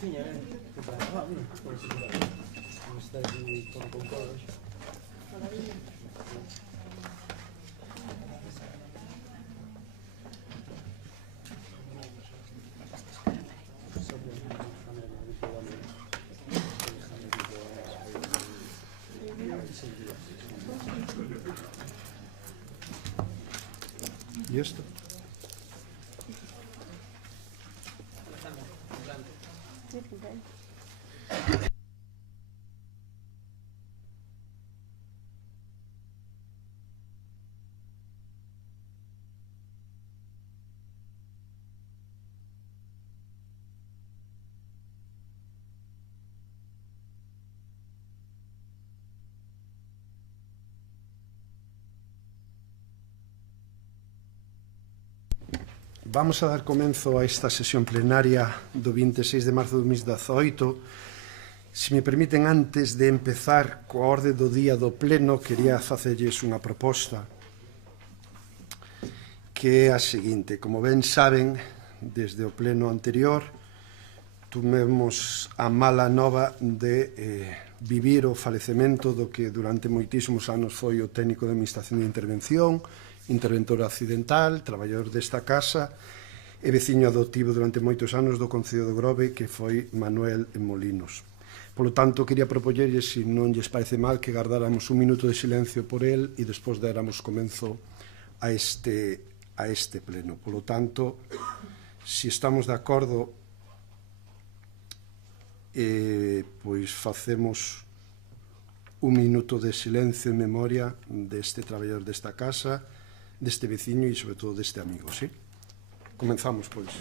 cociña, que para acabar, mira, como está aquí con todo. ¿Y esto? Vamos a dar comenzo a esta sesión plenaria do 26 de marzo de 2018. Se me permiten, antes de empezar coa orde do día do pleno, quería facerlles unha proposta que é a seguinte. Como ben saben, desde o pleno anterior tumemos a mala nova de vivir o falecemento do que durante moitísimos anos foi o técnico de administración de intervención, interventor accidental, traballador desta casa e veciño adoptivo durante moitos anos do Concello do Grove, que foi Manuel Molinos. Polo tanto, quería propoñerlles, se non lles parece mal, que guardáramos un minuto de silencio por el e despois déramos comenzo a este pleno. Polo tanto, se estamos de acordo, pois facemos un minuto de silencio en memoria deste traballador desta casa, deste veciño e, sobre todo, deste amigo, sí? Comenzamos, pois.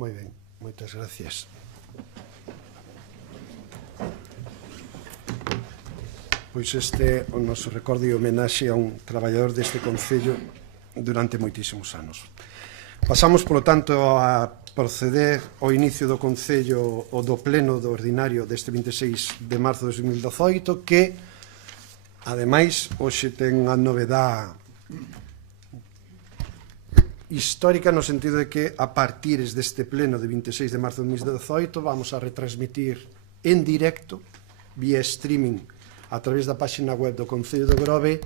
Moi ben, moitas gracias. Pois este é o noso recordo e homenaxe a un traballador deste Concello durante moitísimos anos. Pasamos, polo tanto, a proceder ao inicio do Concello ou do pleno do ordinario deste 26 de marzo de 2018, que, ademais, hoxe ten a novedade histórica no sentido de que a partir deste pleno de 26 de marzo de 2018 vamos a retransmitir en directo vía streaming a través da página web do Concello do Grove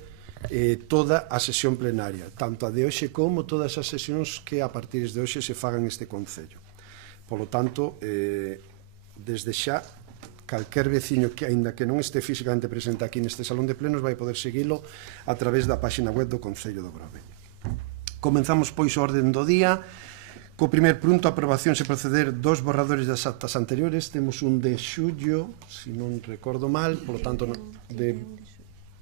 toda a sesión plenaria, tanto a de hoxe como todas as sesións que a partir de hoxe se fagan neste Concello. Polo tanto, desde xa, calquer veciño que, aínda que non este físicamente presente aquí neste salón de plenos, vai poder seguilo a través da página web do Concello do Grove. Comenzamos, pois, o orden do día. Co primer punto, aprobación se proceder dos borradores das actas anteriores. Temos un de xullo, se non recordo mal, polo tanto, de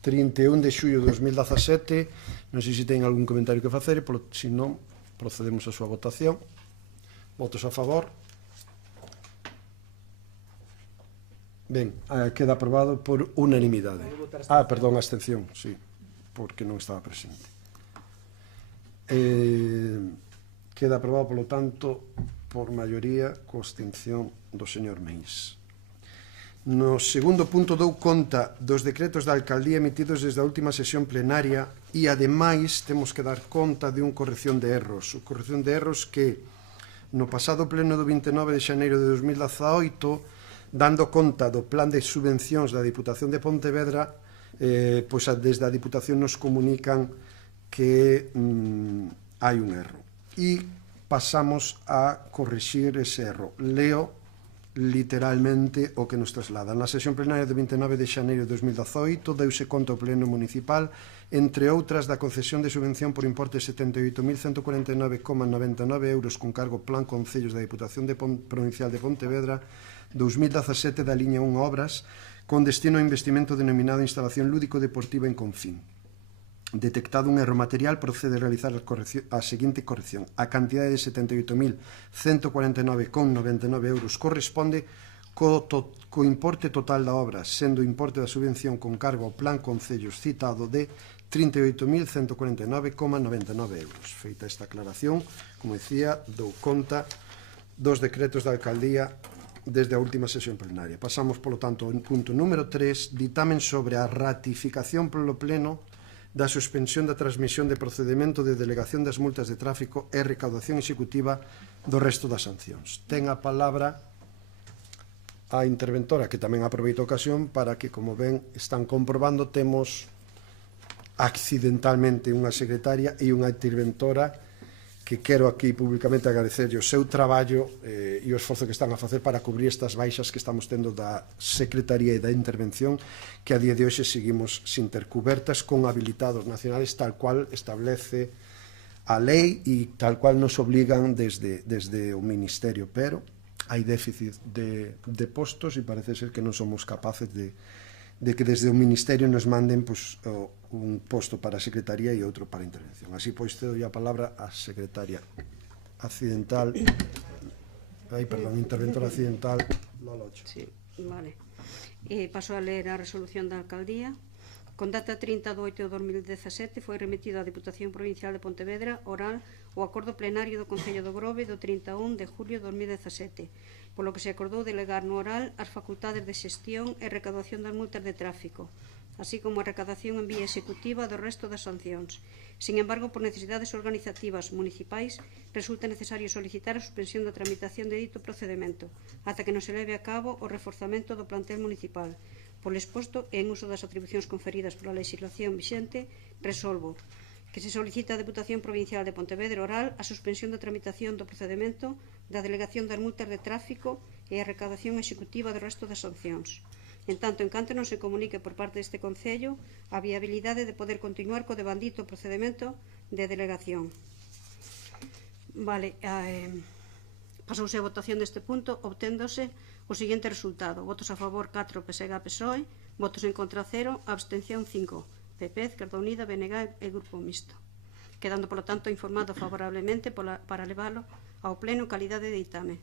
31 de xullo de 2017. Non sei se ten algún comentario que facer, se non, procedemos a súa votación. Votos a favor. Ben, queda aprobado por unanimidade. Perdón, abstención, sí, porque non estaba presente. Queda aprobado, polo tanto, por maioría, coa abstención do señor Meis. No segundo punto, dou conta dos decretos da alcaldía emitidos desde a última sesión plenaria e, ademais, temos que dar conta de unha corrección de erros. Corrección de erros que, no pasado pleno do 29 de xaneiro de 2018, dando conta do plan de subvencións da Diputación de Pontevedra, pois desde a Diputación nos comunican que hai un erro. E pasamos a corrixir ese erro. Leo literalmente o que nos traslada. Na sesión plenaria do 29 de xaneiro de 2018 deuse conta ao Pleno Municipal, entre outras, da concesión de subvención por importe de 78.149,99 euros con cargo Plan Concellos da Diputación Provincial de Pontevedra 2017 da liña 1 Obras con destino a investimento denominado Instalación Lúdico-Deportiva en Confín. Detectado un erro material, procede a realizar a seguinte corrección. A cantidade de 78.149,99 euros corresponde co importe total da obra, sendo o importe da subvención con cargo ao Plan Concellos citado de 38.149,99 euros. Feita esta aclaración, como decía, dou conta dos decretos da Alcaldía desde a última sesión plenaria. Pasamos, polo tanto, ao punto número 3, ditamen sobre a ratificación polo Pleno da suspensión da transmisión de procedimento de delegación das multas de tráfico e recaudación executiva do resto das sancións. Ten a palabra a interventora, que tamén aproveito a ocasión para que, como ben están comprobando, temos accidentalmente unha secretaria e unha interventora que quero aquí públicamente agradecerlle o seu traballo e o esforzo que están a facer para cubrir estas baixas que estamos tendo da Secretaría e da Intervención, que a día de hoxe seguimos sin ter cubertas con habilitados nacionales tal cual establece a lei e tal cual nos obligan desde o Ministerio, pero hai déficit de postos e parece ser que non somos capaces de que desde o Ministerio nos manden un posto para a Secretaría e outro para a Intervención. Así pois, te doy a palabra á Secretaria Accidental, Interventora Accidental, Lola Ocho. Sí, vale. Paso a ler a resolución da Alcaldía. Con data 30 de 8 de 2017 foi remitido á Diputación Provincial de Pontevedra oral o acordo plenario do Concello do Grove do 31 de julio de 2017, polo que se acordou delegar no oral as facultades de xestión e recaudación das multas de tráfico, así como a recaudación en vía executiva do resto das sancións. Sin embargo, por necesidades organizativas municipais, resulta necesario solicitar a suspensión da tramitación de dito procedimento, ata que non se leve a cabo o reforzamento do plantel municipal. Polo exposto, e en uso das atribucións conferidas pola legislación vixente, resolvo que se solicita a Deputación Provincial de Pontevedra oral a suspensión da tramitación do procedimento da delegación das multas de tráfico e a recaudación executiva do resto das sancións. En tanto, en canto non se comunique por parte deste Concello a viabilidade de poder continuar co devandito procedimento de delegación. Vale, pasouse a votación deste punto, obténdose o seguinte resultado: votos a favor 4, PSG, PSOE, votos en contra 0, abstención 5, PP, Izquierda Unida, BNG e Grupo Mixto, quedando, polo tanto, informado favorablemente para leválo ao pleno en calidade de ditame.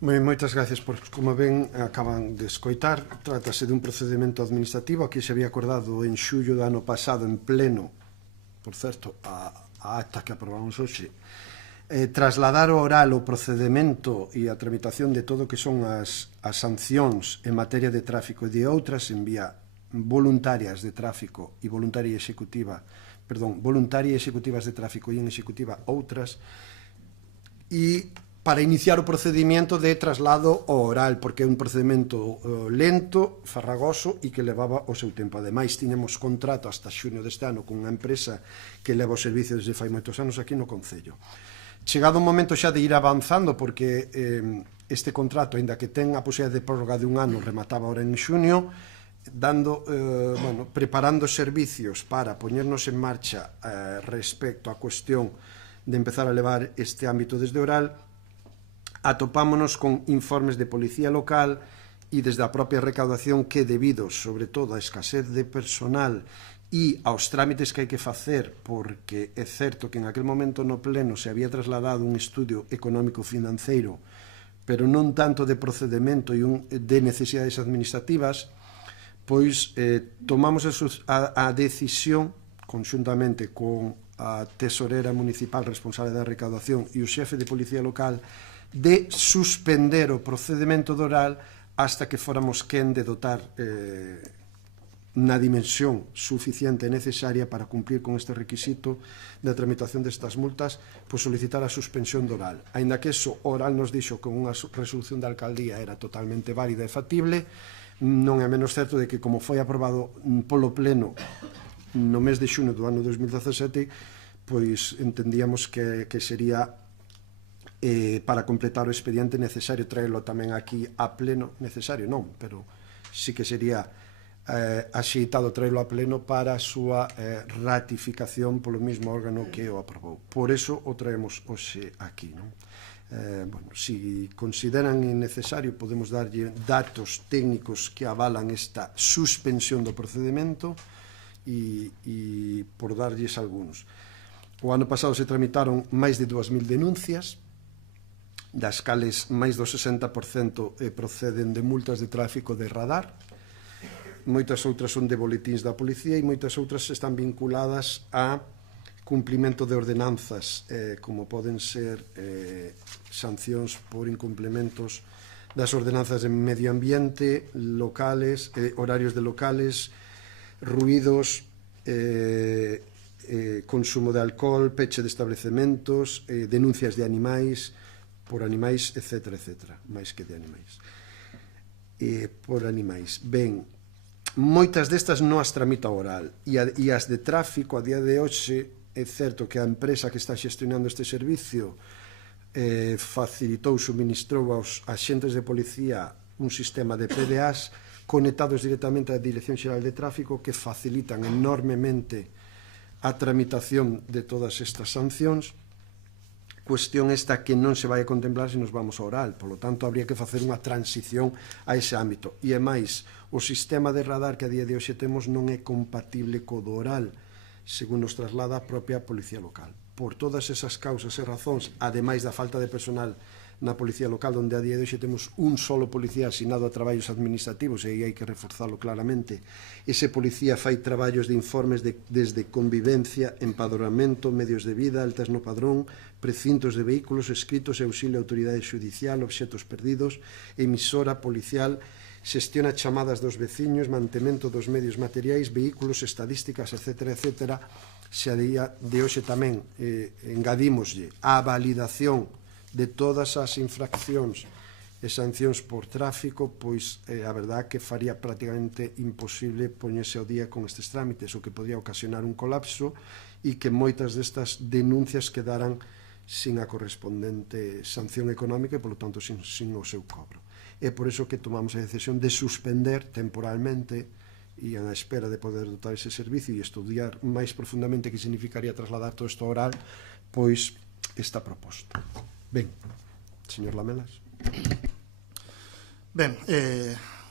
Moitas gracias, como ben acaban de escoitar, trátase dun procedimento administrativo. Aquí se había acordado en xullo do ano pasado en pleno, por certo, a acta que aprobamos hoxe, trasladar o oral o procedimento e a tramitación de todo o que son as sancións en materia de tráfico e de outras en vía voluntarias de tráfico e voluntaria e executivas de tráfico e en executiva outras, e para iniciar o procedimento de traslado ao oral, porque é un procedimento lento, farragoso e que levaba o seu tempo. Ademais, tiñamos contrato hasta xunio deste ano con unha empresa que leva o servicio desde fai moitos anos aquí no Concello. Chegado o momento xa de ir avanzando, porque este contrato, aínda que ten a posibilidade de prórroga de un ano, remataba ahora en xunio, preparando servicios para poñernos en marcha respecto á cuestión de empezar a levar este ámbito desde oral, atopámonos con informes de policía local e desde a propia recaudación que, debido sobre todo á escasez de personal e aos trámites que hai que facer, porque é certo que en aquel momento no pleno se había trasladado un estudio económico-financeiro, pero non tanto de procedimento e de necesidades administrativas, pois tomamos a decisión, conxuntamente con a tesorera municipal responsable da recaudación e o xefe de policía local, de suspender o procedimento do oral hasta que fóramos quen de dotar na dimensión suficiente e necesaria para cumplir con este requisito da tramitación destas multas, pois solicitar a suspensión do oral. Aínda que eso oral nos dixo que unha resolución da alcaldía era totalmente válida e factible, non é menos certo de que, como foi aprobado polo pleno no mes de xuno do ano 2017 pois entendíamos que sería para completar o expediente necesario traerlo tamén aquí a pleno, necesario non, pero sí que sería axeitado traerlo a pleno para a súa ratificación polo mesmo órgano que o aprobou. Por eso o traemos hoxe aquí, non? Bueno, si consideran necesario podemos darlle datos técnicos que avalan esta suspensión do procedimento e por darlles algúns. O ano pasado se tramitaron máis de 2.000 denuncias, das cales máis do 60% proceden de multas de tráfico de radar, moitas outras son de boletíns da policía e moitas outras están vinculadas a cumplimento de ordenanzas, como poden ser sancións por incumplementos das ordenanzas de medio ambiente, locales, horarios de locales, ruidos, consumo de alcohol, peche de establecementos, denuncias de animais, por animais, etc., máis que de animais. Por animais. Ben, moitas destas non as tramita oral e as de tráfico a día de hoxe é certo que a empresa que está xestionando este servicio facilitou, suministrou aos axentes de policía un sistema de PDAs conectados directamente á Dirección Xeral de Tráfico que facilitan enormemente a tramitación de todas estas sancións. Cuestión esta que non se vai a contemplar se nos vamos a oral, polo tanto, habría que facer unha transición a ese ámbito. E é máis, o sistema de radar que a día de hoxe temos non é compatible co do oral, según nos traslada a propia Policía Local. Por todas esas causas e razóns, ademais da falta de personal na Policía Local, onde a día de hoxe temos un solo policía asinado a traballos administrativos, e aí hai que reforzarlo claramente. Ese policía fai traballos de informes desde convivencia, empadronamento, medios de vida, altas no padrón, precintos de vehículos, escritos e auxilio a autoridade xudicial, obxetos perdidos, emisora policial, xestiona chamadas dos veciños, mantemento dos medios materiais, vehículos, estadísticas, etc., se a día de hoxe tamén engadímoslle a validación de todas as infraccións e sancións por tráfico, pois a verdad que faría prácticamente imposible poñerse ao día con estes trámites, o que podría ocasionar un colapso e que moitas destas denuncias quedaran sin a correspondente sanción económica e, polo tanto, sin o seu cobro. É por iso que tomamos a decisión de suspender temporalmente e a espera de poder dotar ese servicio e estudiar máis profundamente que significaría trasladar todo isto oral, pois esta proposta. Ben, señor Lamelas. Ben,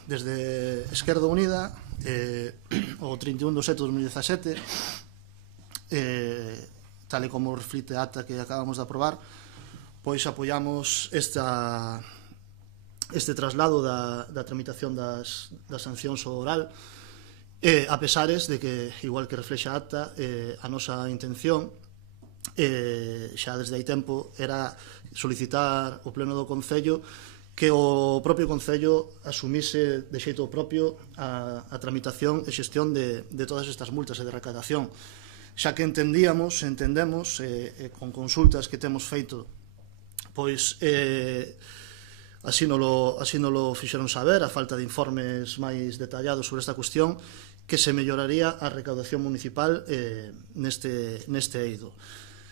desde Esquerda Unida, o 31 de setembro de 2017, tal e como reflite a ata que acabamos de aprobar, pois apoiamos este traslado da tramitación das sancións ao oral, a pesares de que, igual que reflexa a ata, a nosa intención xa desde hai tempo era solicitar ao Pleno do Concello que o propio Concello asumise de xeito propio a tramitación e xestión de todas estas multas e de recadación, xa que entendemos con consultas que temos feito, pois así nolo fixeron saber, a falta de informes máis detallados sobre esta cuestión, que se melloraría a recaudación municipal neste eido.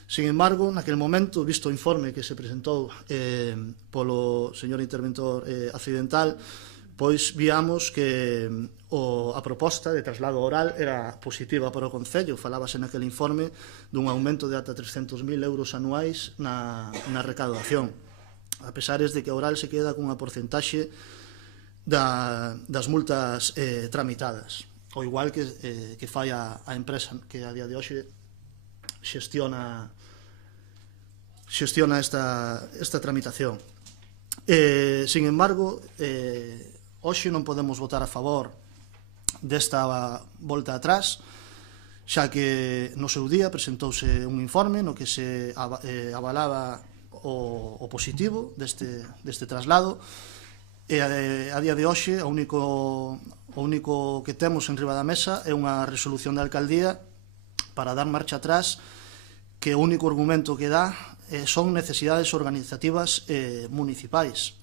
Sin embargo, naquele momento, visto o informe que se presentou polo señor interventor accidental, pois víamos que a proposta de traslado oral era positiva para o Concello. Falábase naquele informe dun aumento de ata 300.000 euros anuais na recaudación, a pesares de que a oral se queda cunha porcentaxe das multas tramitadas, o igual que fai a empresa que a día de hoxe xestiona esta tramitación. Sin embargo, hoxe non podemos votar a favor desta volta atrás, xa que no seu día presentouse un informe no que se avalaba o positivo deste traslado, e a día de hoxe o único que temos en riba da mesa é unha resolución da alcaldía para dar marcha atrás, que o único argumento que dá son necesidades organizativas municipais.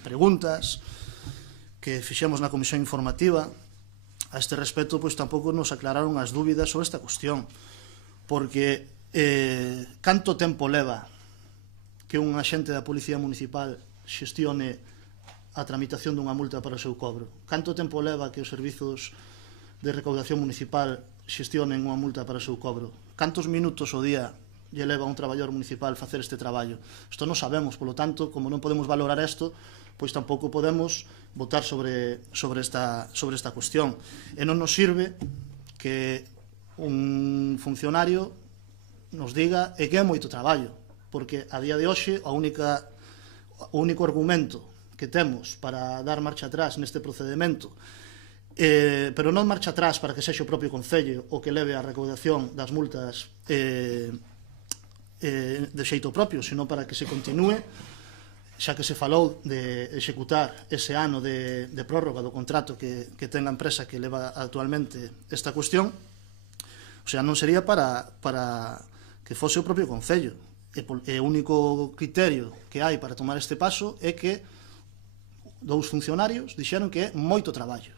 Preguntas que fixemos na comisión informativa a este respecto, pois tampouco nos aclararon as dúbidas sobre esta cuestión, porque canto tempo leva que un axente da Policía Municipal xestione a tramitación dunha multa para o seu cobro? Canto tempo leva que os servizos de recaudación municipal xestionen unha multa para o seu cobro? Cantos minutos ao día lle leva a un traballador municipal facer este traballo? Isto non sabemos, polo tanto, como non podemos valorar isto, pois tampouco podemos votar sobre esta cuestión. E non nos sirve que un funcionario nos diga que é moito traballo, porque a día de hoxe o único argumento que temos para dar marcha atrás neste procedimento, pero non marcha atrás para que sexa o propio Concello o que leve a recaudación das multas de xeito propio, sino para que se continúe, xa que se falou de executar ese ano de prórroga do contrato que ten a empresa que leva actualmente esta cuestión. O sea, non sería para que fose o propio Concello. E o único criterio que hai para tomar este paso é que dous funcionarios dixeron que é moito traballo.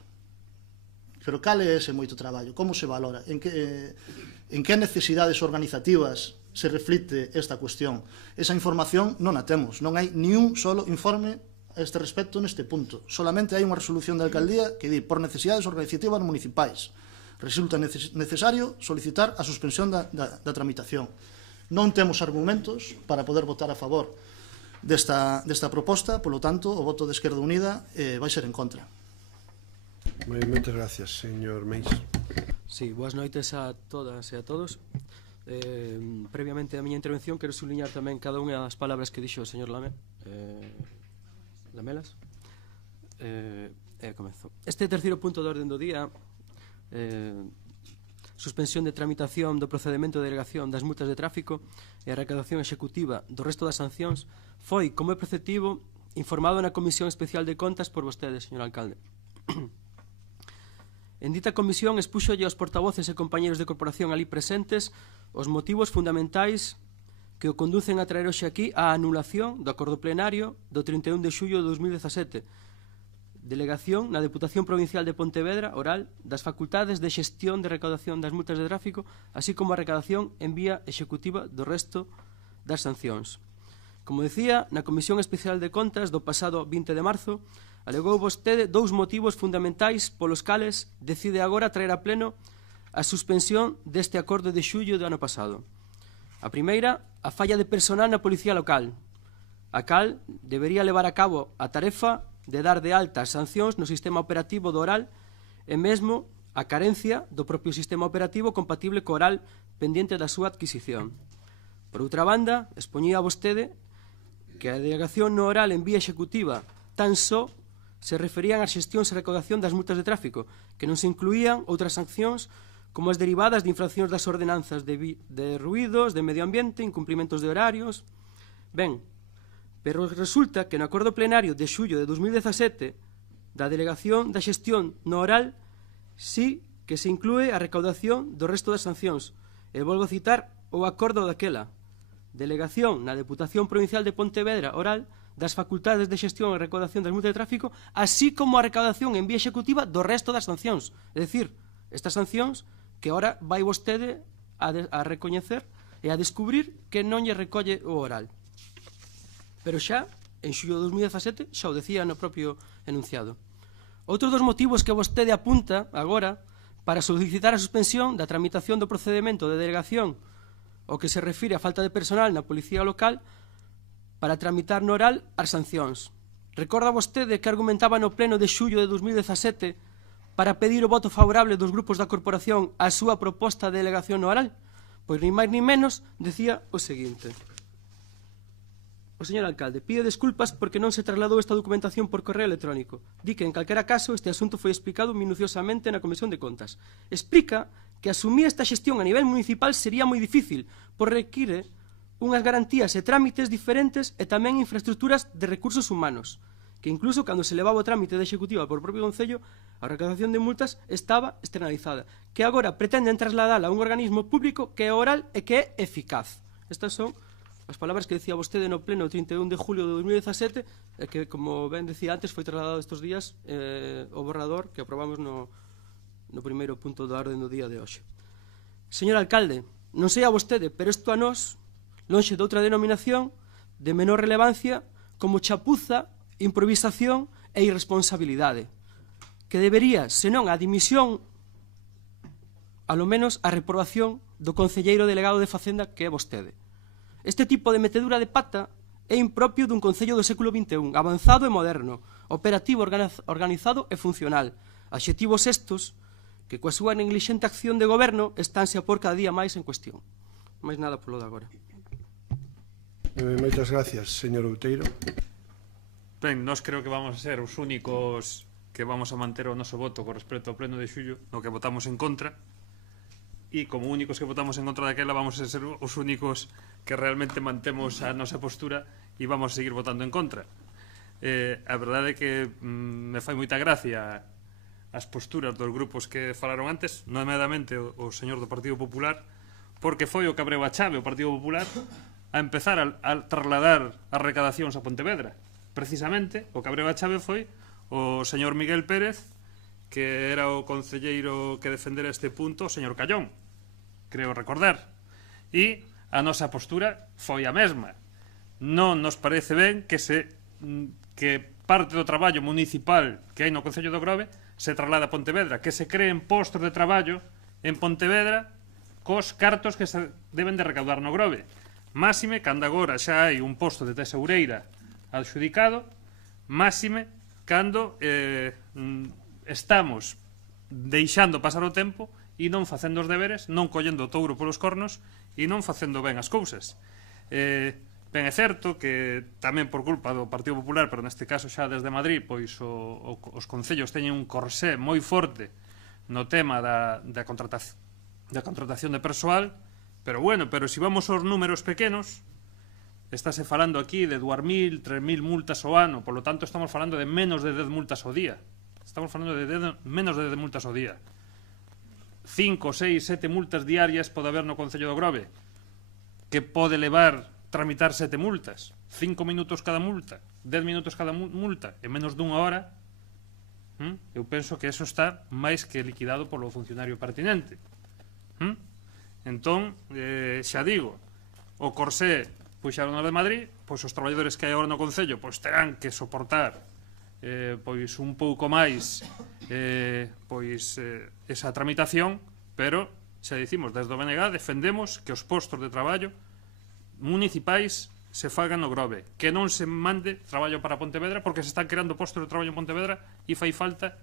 Pero cal é ese moito traballo? Como se valora? En que necesidades organizativas se reflite esta cuestión? Esa información non a temos. Non hai ni un solo informe a este respecto neste punto. Solamente hai unha resolución da alcaldía que di por necesidades organizativas municipais resulta necesario solicitar a suspensión da tramitación. Non temos argumentos para poder votar a favor desta proposta, polo tanto, o voto de Esquerda Unida vai ser en contra. Moitas gracias, señor Meis. Sí, boas noites a todas e a todos. Previamente a miña intervención quero subliñar tamén cada unha das palabras que dixo o señor Lamelas. Comezo. Este terceiro punto de orden do día, suspensión de tramitación do procedimento de delegación das multas de tráfico e a recaudación executiva do resto das sancións, foi, como é preceptivo, informado na Comisión Especial de Contas por vostede, señor alcalde. En dita comisión expúxolle aos portavoces e compañeros de corporación ali presentes os motivos fundamentais que o conducen a traer hoxe aquí a anulación do acordo plenario do 31 de xullo de 2017, delegación na Deputación Provincial de Pontevedra oral das facultades de xestión de recaudación das multas de tráfico, así como a recaudación en vía executiva do resto das sancións. Como decía, na Comisión Especial de Contas do pasado 20 de marzo, alegou vostede dous motivos fundamentais polos cales decide agora traer a pleno a suspensión deste acordo de xullo do ano pasado. A primeira, a falla de personal na Policía Local, a cal debería levar a cabo a tarefa de dar de alta as sancións no sistema operativo do oral e mesmo a carencia do propio sistema operativo compatible co oral pendiente da súa adquisición. Por outra banda, expoñía vostede que a delegación no oral en vía executiva tan só se referían ás xestións e recaudación das multas de tráfico, que non se incluían outras sancións como as derivadas de infraccións das ordenanzas de ruídos, de medio ambiente, incumprimentos de horarios. Ben, pero resulta que no acordo plenario de xullo de 2017 da delegación da xestión no oral sí que se inclúe a recaudación do resto das sancións. E volvo a citar o acordo daquela. Delegación na Deputación Provincial de Pontevedra oral das facultades de xestión e recaudación das multas de tráfico, así como a recaudación en vía executiva do resto das sancións. É dicir, estas sancións que ahora vai vostede a recoñecer e a descubrir que non lle recolle o oral. Pero xa, en xullo de 2017, xa o decía no propio enunciado. Outro dos motivos que vostede apunta agora para solicitar a suspensión da tramitación do procedimento de delegación o que se refire a falta de personal na Policía Local para tramitar no oral as sancións. Recorda vostede que argumentaba no pleno de xullo de 2017 para pedir o voto favorable dos grupos da corporación á súa proposta de delegación no oral? Pois ni máis ni menos decía o seguinte: o señor alcalde pide desculpas porque non se trasladou esta documentación por correo electrónico. Di que, en calquera caso, este asunto foi explicado minuciosamente na Comisión de Contas. Explica que asumir esta xestión a nivel municipal sería moi difícil, por require unhas garantías e trámites diferentes e tamén infraestructuras de recursos humanos, que incluso cando se levaba o trámite de executiva por propio Concello, a recaudación de multas estaba externalizada, que agora pretenden trasladala a un organismo público que é oral e que é eficaz. Estas son as palabras que decía vostede no pleno 31 de julio de 2017 e que, como ben decía antes, foi trasladado estes días o borrador que aprobamos no no primeiro punto da orde do día de hoxe. Señor alcalde, non sei a vostede, pero isto a nós, lonxe de outra denominación, de menor relevancia, como chapuza, improvisación e irresponsabilidade, que debería, senón a dimisión, alo menos a reprobación do concelleiro delegado de Facenda que é vostede. Este tipo de metedura de pata é impropio dun concello do século XXI, avanzado e moderno, operativo, organizado e funcional. Adxectivos estos que coa súa neglixente acción de goberno estánse a por cada día máis en cuestión. Máis nada polo de agora. Moitas gracias, señor Outeiro. Ben, nós creo que vamos a ser os únicos que vamos a manter o noso voto con respecto ao pleno de xullo, no que votamos en contra, e como únicos que votamos en contra daquela vamos a ser os únicos que realmente mantemos a nosa postura e vamos a seguir votando en contra. A verdade é que me fai moita gracia as posturas dos grupos que falaron antes, nomeadamente o señor do Partido Popular, porque foi o que abreu a chave o Partido Popular a empezar a trasladar as recadacións a Pontevedra. Precisamente, o que abreu a chave foi o señor Miguel Pérez, que era o concelleiro que defendera este punto, o señor Callón, creo recordar. E a nosa postura foi a mesma. Non nos parece ben que parte do traballo municipal que hai no Concello do Grove se traslada a Pontevedra, que se creen postos de traballo en Pontevedra cos cartos que se deben de recaudar no Grove. Máxime, cando agora xa hai un posto de tesoureira adxudicado, máxime, cando estamos deixando pasar o tempo e non facendo os deberes, non collendo o touro polos cornos e non facendo ben as cousas. Ben, é certo que tamén por culpa do Partido Popular, pero neste caso xa desde Madrid, pois os concellos teñen un corsé moi forte no tema da contratación de persoal, pero bueno, pero se vamos aos números pequenos, estáse falando aquí de 2.000, 3.000 multas ao ano, polo tanto estamos falando de menos de 10 multas ao día. Estamos falando de menos de 10 multas ao día. 5, 6, 7 multas diarias pode haber no Concello do Grove, que pode levar tramitar 7 multas, 5 minutos cada multa, 10 minutos cada multa, en menos dunha hora. Eu penso que eso está máis que liquidado polo funcionario pertinente. Entón, xa digo, o corsé puxaron de Madrid, pois os traballadores que hai agora no Concello pois terán que soportar pois un pouco máis esa tramitación, pero xa dicimos, desde o BNG defendemos que os postos de traballo municipais se fagan no Grove, que non se mande traballo para Pontevedra, porque se están creando postos de traballo en Pontevedra e fai falta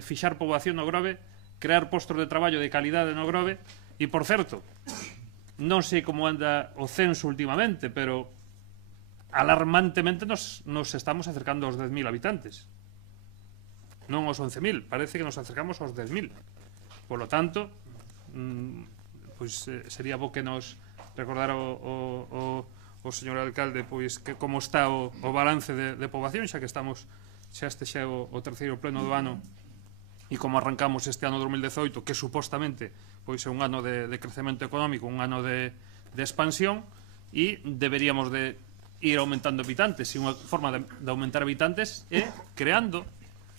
fixar poboación no Grove, crear postos de traballo de calidade no Grove. E, por certo, non sei como anda o censo últimamente, pero alarmantemente nos estamos acercando aos 10.000 habitantes, non aos 11.000, parece que nos acercamos aos 10.000. Por lo tanto, pois sería bo que nos recordara o señor alcalde pois que como está o balance de poboación, xa que estamos xa é o terceiro pleno do ano e como arrancamos este ano 2018, que supostamente pois é un ano de crecemento económico, un ano de expansión, e deberíamos de ir aumentando habitantes, e unha forma de aumentar habitantes é creando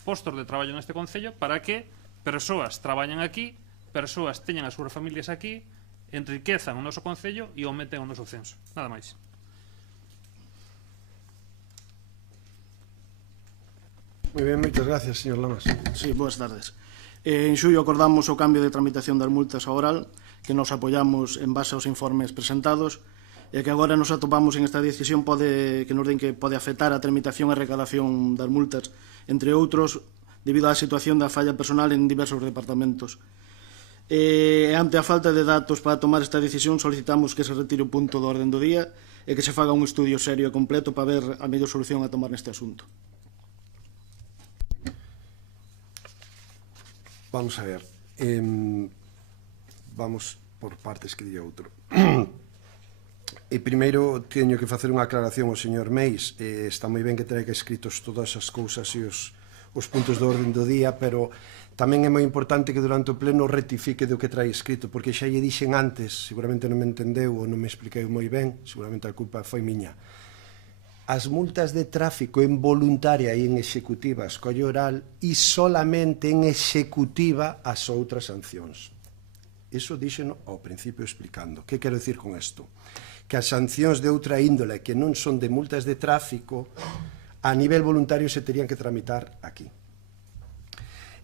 postos de traballo neste concello para que persoas traballen aquí, persoas teñan as súas familias aquí, enriquezan o noso concello e aumenten o noso censo. Nada máis. Moi ben, moitas gracias, señor Lamas. Sí, boas tardes. En xullo acordamos o cambio de tramitación das multas a oral, que nos apoiamos en base aos informes presentados, e que agora nos atopamos en esta decisión que nos den que pode afectar a tramitación e recadación das multas, entre outros, debido á situación da falla personal en diversos departamentos. Ante a falta de datos para tomar esta decisión, solicitamos que se retire o punto do orden do día e que se faga un estudio serio e completo para ver a mellor solución a tomar neste asunto. Vamos a ver, vamos por partes que diga outro. E primeiro teño que facer unha aclaración ao señor Meis. Está moi ben que traiga escritos todas as cousas e os puntos do orden do día, pero tamén é moi importante que durante o pleno rectifique do que trae escrito, porque xa lle dixen antes, seguramente non me entendeu ou non me expliquei moi ben, seguramente a culpa foi miña. as multas de tráfico en voluntaria e en executiva escolle oral e solamente en executiva as outras sancións. Iso dixeno ao principio explicando. Que quero dicir con isto? Que as sancións de outra índole que non son de multas de tráfico a nivel voluntario se terían que tramitar aquí.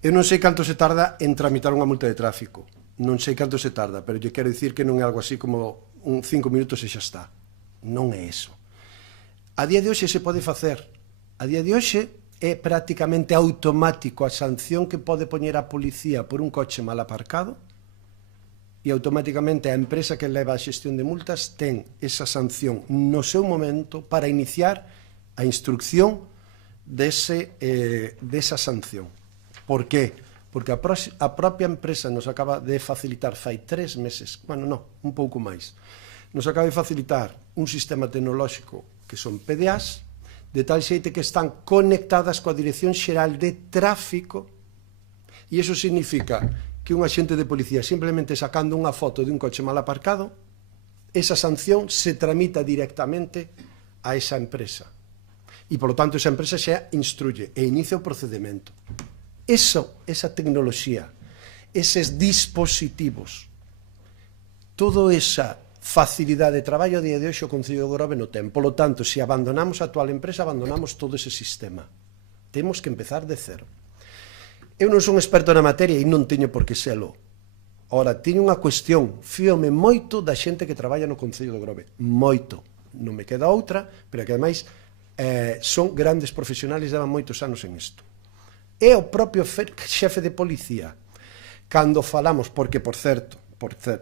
Eu non sei canto se tarda en tramitar unha multa de tráfico. Non sei canto se tarda, pero lle quero dicir que non é algo así como 5 minutos e xa está. Non é eso. A día de hoxe se pode facer. A día de hoxe é prácticamente automático a sanción que pode poñer a policía por un coche mal aparcado e automáticamente a empresa que leva a xestión de multas ten esa sanción no seu momento para iniciar a instrucción desa sanción. Por qué? Porque a propia empresa nos acaba de facilitar fai 3 meses, bueno, non, un pouco máis, nos acaba de facilitar un sistema tecnolóxico que son PDAs, de tal xeite que están conectadas coa Dirección Xeral de Tráfico, e iso significa que un axente de policía simplemente sacando unha foto de un coche mal aparcado, esa sanción se tramita directamente a esa empresa. E, por lo tanto, esa empresa xa instruye e inicia o procedimento. Esa tecnoloxía, eses dispositivos, todo esa facilidade de traballo a día de hoxe o Concello de Grove no ten. Por lo tanto, se abandonamos a actual empresa, abandonamos todo ese sistema. Temos que empezar de cero. Eu non son experto na materia e non teño por que selo. Ora, teño unha cuestión, fíome moito da xente que traballa no Concello de Grove. Moito. Non me queda outra, pero que ademais son grandes profesionales e levan moitos anos en isto. É o propio xefe de policía. Cando falamos, porque, por certo,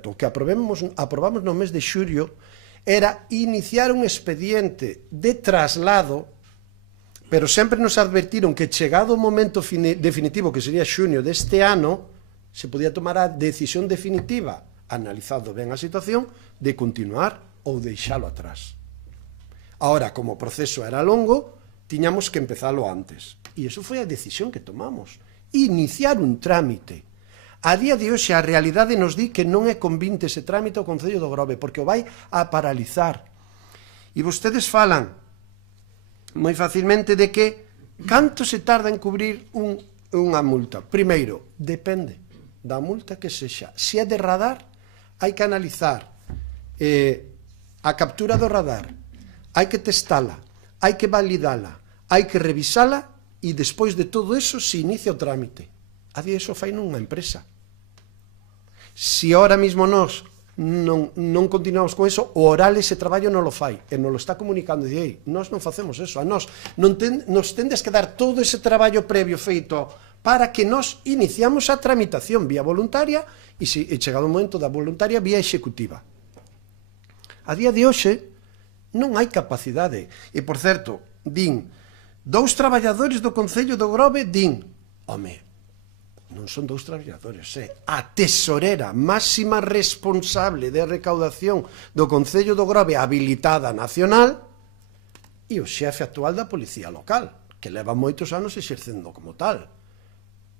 o que aprobamos no mes de xullo era iniciar un expediente de traslado, pero sempre nos advertiron que chegado o momento definitivo, que sería xuño deste ano, se podía tomar a decisión definitiva, analizado ben a situación, de continuar ou deixalo atrás. Ahora, como o proceso era longo, tiñamos que empezalo antes. E iso foi a decisión que tomamos. Iniciar un trámite. A día de hoxe a realidade nos di que non é convinte ese trámite ao Concello do Grove, porque o vai a paralizar. E vostedes falan moi facilmente de que canto se tarda en cubrir unha multa. Primeiro, depende da multa que sexa. Se é de radar, hai que analizar a captura do radar, hai que testala, hai que validala, hai que revisala e despois de todo eso se inicia o trámite. A día iso fai nunha empresa. Se ahora mismo nós non continuamos con eso, o oral ese traballo non lo fai e non lo está comunicando e dicei, nós non facemos eso, a nós nos tendes que dar todo ese traballo previo feito para que nós iniciamos a tramitación vía voluntaria e chegado o momento da voluntaria vía executiva. A día de hoxe non hai capacidade e, por certo, din 2 traballadores do Concello do Grove din, home, non son 2 traballadores, a tesorera máxima responsable de recaudación do Concello do Grove habilitada nacional e o xefe actual da Policía Local, que leva moitos anos exercendo como tal.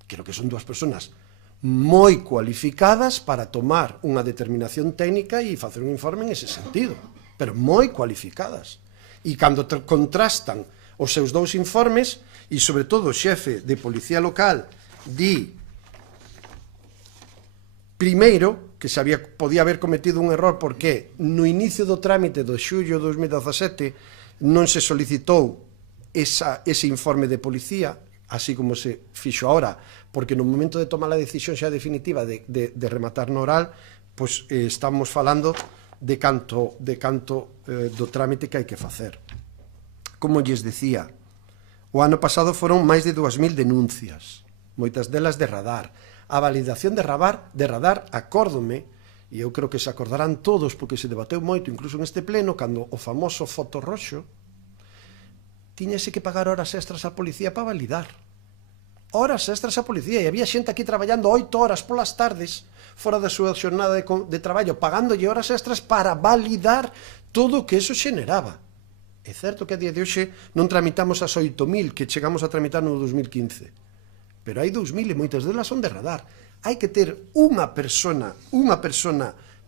Creo que son 2 personas moi cualificadas para tomar unha determinación técnica e facer un informe en ese sentido, pero moi cualificadas. E cando contrastan os seus 2 informes, e sobre todo o xefe de Policía Local di primeiro, que podía haber cometido un error porque no inicio do trámite do xullo de 2017 non se solicitou ese informe de policía, así como se fixo ahora, porque no momento de tomar a decisión xa definitiva de rematar no oral, pois estamos falando de canto do trámite que hai que facer. Como lles decía, o ano pasado foron máis de 2000 denuncias, moitas delas de radar. A validación de radar, acórdome, e eu creo que se acordarán todos porque se debateu moito, incluso neste pleno, cando o famoso fotorroxo tiñase que pagar horas extras á policía para validar. Horas extras á policía, e había xente aquí traballando 8 horas polas tardes fora da súa xornada de traballo, pagándolle horas extras para validar todo o que eso xeneraba. É certo que a día de hoxe non tramitamos as 8.000 que chegamos a tramitar no 2015, pero hai 2.000 e moitas delas son de radar. Hai que ter unha persona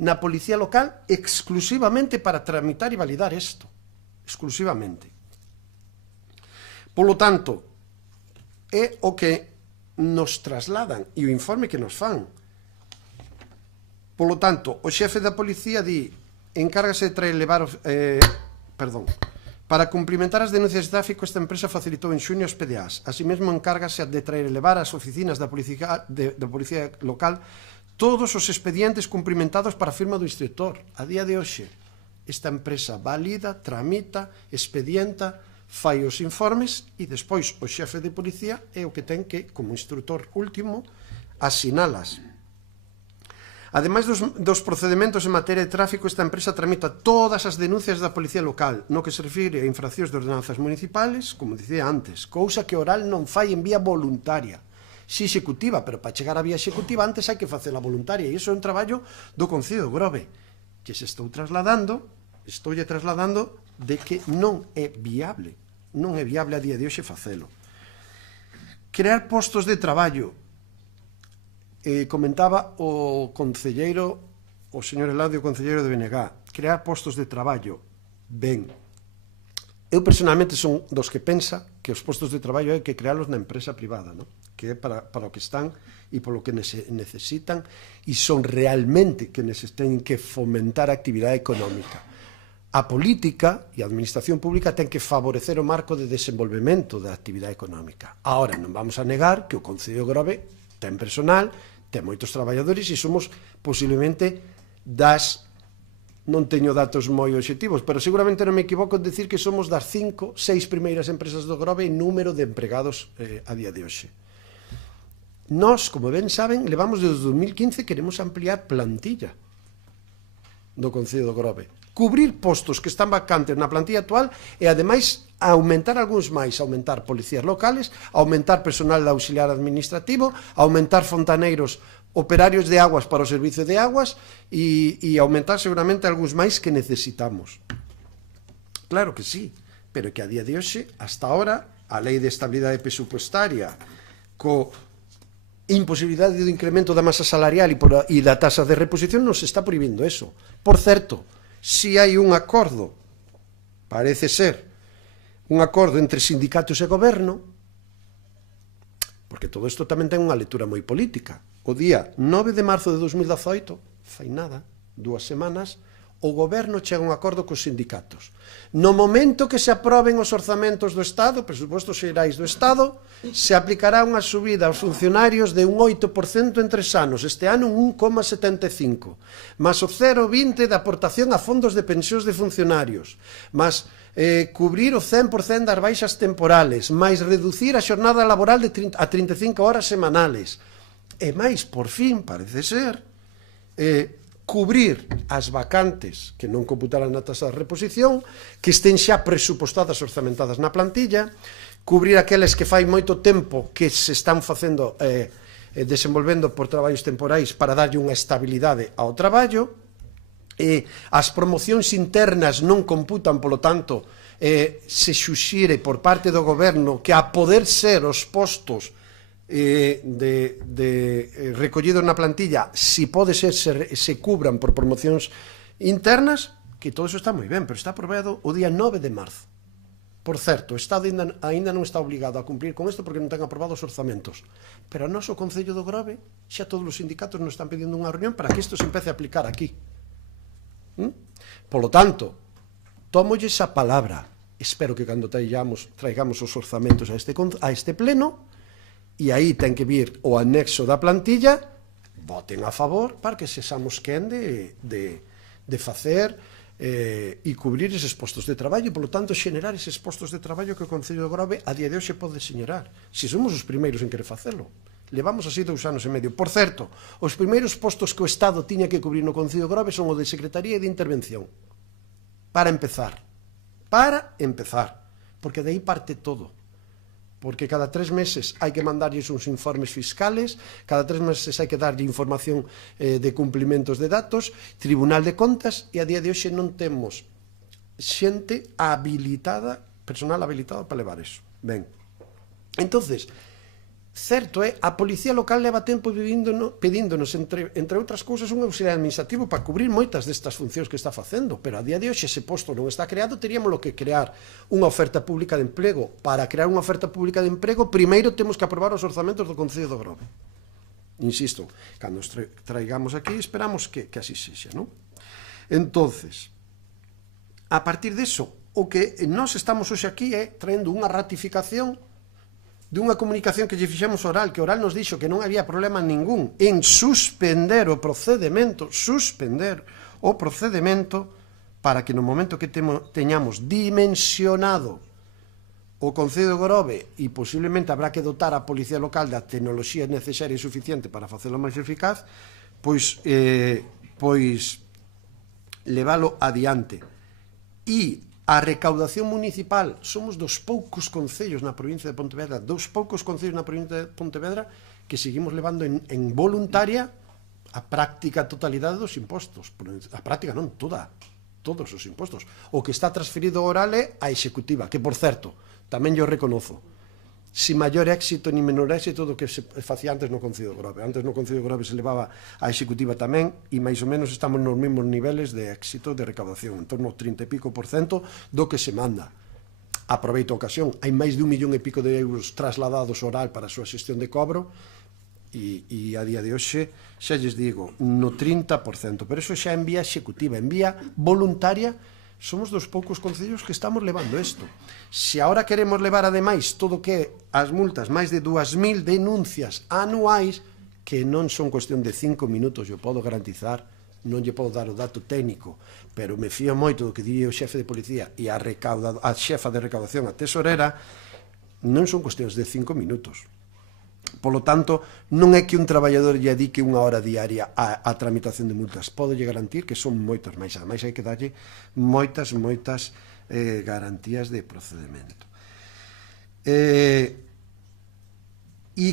na Policía Local exclusivamente para tramitar e validar isto. Exclusivamente. Polo tanto, é o que nos trasladan e o informe que nos fan. Polo tanto, o xefe da policía di, encárgase de traer levar para cumprimentar as denuncias de tráfico, esta empresa facilitou en xuño os PDAs. Así mesmo, encárgase de traer e levar ás oficinas da policía local todos os expedientes cumprimentados para a firma do instructor. A día de hoxe, esta empresa valida, tramita, expedienta, fai os informes e despois o xefe de policía é o que ten que, como instructor último, asinalas. Ademais dos procedimentos en materia de tráfico, esta empresa tramita todas as denuncias da policía local no que se refire a infraccións de ordenanzas municipales, como dicía antes, cousa que Oral non fai en vía voluntaria, si executiva, pero para chegar a vía executiva antes hai que facela voluntaria, e iso é un traballo do Concello de Grove, que se estou trasladando de que non é viable a día de hoxe facelo. Crear postos de traballo. Comentaba o concelleiro, o señor Elaudio, concelleiro de Benegá, crear postos de traballo. Ben, eu personalmente son dos que pensa que os postos de traballo hai que crearlos na empresa privada, ¿no? Que é para o que están e polo que necesitan, e son realmente que necesitan que fomentar a actividade económica. A política e a administración pública ten que favorecer o marco de desenvolvemento da actividade económica. Ahora, non vamos a negar que o Concello de Grove ten personal, ten moitos traballadores e somos posiblemente non teño datos moi obxectivos, pero seguramente non me equivoco en decir que somos das 5, 6 primeiras empresas do Grove en número de empregados a día de hoxe. Nós, como ben saben, levamos desde 2015 queremos ampliar plantilla do Concello do Grove, cubrir postos que están vacantes na plantilla actual e, ademais, aumentar algúns máis, aumentar policías locales, aumentar personal de auxiliar administrativo, aumentar fontaneiros, operarios de aguas para o servicio de aguas e aumentar seguramente algúns máis que necesitamos. Claro que sí, pero que a día de hoxe, hasta ahora, a Lei de Estabilidade Presupuestaria, co imposibilidade do incremento da masa salarial e da tasa de reposición, nos está prohibindo eso. Por certo, si hai un acordo, parece ser, un acordo entre sindicatos e goberno, porque todo isto tamén ten unha lectura moi política. O día 9 de marzo de 2018, fai nada, 2 semanas, o goberno chega a un acordo cos sindicatos. No momento que se aproben os orzamentos do Estado, presupostos xerais do Estado, se aplicará unha subida aos funcionarios de un 8% en 3 anos, este ano un 1,75, máis o 0,20 de aportación a fondos de pensións de funcionarios, máis cubrir o 100% das baixas temporales, máis reducir a xornada laboral a 35 horas semanales, e máis, por fin, parece ser, cubrir as vacantes que non computaran na tasa de reposición, que estén xa presupostadas e orzamentadas na plantilla, cubrir aqueles que fai moito tempo que se están facendo desenvolvendo por traballos temporais para darlle unha estabilidade ao traballo, as promocións internas non computan, polo tanto, se xuxire por parte do goberno que a poder ser os postos recollidos na plantilla, si pode ser, se cubran por promocións internas, que todo eso está moi ben, pero está aprobado o día 9 de marzo. Por certo, o Estado ainda non está obligado a cumplir con isto porque non ten aprobados os orzamentos, pero a noso Concello do Grove xa todos os sindicatos nos están pedindo unha reunión para que isto se empece a aplicar aquí. Polo tanto, tómolle esa palabra, espero que cando traigamos os orzamentos a este pleno, e aí ten que vir o anexo da plantilla, voten a favor para que sexamos quen de facer e cubrir eses postos de traballo e, polo tanto, xenerar eses postos de traballo que o Concello de Grove a día de hoxe pode xenerar, se somos os primeiros en querer facelo. Levamos así 2 anos e medio. Por certo, os primeiros postos que o Estado tiña que cubrir no Concello de Grove son o de Secretaría e de Intervención. Para empezar, porque de aí parte todo. Porque cada 3 meses hai que mandarlles uns informes fiscales, cada 3 meses hai que darlle información de cumplimentos de datos, Tribunal de Contas, e a día de hoxe non temos xente habilitada, personal habilitado para levar eso. Ben, entonces, Certo é, a Policía Local leva tempo pedíndonos, entre outras cousas, un auxiliar administrativo para cubrir moitas destas funcións que está facendo, pero a día de hoxe ese posto non está creado, teríamos que crear unha oferta pública de emprego. Para crear unha oferta pública de emprego, primeiro temos que aprobar os orzamentos do Concello do Grove. Insisto, cando os traigamos aquí, esperamos que así sexa, non? Entonces, a partir deso, o que nós estamos hoxe aquí é traendo unha ratificación dunha comunicación que lle fixemos oral, que oral nos dixo que non había problema ningún en suspender o procedimento, para que no momento que teñamos dimensionado o Concello de Grove e posiblemente habrá que dotar a Policía Local da tecnoloxía necesaria e suficiente para facelo máis eficaz, pois leválo adiante. E a recaudación municipal, somos dos poucos concellos na provincia de Pontevedra, que seguimos levando en voluntaria a práctica totalidade dos impostos. A práctica non, todos os impostos. O que está transferido oral é a executiva, que, por certo, tamén yo reconozo, si maior éxito ni menor éxito do que se facía antes no Concello de Grove. Antes no Concello de Grove se levaba a executiva tamén e máis ou menos estamos nos mesmos niveles de éxito de recaudación, en torno ao 30 e pico % do que se manda. Aproveito a ocasión, hai máis de 1,5 millón de euros trasladados oral para a súa xestión de cobro e a día de hoxe, xa lles digo, no 30%, pero eso xa en vía executiva, en vía voluntaria. Somos dos poucos concellos que estamos levando isto. Se agora queremos levar ademais todo o que as multas, máis de 2.000 denuncias anuais, que non son cuestión de 5 minutos, eu podo garantizar, non lle podo dar o dato técnico, pero me fío moito do que di o xefe de policía e a xefa de recaudación, a tesorera, non son cuestións de 5 minutos. Polo tanto, non é que un traballador lle dedique unha hora diaria a tramitación de multas. Podo lle garantir que son moitas máis. Ademais, hai que darlle moitas garantías de procedimento. E,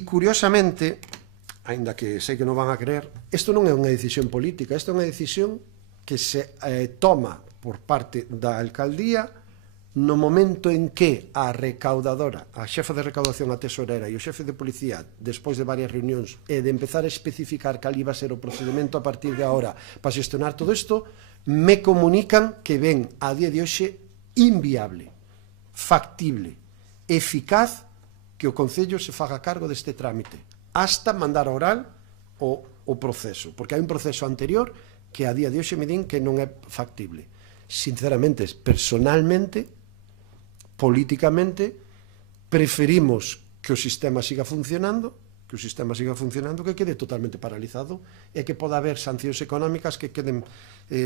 curiosamente, aínda que sei que non van a creer, isto non é unha decisión política, isto é unha decisión que se toma por parte da alcaldía no momento en que a recaudadora, a xefa de recaudación, a tesorera e o xefe de policía, despois de varias reunións e de empezar a especificar cal iba a ser o procedimento a partir de agora para xestionar todo isto, me comunican que ven a día de hoxe inviable, factible, eficaz que o Concello se faga cargo deste trámite hasta mandar a oral o proceso, porque hai un proceso anterior que a día de hoxe me din que non é factible. Sinceramente, personalmente, políticamente, preferimos que o sistema siga funcionando, que quede totalmente paralizado e que poda haber sancións económicas que queden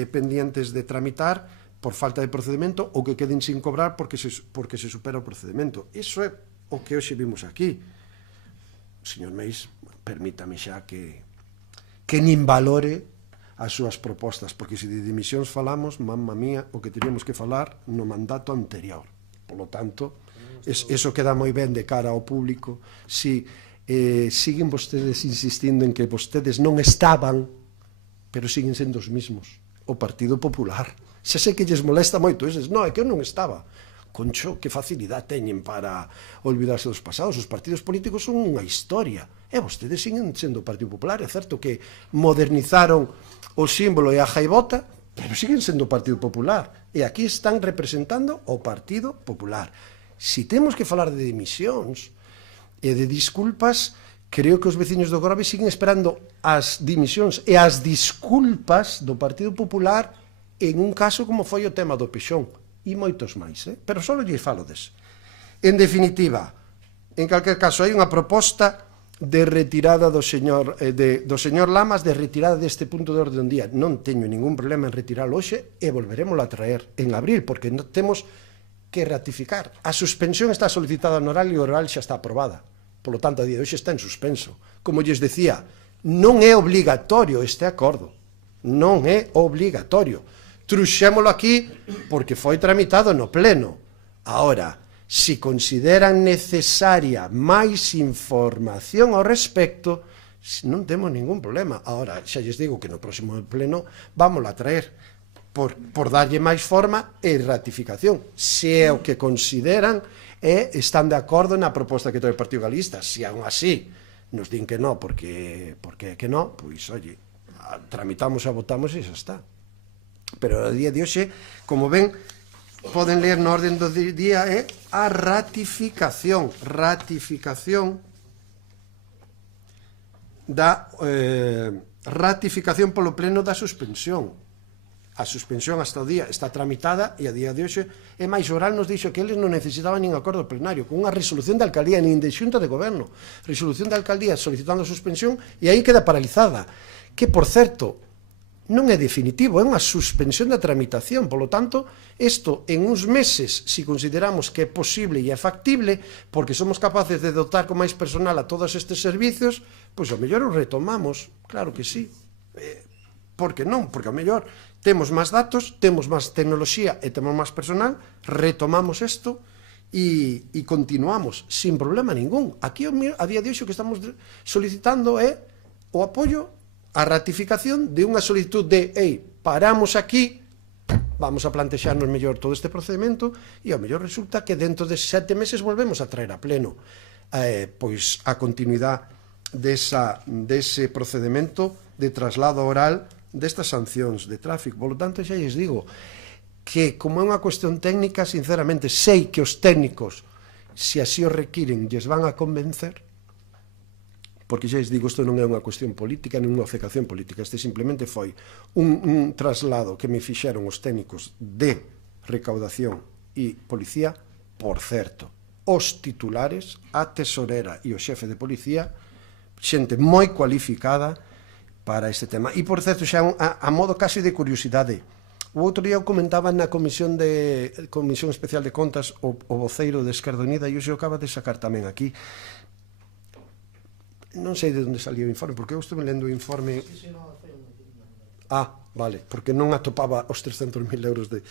pendientes de tramitar por falta de procedimento ou que queden sin cobrar porque se supera o procedimento. Iso é o que hoxe vimos aquí. Señor Meis, permítame xa que nin valore as súas propostas, porque se de dimisións falamos, mamma mía, o que teríamos que falar no mandato anterior. Polo tanto, eso queda moi ben de cara ao público. Si siguen vostedes insistindo en que vostedes non estaban, pero siguen sendo os mismos. O Partido Popular. Xa sei que lles molesta moito eses. Non, é que eu non estaba. Concho, que facilidade teñen para olvidarse dos pasados. Os partidos políticos son unha historia. E vostedes siguen sendo o Partido Popular. É certo que modernizaron o símbolo e a jaibota, pero siguen sendo o Partido Popular. E aquí están representando o Partido Popular. Si temos que falar de dimisións e de disculpas, creo que os veciños do Grove siguen esperando as dimisións e as disculpas do Partido Popular en un caso como foi o tema do Pexón. E moitos máis, pero só lle falo des. En definitiva, en calquer caso, hai unha proposta de retirada do señor Lamas, de retirada deste punto de orden do día. Non teño ningún problema en retiralo hoxe e volveremos a traer en abril, porque temos que ratificar. A suspensión está solicitada no oral e o oral xa está aprobada. Polo tanto, a día de hoxe está en suspenso. Como lles decía, non é obligatorio este acordo. Non é obligatorio. Truxémolo aquí porque foi tramitado no pleno. Ahora, si consideran necesaria máis información ao respecto, non temos ningún problema. Ahora, xa lles digo que no próximo pleno vamos a traer por darlle máis forma e ratificación. Se é o que consideran e están de acordo na proposta que ten o Partido Galeguista. Se aún así nos din que non, porque que non, pois, oye, tramitamos e votamos e xa está. Pero a día de hoxe, como ven, poden ler no orden do día, é a ratificación da ratificación polo pleno da suspensión. A suspensión hasta o día está tramitada e a día de hoxe é máis oral nos dixo que eles non necesitaban nin acordo plenario, con unha resolución de alcaldía, nin de xunta de goberno, resolución de alcaldía solicitando a suspensión e aí queda paralizada, que por certo non é definitivo, é unha suspensión da tramitación. Polo tanto, isto en uns meses, se consideramos que é posible e é factible, porque somos capaces de dotar con máis personal a todos estes servicios, pois ao mellor o retomamos, claro que sí. Por que non? Porque ao mellor temos máis datos, temos máis tecnoloxía e temos máis personal, retomamos isto e continuamos sin problema ningún. Aquí, a día de hoxe, o que estamos solicitando é o apoio a ratificación de unha solicitud de paramos aquí, vamos a plantexarnos mellor todo este procedimento e ao mellor resulta que dentro de 7 meses volvemos a traer a pleno pois a continuidade dese procedimento de traslado oral destas sancións de tráfico. Por lo tanto, xa lles digo que, como é unha cuestión técnica, sinceramente, sei que os técnicos, se así o requiren, lles van a convencer, porque xa lles digo, isto non é unha cuestión política, nin unha obcecación política, este simplemente foi un traslado que me fixeron os técnicos de recaudación e policía. Por certo, os titulares, a tesorera e o xefe de policía, xente moi cualificada para este tema. E, por certo, xa a modo casi de curiosidade, o outro día eu comentaba na Comisión Especial de Contas o voceiro de Esquerda Unida, e hoxe o acaba de sacar tamén aquí. Non sei de onde saliu o informe, porque eu estou lendo o informe... Vale, porque non atopaba os 300.000 euros de...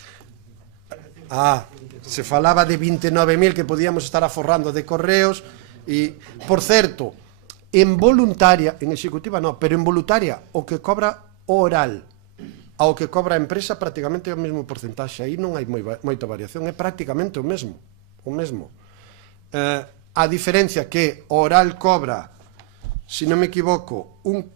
se falaba de 29.000 que podíamos estar aforrando de correos, e, por certo, en voluntaria, en executiva non, pero en voluntaria, o que cobra oral ao que cobra a empresa prácticamente é o mesmo porcentaxe, aí non hai moita variación, é prácticamente o mesmo. A diferencia que o oral cobra, se non me equivoco, un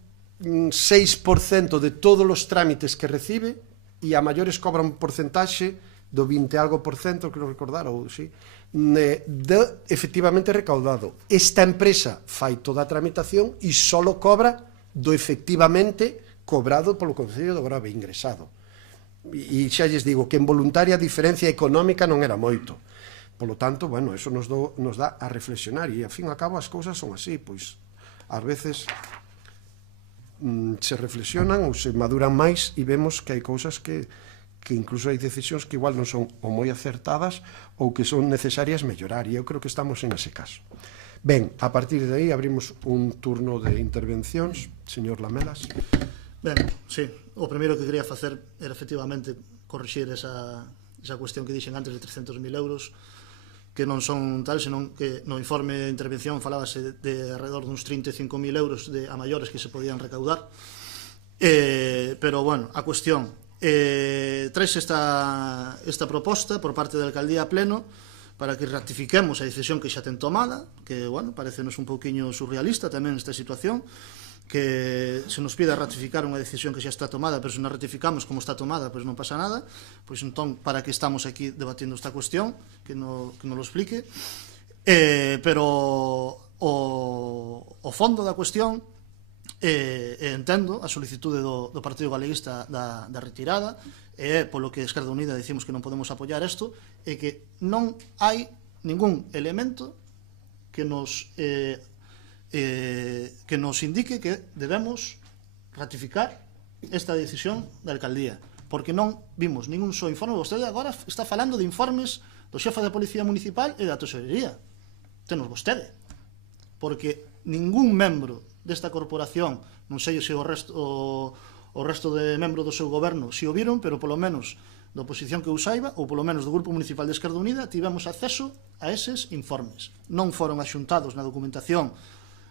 6% de todos os trámites que recibe, e a maiores cobra un porcentaxe do 20 algo por cento, creo recordar, ou sí, de efectivamente recaudado. Esta empresa fai toda a tramitación e só cobra do efectivamente cobrado polo Concello do Grove, ingresado. E xa lles digo que en voluntaria a diferencia económica non era moito. Polo tanto, bueno, eso nos dá a reflexionar, e, ao fin e ao cabo, as cousas son así, pois, ás veces se reflexionan ou se maduran máis e vemos que hai cousas que incluso hai decisións que igual non son ou moi acertadas ou que son necesarias mellorar, e eu creo que estamos en ese caso. Ben, a partir de aí abrimos un turno de intervencións. Señor Lamelas. Ben, sí, o primeiro que quería facer era efectivamente corrixir esa cuestión que dixen antes de 300.000 euros, que non son tal, senón que no informe de intervención falábase de alrededor duns 35.000 euros a maiores que se podían recaudar. Pero, bueno, a cuestión, traes esta proposta por parte da alcaldía a pleno para que ratifiquemos a decisión que xa ten tomada, que, bueno, parecenos un pouquiño surrealista tamén esta situación, que se nos pida ratificar unha decisión que xa está tomada, pero se non ratificamos como está tomada, pois non pasa nada. Pois entón, para que estamos aquí debatindo esta cuestión, que nos lo explique. Pero o fondo da cuestión, entendo a solicitude do Partido Galeguista da retirada, e polo que Esquerda Unida dicimos que non podemos apoiar isto, é que non hai ningún elemento que nos indique que debemos ratificar esta decisión da alcaldía, porque non vimos ningún só informe. Vostede agora está falando de informes do xefe de Policía Municipal e da Tesorería. Tenos vostede, porque ningún membro desta corporación, non sei se o resto de membros do seu goberno se o viron, pero polo menos da oposición que eu saiba, ou polo menos do Grupo Municipal de Esquerda Unida, tivemos acceso a eses informes. Non foron axuntados na documentación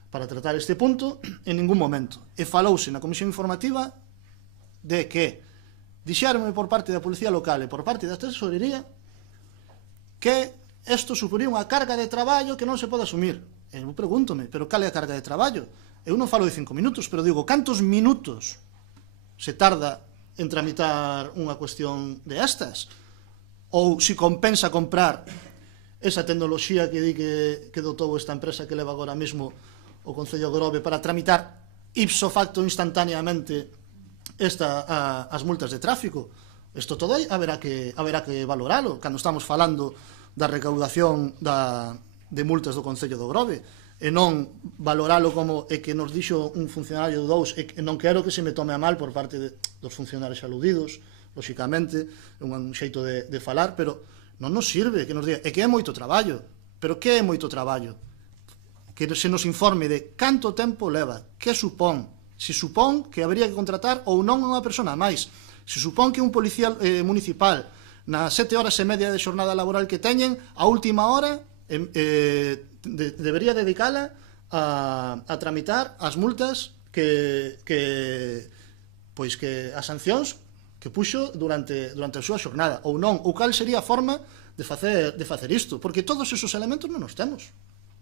para tratar este punto en ningún momento. E falouse na comisión informativa de que dixéronme por parte da Policía Local e por parte da Tesorería que isto suporía unha carga de traballo que non se pode asumir. E eu pregúntome, pero cal é a carga de traballo? Eu non falo de 5 minutos, pero digo, cantos minutos se tarda en tramitar unha cuestión de estas? Ou se compensa comprar esa tecnoloxía que di que dotou esta empresa que leva agora mesmo o Concello de Grove para tramitar ipso facto instantaneamente as multas de tráfico. Isto todo aí haberá que valoralo cando estamos falando da recaudación de multas do Concello do Grove, e non valoralo como é que nos dixo un funcionario dous, e non quero que se me tome a mal por parte dos funcionarios aludidos, lóxicamente, é un xeito de falar, pero non nos sirve que nos diga, é que é moito traballo, pero que é moito traballo? Que se nos informe de canto tempo leva, que supón, se supón que habría que contratar ou non unha persona máis, se supón que un policía municipal nas 7 horas e media de xornada laboral que teñen, a última hora debería dedicala a tramitar as multas que as sancións que puxo durante a súa xornada, ou non, ou cal sería a forma de facer isto, porque todos esos elementos non os temos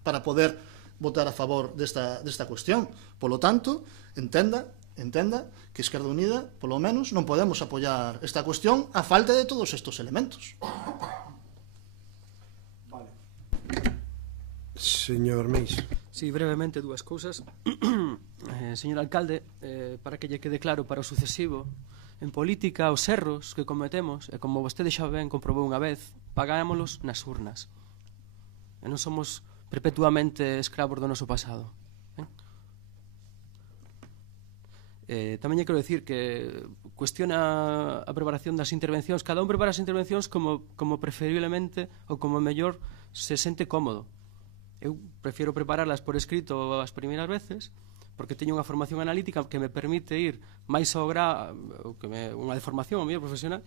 para poder votar a favor desta cuestión. Polo tanto, entenda que Esquerda Unida, polo menos, non podemos apoiar esta cuestión a falta de todos estos elementos. Vale. Señor Meis. Sí, brevemente, dúas cousas. Señor alcalde, para que lle quede claro para o sucesivo, en política os erros que cometemos, e como vostede xa ben comprobou unha vez, pagámolos nas urnas. E non somos perpetuamente escravos do noso pasado. Tamén lle quero dicir que cuestiona a preparación das intervencións. Cada un prepara as intervencións como preferiblemente ou como mellor se sente cómodo. Eu prefiero prepararlas por escrito as primeiras veces, porque teño unha formación analítica que me permite ir máis ao unha deformación a mellor profesional,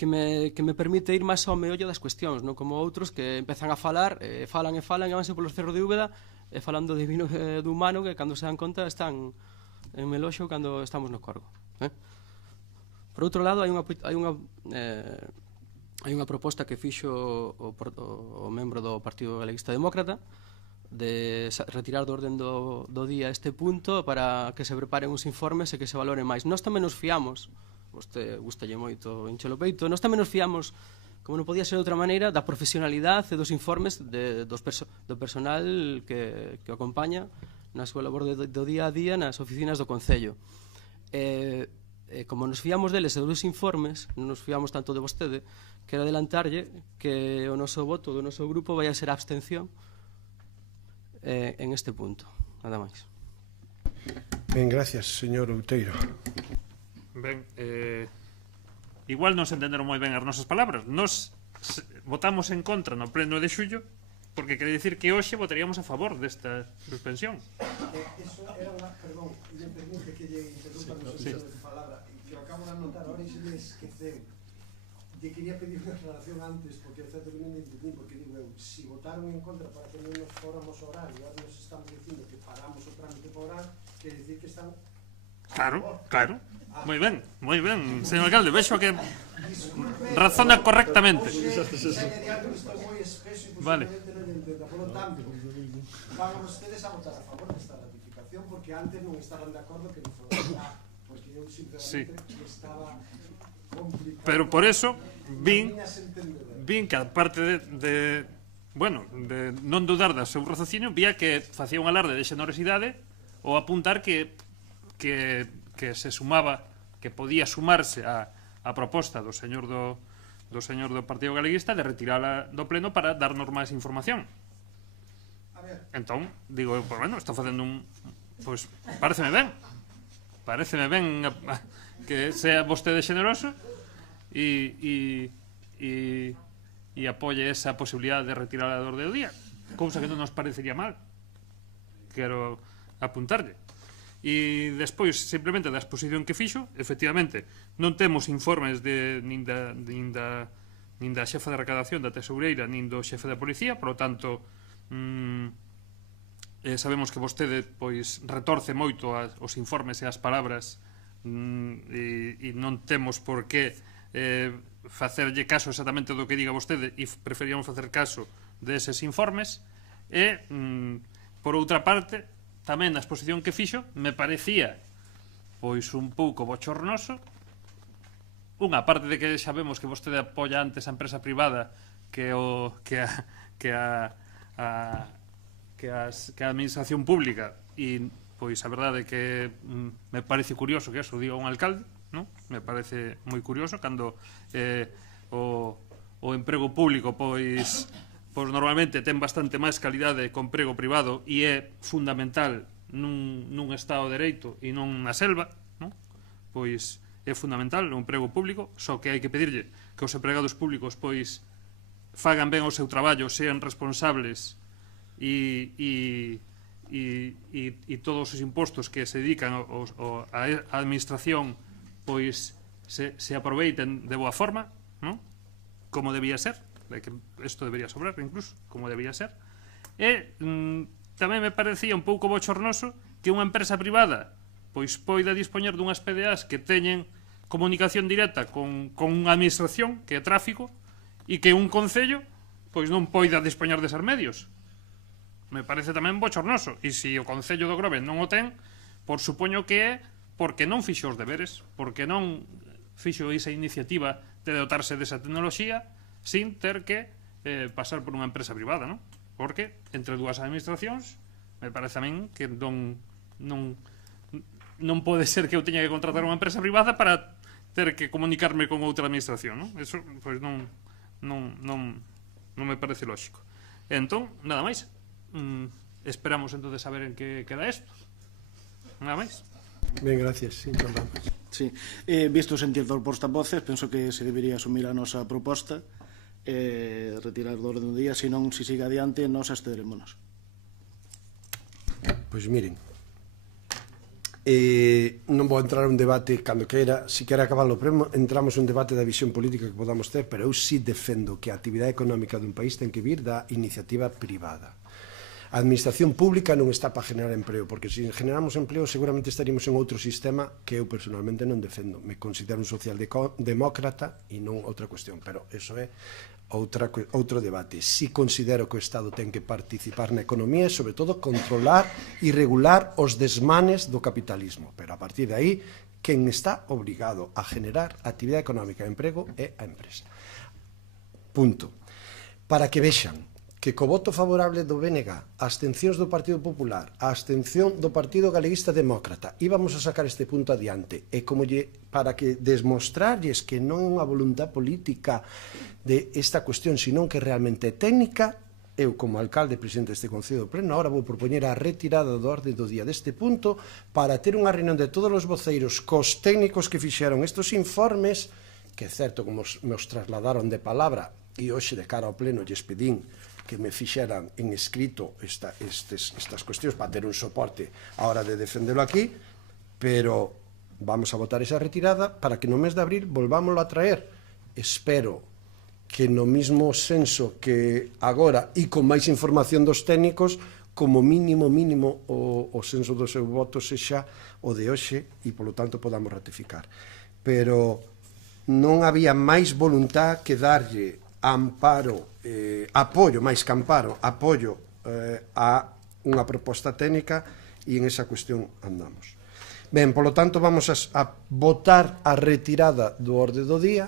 que me permite ir máis ao meollo das cuestións, non como outros que empezan a falar, falan e vanse polos cerros de Úbeda, falando de vino do humano, que cando se dan conta están en Meloxo cando estamos no Corgo. Por outro lado, hai unha proposta que fixo o membro do Partido Galeguista Demócrata de retirar do orden do día este punto para que se preparen uns informes e que se valoren máis. Nós tamén nos fiamos, vostede gustalle moito hinchelo peito, nós tamén nos fiamos, como non podía ser de outra maneira, da profesionalidade e dos informes do personal que o acompaña na súa labor do día a día nas oficinas do Concello. Como nos fiamos deles e dos informes, non nos fiamos tanto de vostede, quero adelantarlle que o noso voto do noso grupo vai a ser a abstención en este punto, nada máis. Ben, gracias, señor Outeiro. Ben, igual non se entenderon moi ben as nosas palabras. Nos votamos en contra no pleno de xullo porque quere dicir que hoxe votaríamos a favor desta suspensión. Eso era unha, perdón, me permite que lle interrumpa no sentido de palabra, que o acabo de anotar, ahora se me esqueceu. Lle quería pedir unha aclaración antes, porque é certo que non entendí, porque digo eu, si votaron en contra para que non nos fóramos a orar, e ahora nos estamos dicindo que paramos o trámite para orar, quere dicir que están... Claro. Moi ben, señor alcalde, vexo que razona correctamente. Vale. Por lo tanto, van ustedes a votar a favor desta ratificación, porque antes non estaban de acordo que non fora, porque eu sinceramente estaba complicado. Pero por eso vin que aparte de non dudar do seu raciocinio, vía que facía un alarde de xenerosidade ou apuntar que se sumaba, que podía sumarse a proposta do señor do Partido Galeguista de retirala do pleno para darnos máis información. Entón, digo, está facendo un... Pois, pareceme ben que sea vostede xeneroso e apoie esa posibilidade de retirala do orde do día, cousa que non nos parecería mal, quero apuntarlle. E despois, simplemente da exposición que fixo, efectivamente, non temos informes nin da xefa de recadación da tesoureira nin do xefe da policía, por lo tanto sabemos que vostede pois retorce moito os informes e as palabras e non temos por que facerlle caso exactamente do que diga vostede e preferíamos facer caso deses informes e, por outra parte, tamén na exposición que fixo me parecía pois un pouco bochornoso, unha parte de que xa vemos que vostede apoia antes a empresa privada que a administración pública, e pois a verdade é que me parece curioso que eso diga un alcalde, non? Me parece moi curioso cando o emprego público pois normalmente ten bastante máis calidade que o emprego privado e é fundamental nun Estado de Dereito e non na selva, non? Pois é fundamental o emprego público, só que hai que pedirlle que os empregados públicos pois fagan ben o seu traballo, sean responsables e todos os impostos que se dedican á administración pois se aproveiten de boa forma, non? Como debía ser, que isto debería sobrar incluso, como debía ser. E tamén me parecía un pouco bochornoso que unha empresa privada pois poida dispoñer dunhas PDAs que teñen comunicación directa con unha administración que é tráfico e que un concello pois non poida dispoñer deses medios. Me parece tamén bochornoso, e se o Concello do Grove non o ten, por supoño que é porque non fixo os deberes, porque non fixo esa iniciativa de dotarse desa tecnoloxía sin ter que pasar por unha empresa privada, non? Porque entre dúas administracións me parece a min que non pode ser que eu teña que contratar unha empresa privada para ter que comunicarme con outra administración, non? Eso pois non me parece lógico. Entón, nada máis. Esperamos entonces a ver en que queda isto. Nada máis. Ben, gracias. Sí, sí. Visto o sentir dos portavoces, penso que se debería asumir a nosa proposta retirar do orden do día, senón, se siga adiante, nos absteremos. Pois miren, non vou entrar un debate cando queira, si quere acabar o pleno entramos un debate da visión política que podamos ter, pero eu si defendo que a actividade económica dun país ten que vir da iniciativa privada. A administración pública non está para generar empleo, porque se generamos empleo seguramente estaríamos en outro sistema que eu personalmente non defendo. Me considero un socialdemócrata e non outra cuestión, pero eso é outro debate. Si considero que o Estado ten que participar na economía e, sobre todo, controlar e regular os desmanes do capitalismo. Pero a partir de aí, quen está obrigado a generar actividade económica e emprego é a empresa. Punto. Para que vexan que co voto favorable do BNG, a abstencións do Partido Popular, a abstención do Partido Galeguista Demócrata, íbamos a sacar este punto adiante, e como para que demostrarlles que non é unha voluntad política de esta cuestión, senón que realmente é técnica, eu como alcalde presidente deste Concello do Pleno, agora vou propoñer a retirada do orde do día deste punto para ter unha reunión de todos os voceiros cos técnicos que fixeron estes informes, que é certo como nos trasladaron de palabra, e hoxe de cara ao Pleno lles pedín que me fixeran en escrito estas cuestións para ter un soporte a hora de defendelo aquí, pero vamos a votar esa retirada para que no mes de abril volvámoslo a traer. Espero que no mismo senso que agora e con máis información dos técnicos, como mínimo o senso do seu voto sexa o de hoxe e polo tanto podamos ratificar. Pero non había máis voluntad que darlle amparo, apoio, máis que amparo, apoio a unha proposta técnica, e en esa cuestión andamos. Ben, polo tanto, vamos a votar a retirada do orde do día.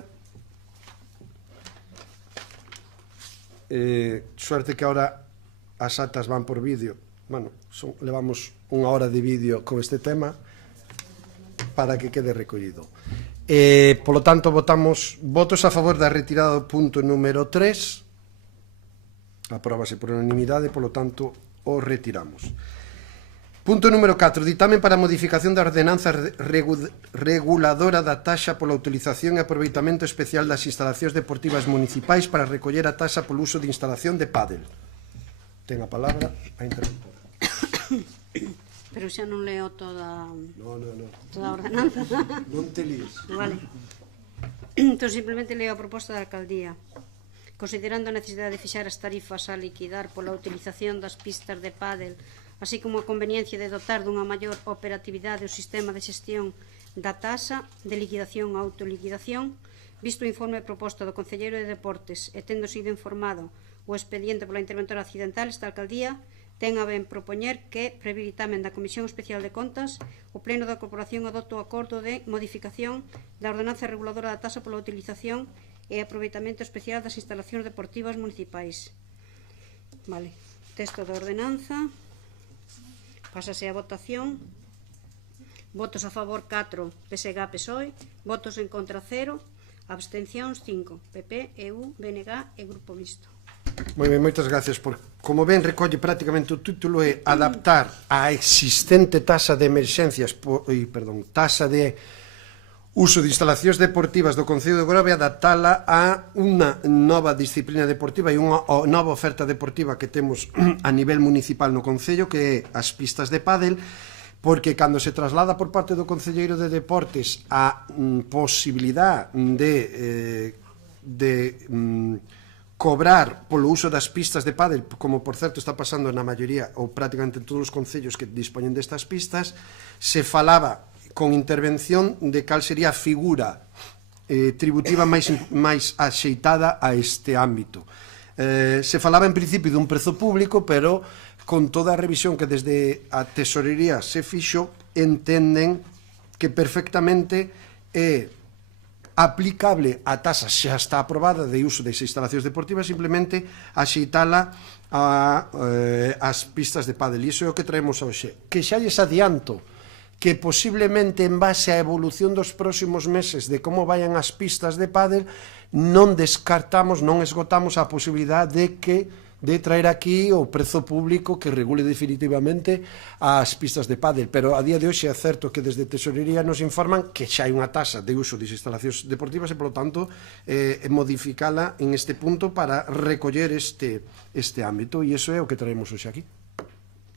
Suerte que agora as actas van por vídeo. Bueno, levamos unha hora de vídeo con este tema para que quede recollido. Polo tanto, votamos votos a favor da retirada do punto número 3. Apróbase por unanimidade, polo tanto, o retiramos. Punto número 4. Ditamen para a modificación da ordenanza reguladora da taxa pola utilización e aproveitamento especial das instalacións deportivas municipais para recoller a taxa polo uso de instalación de pádel. Ten a palabra a interventora. Pero xa non leo toda toda a ordenanza. Non te líes. Vale. Entón, simplemente leo a proposta da alcaldía. Considerando a necesidade de fixar as tarifas a liquidar pola utilización das pistas de pádel, así como a conveniencia de dotar dunha maior operatividade o sistema de xestión da taxa de liquidación a autoliquidación, visto o informe de proposta do Concelleiro de Deportes e tendo sido informado o expediente pola interventora accidental, esta alcaldía ten a ben propoñer que, previo ditamen da Comisión Especial de Contas, o Pleno da Corporación adopte o acordo de modificación da ordenanza reguladora da tasa pola utilización e aproveitamento especial das instalacións deportivas municipais. Vale, texto da ordenanza. Pásase a votación. Votos a favor 4, PSG, PSOE. Votos en contra 0. Abstencións 5, PP, EU, BNG e Grupo Mixto. Moi ben, moitas gracias. Como ben, recolle prácticamente o título é adaptar a existente tasa de emerxencias, tasa de uso de instalacións deportivas do Concello de Grove, adaptala a unha nova disciplina deportiva e unha nova oferta deportiva que temos a nivel municipal no Concello, que é as pistas de pádel, porque cando se traslada por parte do Concelleiro de Deportes a posibilidad de cobrar polo uso das pistas de pádel, como por certo está pasando na maioría ou prácticamente en todos os concellos que dispoñen destas pistas, se falaba con intervención de cal sería a figura tributiva máis axeitada a este ámbito. Se falaba en principio dun prezo público, pero con toda a revisión que desde a Tesorería se fixo, entenden que perfectamente é aplicable a tasa xa está aprobada de uso das instalacións deportivas, simplemente axeitala ás pistas de pádel. E iso é o que traemos hoxe. Que xa lles adianto que posiblemente en base á evolución dos próximos meses de como vayan as pistas de pádel, non descartamos, non esgotamos a posibilidade de traer aquí o prezo público que regule definitivamente as pistas de pádel, pero a día de hoxe é certo que desde Tesorería nos informan que xa hai unha tasa de uso das instalacións deportivas e, polo tanto, modificala en este punto para recoller este ámbito, e iso é o que traemos hoxe aquí.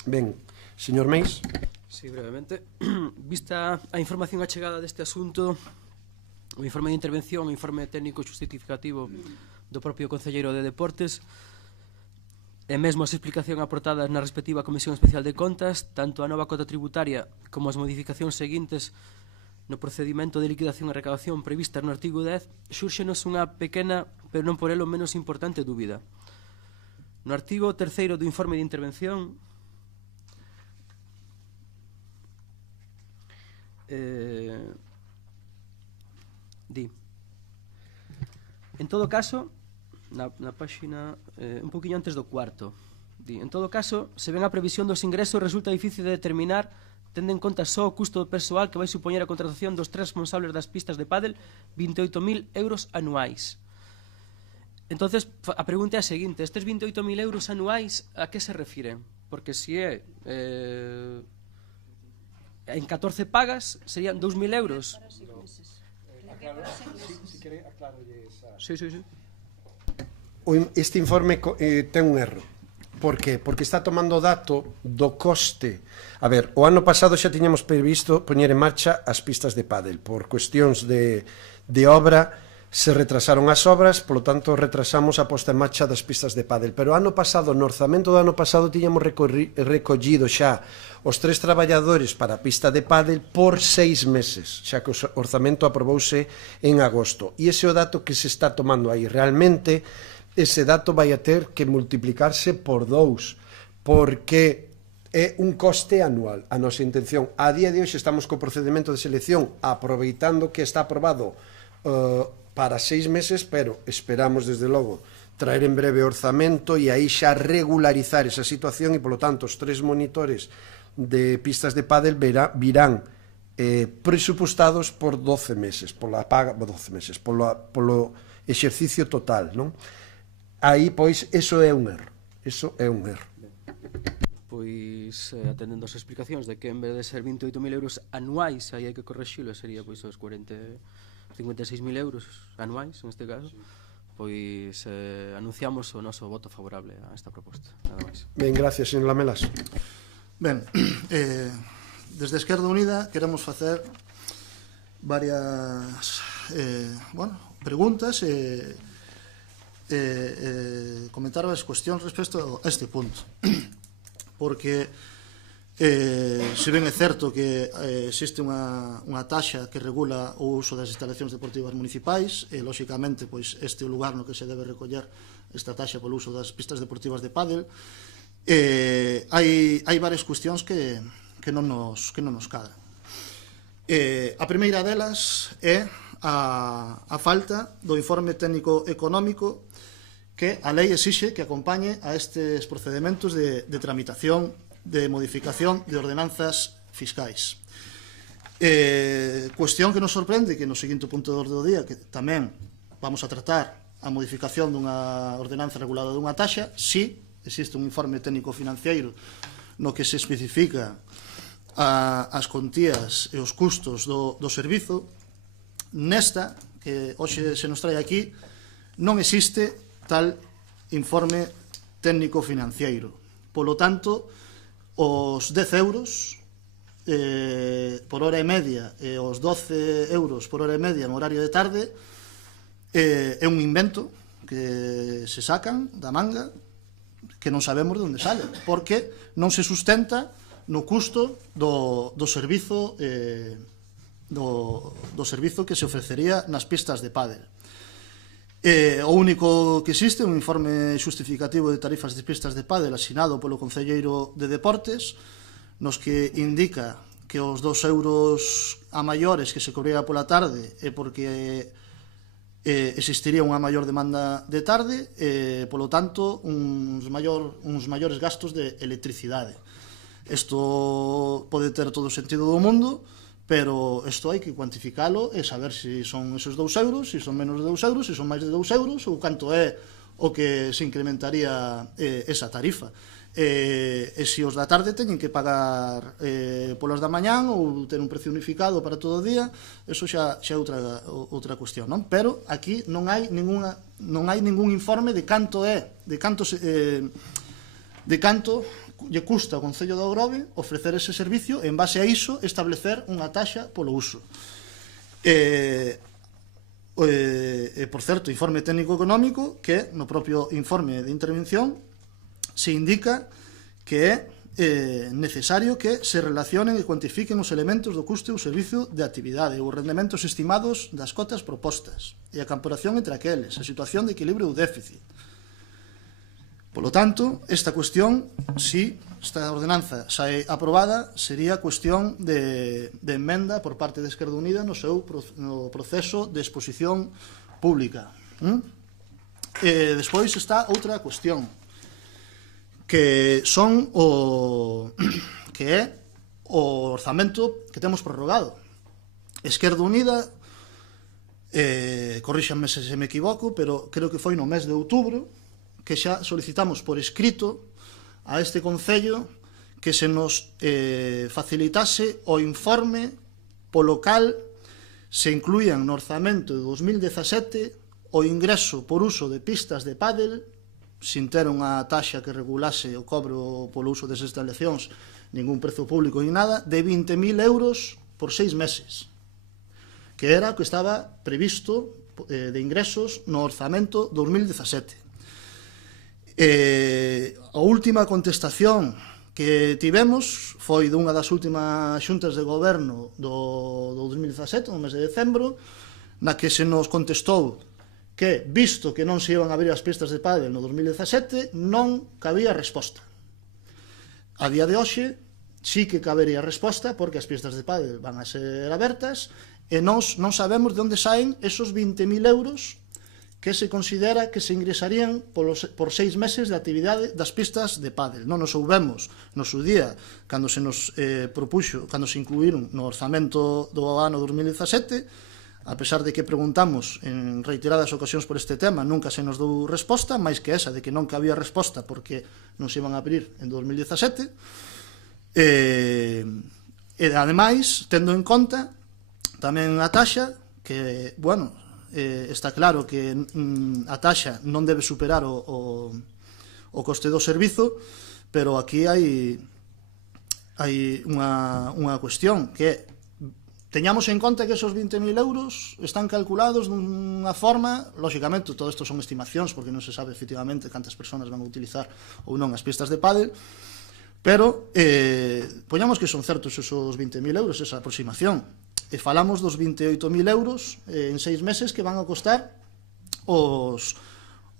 Ben, señor Meis. Sí, brevemente. Vista a información achegada deste asunto, o informe de intervención, o informe técnico justificativo do propio Concelleiro de Deportes, e mesmo as explicacións aportadas na respectiva Comisión Especial de Contas, tanto a nova cota tributaria como as modificacións seguintes no procedimento de liquidación e recaudación previstas no artigo 10, xúrxenos unha pequena, pero non por elo menos importante dúbida. No artigo 3º do informe de intervención, di: en todo caso, na páxina un poquinho antes do cuarto, di: en todo caso, se ven a previsión dos ingresos, resulta difícil de determinar tendo en conta só o custo do persoal que vai supoñer a contratación dos 3 responsables das pistas de pádel, 28.000 euros anuais. Entonces, a pregunta é a seguinte: estes 28.000 euros anuais a que se refiren? Porque se é en 14 pagas serían 2.000 euros. Sí. Este informe ten un erro. Por qué? Porque está tomando dato do coste. A ver, o ano pasado xa tiñamos previsto poñer en marcha as pistas de pádel. Por cuestións de obra se retrasaron as obras, polo tanto retrasamos a posta en marcha das pistas de pádel. Pero ano pasado, no orzamento do ano pasado, tiñamos recollido xa os 3 traballadores para a pista de pádel por 6 meses, xa que o orzamento aprobouse en agosto. E ese é o dato que se está tomando aí. Realmente, ese dato vai a ter que multiplicarse por 2, porque é un coste anual. A nosa intención, a día de hoxe estamos co procedimento de selección aproveitando que está aprobado para 6 meses, pero esperamos desde logo traer en breve orzamento e aí xa regularizar esa situación e, polo tanto, os 3 monitores de pistas de pádel virán presupustados por 12 meses, polo exercicio total, non? Aí, pois, eso é un erro. Pois, atendendo as explicacións de que en vez de ser 28.000 euros anuais, aí hai que correxilo, sería pois os 56.000 euros anuais, en este caso, pois anunciamos o noso voto favorable a esta proposta. Nada máis. Ben, gracias, señor Lamelas. Ben, desde Esquerda Unida queremos facer varias preguntas e comentar varias cuestións respecto a este punto, porque Se ben é certo que existe unha taxa que regula o uso das instalacións deportivas municipais e, lóxicamente, pois, este é o lugar no que se debe recoller esta taxa polo uso das pistas deportivas de pádel. Hai varias cuestións que non nos cadran. A primeira delas é a falta do informe técnico económico que a lei exixe que acompañe a estes procedementos de tramitación de modificación de ordenanzas fiscais. Cuestión que nos sorprende que no seguinte punto de orde do día, que tamén vamos a tratar a modificación dunha ordenanza regulada dunha taxa, si existe un informe técnico financiero no que se especifica as contías e os custos do servizo. Nesta, que hoxe se nos trae aquí, non existe tal informe técnico financiero. Polo tanto, os 10 euros por hora e media e os 12 euros por hora e media no horario de tarde é un invento que se sacan da manga que non sabemos de onde sale, porque non se sustenta no custo do servizo do servizo que se ofrecería nas pistas de pádel. O único que existe é un informe xustificativo de tarifas de pistas de pádel asinado polo Concelleiro de Deportes, nos que indica que os 2 euros a maiores que se cobrira pola tarde é porque existiría unha maior demanda de tarde e, polo tanto, uns maiores gastos de electricidade. Isto pode ter todo o sentido do mundo, pero isto hai que cuantificalo e saber se son esos 2 euros, se son menos de 2 euros, se son máis de 2 euros ou canto é o que se incrementaría esa tarifa. E se os da tarde teñen que pagar polas da mañán ou ter un precio unificado para todo o día, eso xa é outra cuestión, non? Pero aquí non hai ningún informe de canto lle custa ao Concello do Grove ofrecer ese servicio e, en base a iso, establecer unha taxa polo uso. Por certo, informe técnico económico que no propio informe de intervención se indica que é necesario que se relacionen e cuantifiquen os elementos do custe ou servicio de actividade ou rendementos estimados das cotas propostas e a comparación entre aqueles, a situación de equilibrio ou déficit. Polo tanto, esta cuestión, si esta ordenanza sae aprobada, sería cuestión de emenda por parte de Esquerda Unida no seu proceso de exposición pública. Despois está outra cuestión, que é o orzamento que temos prorrogado. Esquerda Unida, corríxanme se me equivoco, pero creo que foi no mes de outubro que xa solicitamos por escrito a este Concello que se nos facilitase o informe polo cal se incluían no orzamento de 2017 o ingreso por uso de pistas de pádel sin ter unha taxa que regulase o cobro polo uso desas instalacións, ningún prezo público ni nada, de 20.000 euros por 6 meses, que era o que estaba previsto de ingresos no orzamento 2017. A última contestación que tivemos foi dunha das últimas xuntas de goberno do 2017, no mes de decembro, na que se nos contestou que, visto que non se iban a abrir as pistas de pádel no 2017, non cabía resposta. A día de hoxe, sí que cabería resposta, porque as pistas de pádel van a ser abertas, e nós non sabemos de onde saen esos 20.000 euros que se considera que se ingresarían por 6 meses de actividade das pistas de pádel. Non nos soubemos no seu día, cando se nos propuxo, cando se incluíron no orzamento do ano 2017, a pesar de que preguntamos en reiteradas ocasións por este tema, nunca se nos dou resposta, máis que esa de que non cabía resposta porque non se iban a abrir en 2017. E ademais, tendo en conta tamén a taxa, que, bueno, está claro que a taxa non debe superar o coste do servizo, pero aquí hai unha cuestión que é: teñamos en conta que esos 20.000 euros están calculados dunha forma, lóxicamente todo isto son estimacións porque non se sabe efectivamente cantas persoas van a utilizar ou non as pistas de pádel, Pero poñamos que son certos esos 20.000 euros, esa aproximación, e falamos dos 28.000 euros en 6 meses que van a costar os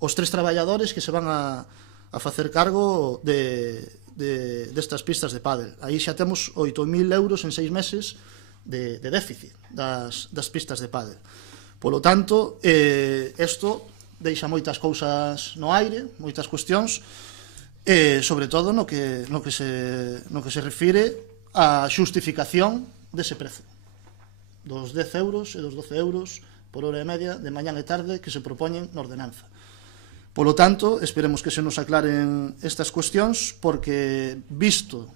3 traballadores que se van a facer cargo destas pistas de pádel. Aí xa temos 8.000 euros en 6 meses de déficit das pistas de pádel. Polo tanto, isto deixa moitas cousas no aire, moitas cuestións, sobre todo no que se refire á xustificación dese prezo dos 10 euros e dos 12 euros por hora e media de mañán e tarde que se propoñen na ordenanza. Polo tanto, esperemos que se nos aclaren estas cuestións, porque visto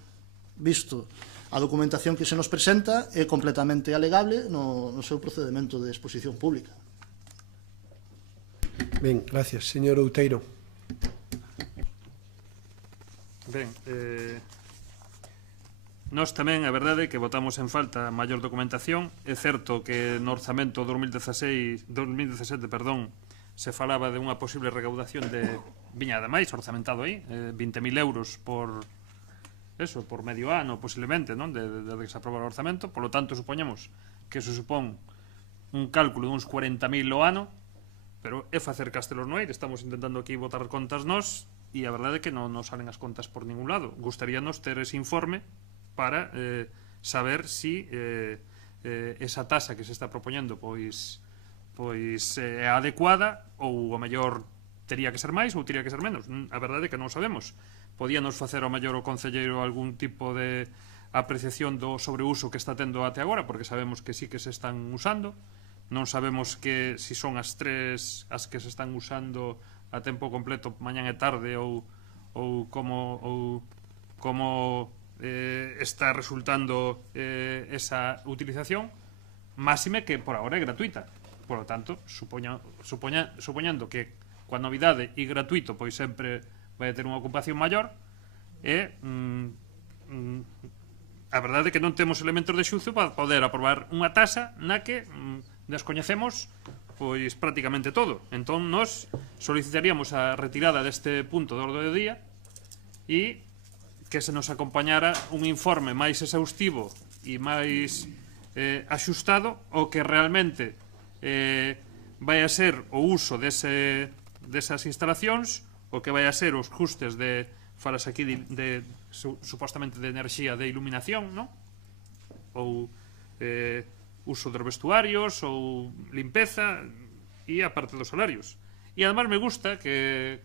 a documentación que se nos presenta é completamente alegable no seu procedimento de exposición pública. Ben, gracias. Señor Outeiro. Ben, nós tamén, a verdade, que votamos en falta maior documentación. É certo que no orzamento 2017, se falaba de unha posible recaudación de, viña ademais orzamentado aí, 20.000 euros por medio ano, posiblemente, non? Desde que se aproba o orzamento. Por lo tanto, supoñemos que se supón un cálculo de uns 40.000 o ano, pero é facer castelos no aire. Estamos intentando aquí botar contas nós, e a verdade é que non nos salen as contas por ningún lado. Gustaríanos ter ese informe para saber si esa tasa que se está propoñendo pois é adecuada, ou a mellor tería que ser máis ou tería que ser menos. A verdade é que non sabemos. Podíanos facer ao mellor o concelleiro algún tipo de apreciación do sobreuso que está tendo até agora, porque sabemos que sí que se están usando. Non sabemos que si son as 3 as que se están usando a tempo completo mañán e tarde, ou como está resultando esa utilización, máxime que por agora é gratuita. Por lo tanto, supoñando que coa novidade e gratuito pois sempre vai ter unha ocupación maior, a verdade é que non temos elementos de xuzo para poder aprobar unha tasa na que descoñecemos pois prácticamente todo. Entón, nós solicitaríamos a retirada deste punto do orde do día e que se nos acompañara un informe máis exhaustivo e máis axustado o que realmente vai a ser o uso desas instalacións, o que vai a ser os custes de, falas aquí supostamente de enerxía de iluminación, non? Ou uso dos vestuarios, ou limpeza, e a parte dos salarios. E además me gusta que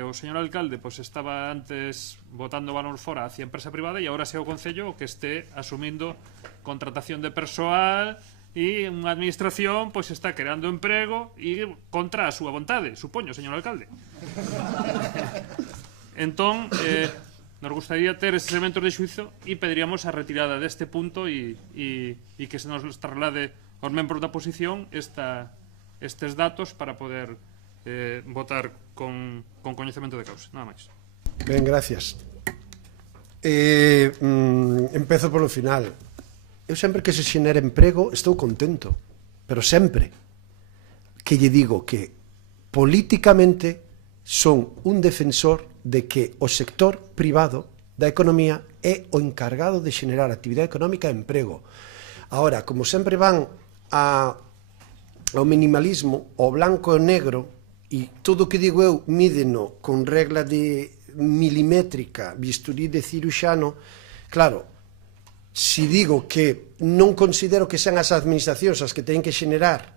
o señor alcalde pois estaba antes botando balón fora hacia a empresa privada, e agora sea o Concello o que este asumindo contratación de persoal, e unha administración pois está creando emprego e contra a súa vontade, supoño, señor alcalde. Entón, nos gustaría ter eses elementos de xuizo e pediríamos a retirada deste punto e que se nos traslade aos membros da oposición estes datos para poder votar con coñecemento de causa. Nada máis. Ben, gracias. Empezo polo final. Eu sempre que se xenera emprego estou contento, pero sempre que lle digo que políticamente son un defensor de que o sector privado da economía é o encargado de xenerar actividade económica e emprego. Ahora, como sempre van ao minimalismo, ao blanco e negro, e todo o que digo eu mídeno con regla de milimétrica, bisturí de ciruxano, claro, si digo que non considero que sean as administracións as que teñen que xenerar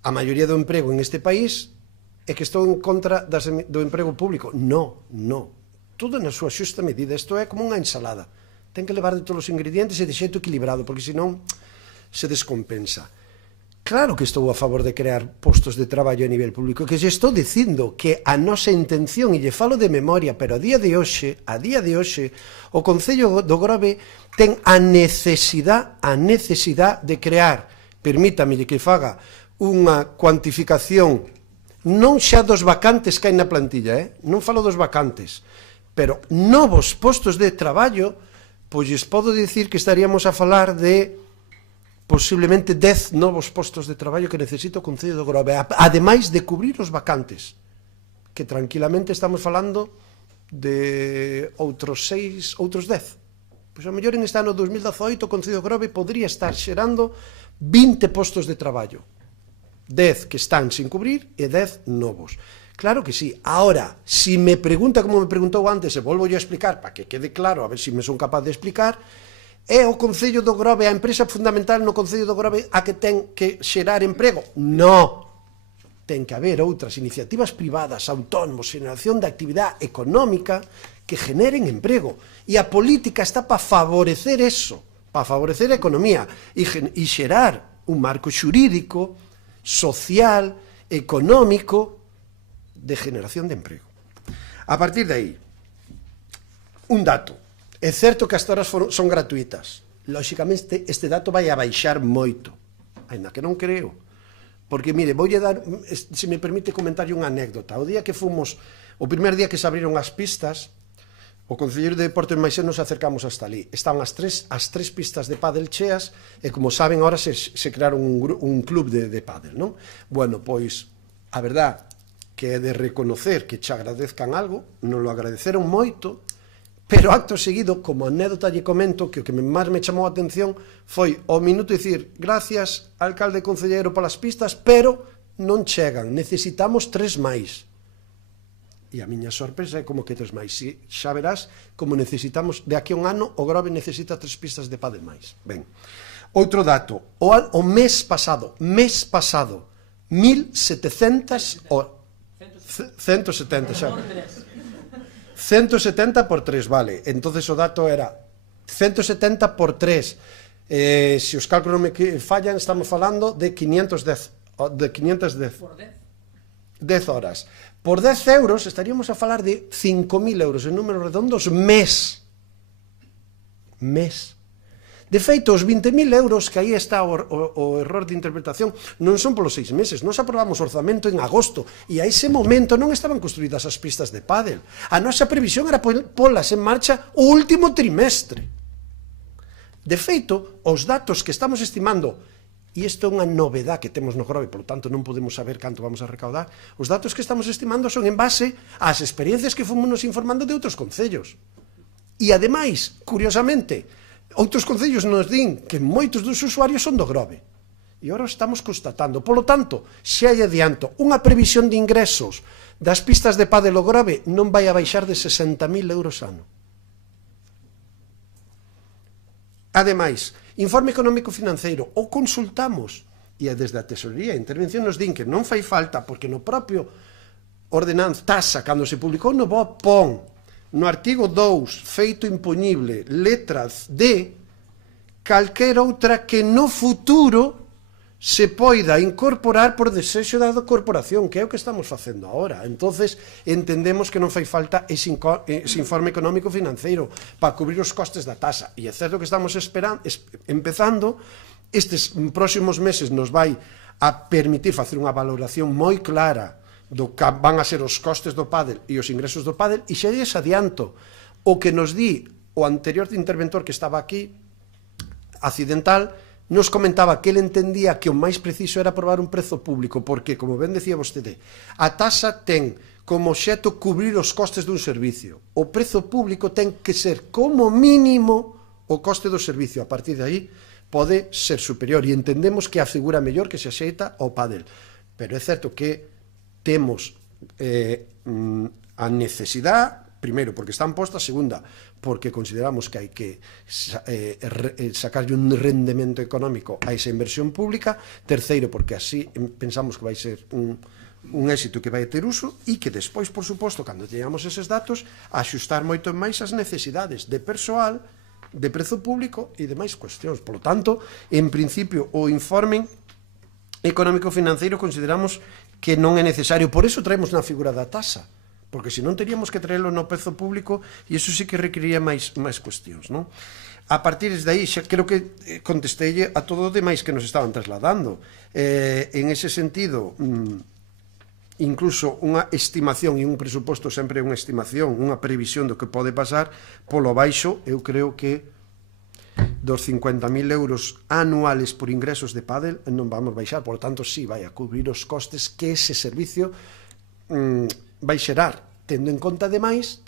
a maioría do emprego en este país, é que estou en contra do emprego público. No. Todo na súa xusta medida. Isto é como unha ensalada. Ten que levar de todos os ingredientes e de xeito equilibrado, porque senón se descompensa. Claro que estou a favor de crear postos de traballo a nivel público, que xe estou dicindo que a nosa intención, e lle falo de memoria, pero a día de hoxe, o Concello do Grove ten a necesidade de crear, permítame que faga unha cuantificación non xa dos vacantes que hai na plantilla, non falo dos vacantes, pero novos postos de traballo, pois lles podo dicir que estaríamos a falar de posiblemente 10 novos postos de traballo que necesita o Concello do Grove, ademais de cubrir os vacantes, que tranquilamente estamos falando de outros 6, outros 10. Pois a mellor en este ano 2018 o Concello de Grove podría estar xerando 20 postos de traballo. 10 que están sin cubrir e 10 novos. Claro que sí. Ahora, si me pregunta como me preguntou antes, e volvo a explicar, para que quede claro, a ver se me son capaz de explicar, é o Concello do Grove, a empresa fundamental no Concello do Grove a que ten que xerar emprego? No. Ten que haber outras iniciativas privadas, autónomos, xeración de actividade económica que generen emprego. E a política está para favorecer eso, para favorecer a economía e xerar un marco xurídico, social, económico, de generación de emprego. A partir de aí, un dato. É certo que as horas son gratuitas. Lóxicamente, este dato vai a baixar moito. Ainda que non creo. Porque, mire, voulle dar, se me permite comentarlle unha anécdota. O día que fomos, o primer día que se abriron as pistas, o Concelleiro de Deportes Maixén nos acercamos hasta ali. Estaban as tres pistas de pádel cheas e, como saben, ahora se crearon un club de pádel, non? Bueno, pois, a verdad que é de reconocer que che agradezcan algo, non lo agradeceron moito, pero acto seguido, como anécdota lle comento, que o que máis me chamou a atención foi o minuto dicir, gracias, alcalde e concelleiro, polas pistas, pero non chegan, necesitamos 3 máis. E a miña sorpresa é como que 3 máis. Si xa verás como necesitamos, de aquí a un ano, o Grove necesita 3 pistas de pádel máis. Ben, outro dato, o mes pasado, 1.700 horas, 170 xa. 170 por 3, vale. Entonces o dato era 170 por 3. Se os cálculos me fallan, estamos falando de 510 por 10 horas. Por 10 euros estaríamos a falar de 5.000 euros en números redondos mes. De feito, os 20.000 euros, que aí está o error de interpretación, non son polos 6 meses. Nos aprobamos orzamento en agosto e a ese momento non estaban construídas as pistas de pádel. A nosa previsión era polas en marcha o último trimestre. De feito, os datos que estamos estimando, e isto é unha novedad que temos no Grove, polo tanto non podemos saber canto vamos a recaudar, os datos que estamos estimando son en base ás experiencias que fomos nos informando de outros concellos. E ademais, curiosamente, outros concellos nos din que moitos dos usuarios son do Grove. E agora estamos constatando. Polo tanto, xa lle adianto, unha previsión de ingresos das pistas de pádel do Grove non vai a baixar de 60.000 euros ano. Ademais, informe económico financeiro, o consultamos, e desde a Tesorería a intervención nos din que non fai falta, porque no propio ordenanza taxa, cando se publicou no BOP, pon no artigo 2, feito impoñible, letra D, calquera outra que no futuro se poida incorporar por desexo da corporación, que é o que estamos facendo agora. Entonces, entendemos que non fai falta ese informe económico financeiro para cubrir os costes da tasa. E é certo que estamos empezando, estes próximos meses nos vai a permitir facer unha valoración moi clara do que van a ser os costes do pádel e os ingresos do pádel, e xa lles adianto o que nos di o anterior interventor que estaba aquí, accidental, nos comentaba que ele entendía que o máis preciso era aprobar un prezo público, porque, como ben decía vostede, a taxa ten como obxecto cubrir os costes dun servicio. O prezo público ten que ser como mínimo o coste do servicio. A partir de aí pode ser superior, e entendemos que a figura mellor que se axeita ao pádel. Pero é certo que temos a necesidade, primeiro, porque están postas, segunda, porque consideramos que hai que sacarlle un rendemento económico a esa inversión pública, terceiro, porque así pensamos que vai ser un éxito que vai ter uso, e que despois, por suposto, cando teñamos eses datos, axustar moito máis as necesidades de persoal, de prezo público e de máis cuestións. Por lo tanto, en principio, o informe económico financeiro consideramos que non é necesario. Por eso traemos na figura da tasa, porque senón teríamos que traerlo no prezo público, e iso sí que requeriría máis cuestións, non? A partir de aí, xa creo que contestei a todo o demais que nos estaban trasladando. En ese sentido, incluso unha estimación e un presuposto sempre é unha estimación, unha previsión do que pode pasar, polo baixo, eu creo que dos 50.000 euros anuales por ingresos de pádel non vamos baixar, por lo tanto, sí, vai a cubrir os costes que ese servicio vai xerar. tendo en conta ademais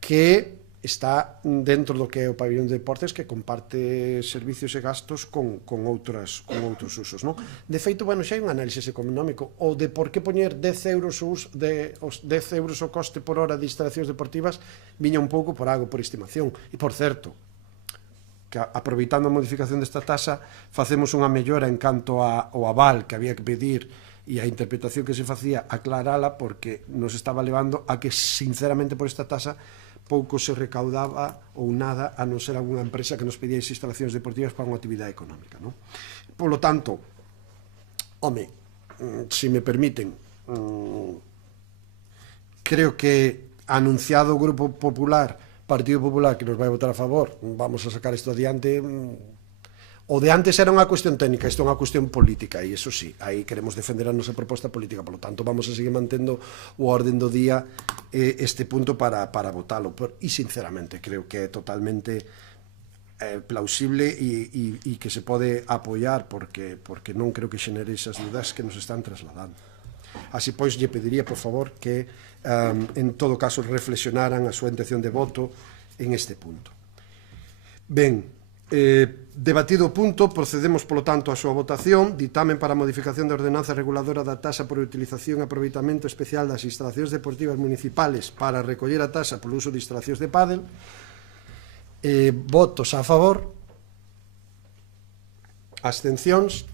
que está dentro do que é o pabillón de deportes, que comparte servicios e gastos con outros usos, non? De feito, bueno, xa hai un análisis económico o de por que poñer 10 euros o coste por hora de instalacións deportivas viña un pouco por algo, por estimación. E, por certo, que aproveitando a modificación desta taxa facemos unha mellora en canto ao aval que había que pedir e a interpretación que se facía aclarala, porque nos estaba levando a que, sinceramente, por esta taxa pouco se recaudaba ou nada, a non ser alguna empresa que nos pedía as instalacións deportivas para unha actividade económica, non? Polo tanto, home, se me permiten, creo que anunciado o Grupo Popular, Partido Popular, que nos vai votar a favor, vamos a sacar isto adiante. O de antes era unha cuestión técnica, isto é unha cuestión política, e iso sí, aí queremos defender a nosa proposta política, polo tanto vamos a seguir mantendo o orden do día este punto para votalo, e sinceramente creo que é totalmente plausible e que se pode apoiar, porque non creo que xenere esas dudas que nos están trasladando. Así pois, lle pediría, por favor, que en todo caso reflexionaran a súa intención de voto en este punto. Ben, debatido o punto, procedemos polo tanto á súa votación. Ditamen para a modificación da ordenanza reguladora da taxa por utilización e aproveitamento especial das instalacións deportivas municipales para recoller a taxa polo uso de instalacións de pádel. Votos a favor. Abstencións.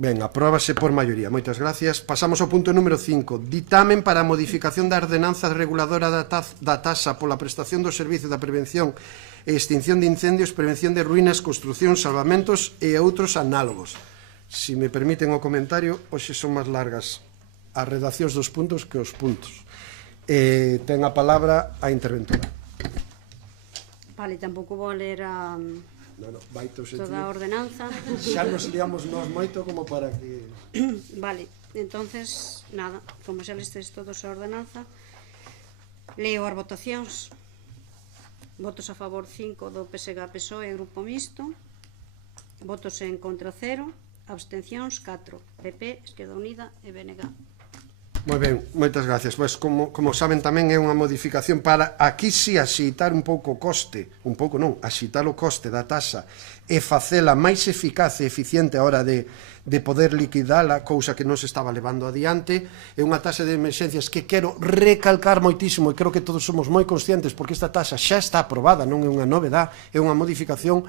Ben, apróbase por maioría. Moitas gracias. Pasamos ao punto número 5. Ditamen para a modificación da ordenanza reguladora da taxa pola prestación do servicio da prevención e extinción de incendios, prevención de ruínas, construción, salvamentos e outros análogos. Se me permiten o comentario, hoxe son máis largas as redaccións dos puntos que os puntos. Ten a palabra a interventora. Vale, tampouco vou ler a toda a ordenanza. Xa nos liamos nós moito como para que... Vale, entonces, nada, como xa lestes todos a ordenanza, leo as votacións. Votos a favor 5 do PSG, PSOE e Grupo Mixto. Votos en contra 0. Abstencións 4. PP, Esquerda Unida e BNG. Moi ben, moitas gracias. Pois, como saben, tamén é unha modificación para aquí si axitar un pouco o coste, un pouco non, axitar o coste da taxa e facela máis eficaz e eficiente a hora de poder liquidala, cousa que non se estaba levando adiante. É unha taxa de emerxencias que quero recalcar moitísimo, e creo que todos somos moi conscientes, porque esta taxa xa está aprobada, non é unha novedade, é unha modificación,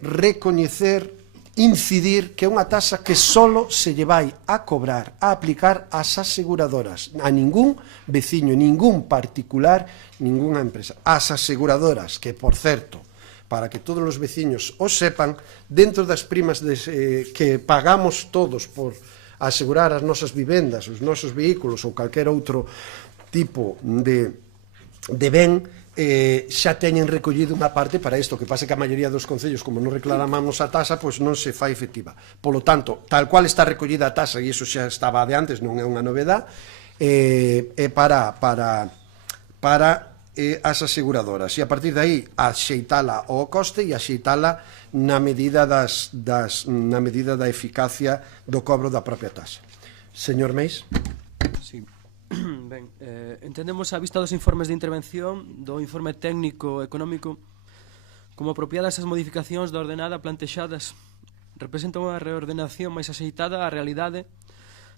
recoñecer, incidir que é unha taxa que solo se lle vai a cobrar, a aplicar ás aseguradoras, a ningún veciño, ningún particular, ninguna empresa. As aseguradoras, que, por certo, para que todos os veciños os sepan, dentro das primas que pagamos todos por asegurar as nosas vivendas, os nosos vehículos ou calquer outro tipo de ben, xa teñen recollido unha parte para isto, que pasa que a maioría dos concellos, como non reclamamos a taxa, pois non se fai efectiva. Polo tanto, tal cual está recollida a taxa, e iso xa estaba de antes, non é unha novedade, é para as aseguradoras, e a partir de aí axeitala ao coste e axeitala na medida na medida da eficacia do cobro da propia taxa. Señor Meis? Sí. Ben, entendemos a vista dos informes de intervención do informe técnico económico como apropiadas as modificacións da ordenada plantexadas representan unha reordenación máis axeitada á realidade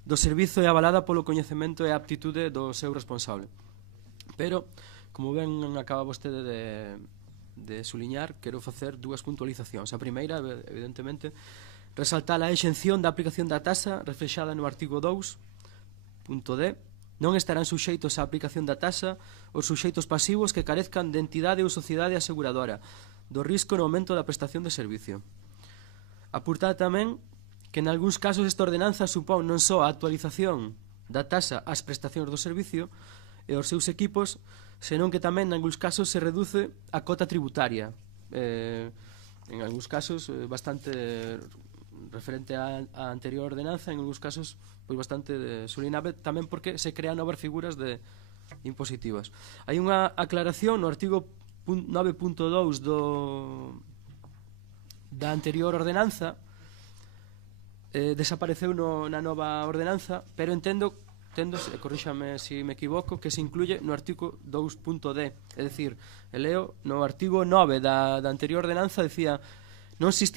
do servizo e avalada polo coñecemento e aptitude do seu responsable. Pero, como ben acaba vostede de suliñar, quero facer dúas puntualizacións. A primeira, evidentemente, resaltar a exención da aplicación da taxa reflexada no artigo 2.d. Non estarán suxeitos á aplicación da taxa os suxeitos pasivos que carezcan de entidade ou sociedade aseguradora do risco no aumento da prestación de servicio. Apuntar tamén que en algúns casos esta ordenanza supón non só a actualización da taxa ás prestacións do servicio e aos seus equipos, senón que tamén en algúns casos se reduce a cota tributaria, en algúns casos bastante referente á anterior ordenanza, en algúns casos pois bastante sulinable, tamén porque se crean novas figuras impositivas. Hai unha aclaración no artigo 9.2 da anterior ordenanza, desapareceu na nova ordenanza, pero entendo enténdose, corríxame se me equivoco, que se incluye no artigo 2.d, é dicir, leo no artigo 9 da anterior ordenanza decía non se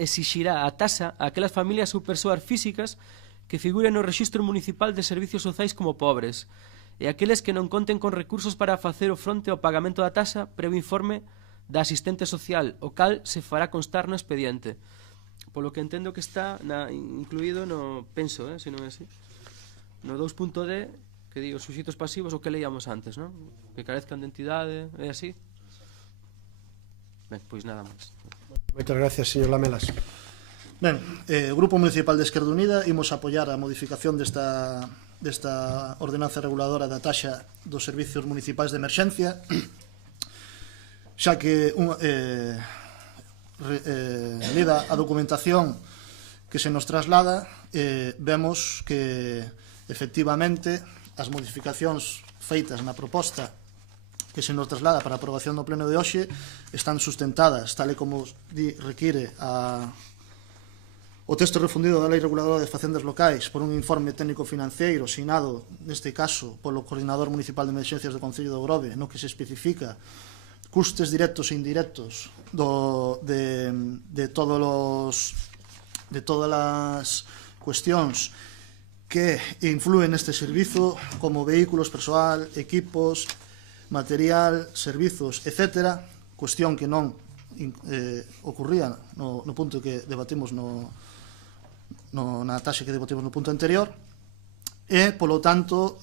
exixirá a tasa a aquelas familias ou persoas físicas que figuren no Rexistro Municipal de Servicios Sociais como pobres e aqueles que non conten con recursos para facer o fronte ao pagamento da tasa previo informe da asistente social, o cal se fará constar no expediente. Polo que entendo que está incluído no, penso, se non é así, no 2.d, que di os suxeitos pasivos, o que leíamos antes, non? Que carezcan de entidade, é así? Ben, pois nada máis. Moitas gracias, señor Lamelas. Ben, o Grupo Municipal de Esquerda Unida imos apoiar a modificación desta ordenanza reguladora da taxa dos servicios municipais de emerxencia, xa que lida a documentación que se nos traslada, vemos que efectivamente as modificacións feitas na proposta que se nos traslada para a aprobación do pleno de hoxe están sustentadas, tal e como require o texto refundido da Lei Reguladora de Facendas Locais por un informe técnico-financeiro sinado, neste caso, polo Coordinador Municipal de Emerxencias do Concello de Grove, no que se especifica custes directos e indirectos de todas as cuestións que influen neste servizo, como vehículos, persoal, equipos, material, servizos, etc. Cuestión que non ocurría no punto que debatimos na taxa que debatimos no punto anterior, e, polo tanto,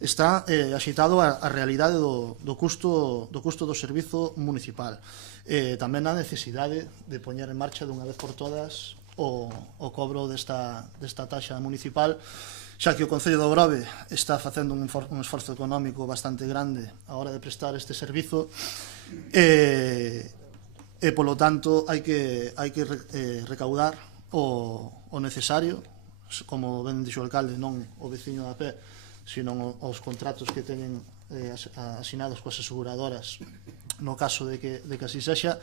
está axitado a realidade do custo do servizo municipal. Tamén a necesidade de poñer en marcha dunha vez por todas o cobro desta taxa municipal, xa que o Concello de Grove está facendo un esforzo económico bastante grande a hora de prestar este servizo e polo tanto hai que recaudar o necesario, como ben dixo o alcalde, non o veciño da pé, sino os contratos que teñen asinados coas aseguradoras, no caso de que así sexa,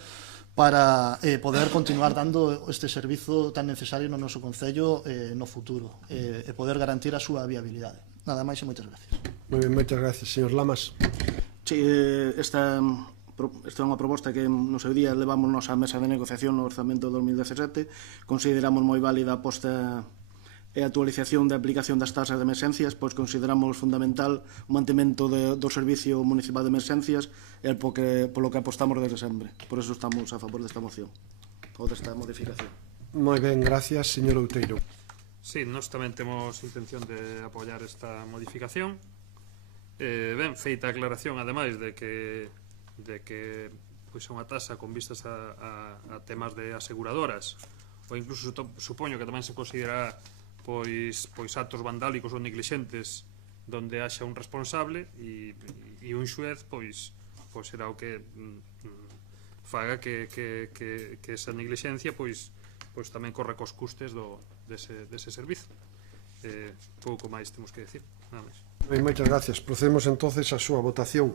para poder continuar dando este servizo tan necesario no noso Concello no futuro e poder garantir a súa viabilidade. Nada máis e moitas gracias. Moi ben, moitas gracias, señor Lamas. Sí, esta é unha proposta que no seu día levámonos á mesa de negociación no Orzamento 2017. Consideramos moi válida a posta e a actualización da aplicación das tasas de emerxencias, pois consideramos fundamental o mantemento do Servicio Municipal de Emerxencias e polo que apostamos desde sempre. Por eso estamos a favor desta moción ou desta modificación. Moi ben, gracias, señor Outeiro. Sí, nós tamén temos intención de apoiar esta modificación. Ben, feita a aclaración, ademais, de que pois é unha tasa con vistas a temas de aseguradoras, ou incluso supoño que tamén se considera pois actos vandálicos ou neglixentes donde haxa un responsable e un xuez pois será o que faga que esa neglixencia pois tamén corra cos custes dese servizo. Pouco máis temos que decir, nada máis. Moitas gracias. Procedemos entonces a súa votación.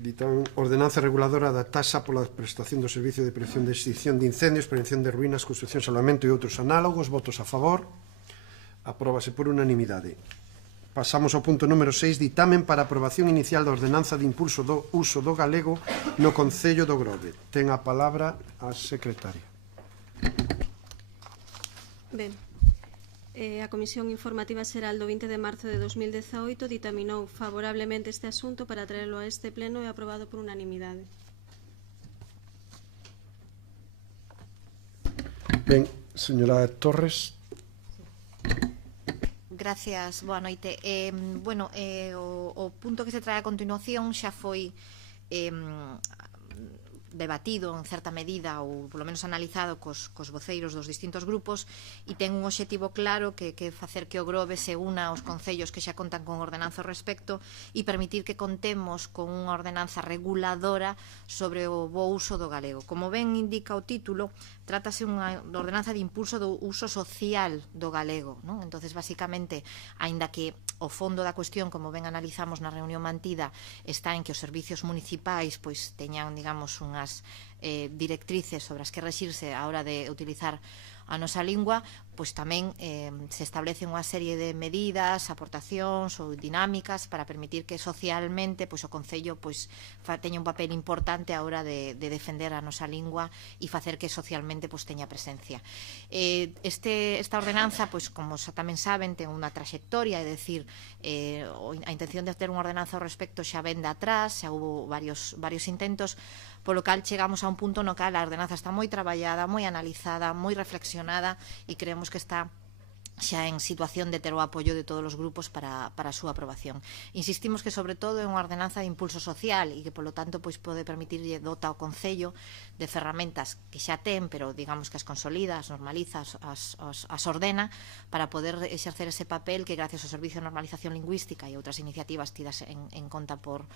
Ditan ordenanza reguladora da taxa pola prestación do servicio de prevención de extinción de incendios, prevención de ruínas, construcción, salvamento e outros análogos. Votos a favor. Apróbase por unanimidade. Pasamos ao punto número 6, ditamen para aprobación inicial da ordenanza de impulso do uso do galego no Concello do Grove. Ten a palabra a secretaria. Ben, a Comisión Informativa Xeral do 20 de marzo de 2018 ditaminou favorablemente este asunto para traerlo a este pleno e aprobado por unanimidade. Ben, señora Torres. Gracias, boa noite. O punto que se trae a continuación xa foi debatido en certa medida ou polo menos analizado cos voceiros dos distintos grupos e ten un obxectivo claro que é facer que o Grove se una aos concellos que xa contan con ordenanza ao respecto e permitir que contemos con unha ordenanza reguladora sobre o bo uso do galego. Como ben indica o título, trátase unha ordenanza de impulso do uso social do galego, non? Entonces, basicamente, aínda que o fondo da cuestión, como ben analizamos na reunión mantida, está en que os servicios municipais pois teñan, digamos, unhas directrices sobre as que rexirse a hora de utilizar a nosa lingua, pois tamén se establecen unha serie de medidas, aportacións ou dinámicas para permitir que socialmente pois o Concello pois teña un papel importante a hora de defender a nosa lingua e facer que socialmente pois teña presencia. Esta ordenanza, pois como tamén saben, ten unha traxectoria, é dicir, a intención de ter unha ordenanza ao respecto xa ven de atrás, xa hubo varios intentos, polo cal chegamos a un punto no cal a ordenanza está moi traballada, moi analizada, moi reflexionada e creemos que está xa en situación de ter o apoio de todos os grupos para a súa aprobación. Insistimos que sobre todo é unha ordenanza de impulso social e que polo tanto pois pode permitirlle dota ao Concello de ferramentas que xa ten, pero digamos que as consolida, as normaliza, as ordena para poder exercer ese papel que gracias ao Servicio de Normalización Lingüística e outras iniciativas tidas en conta polo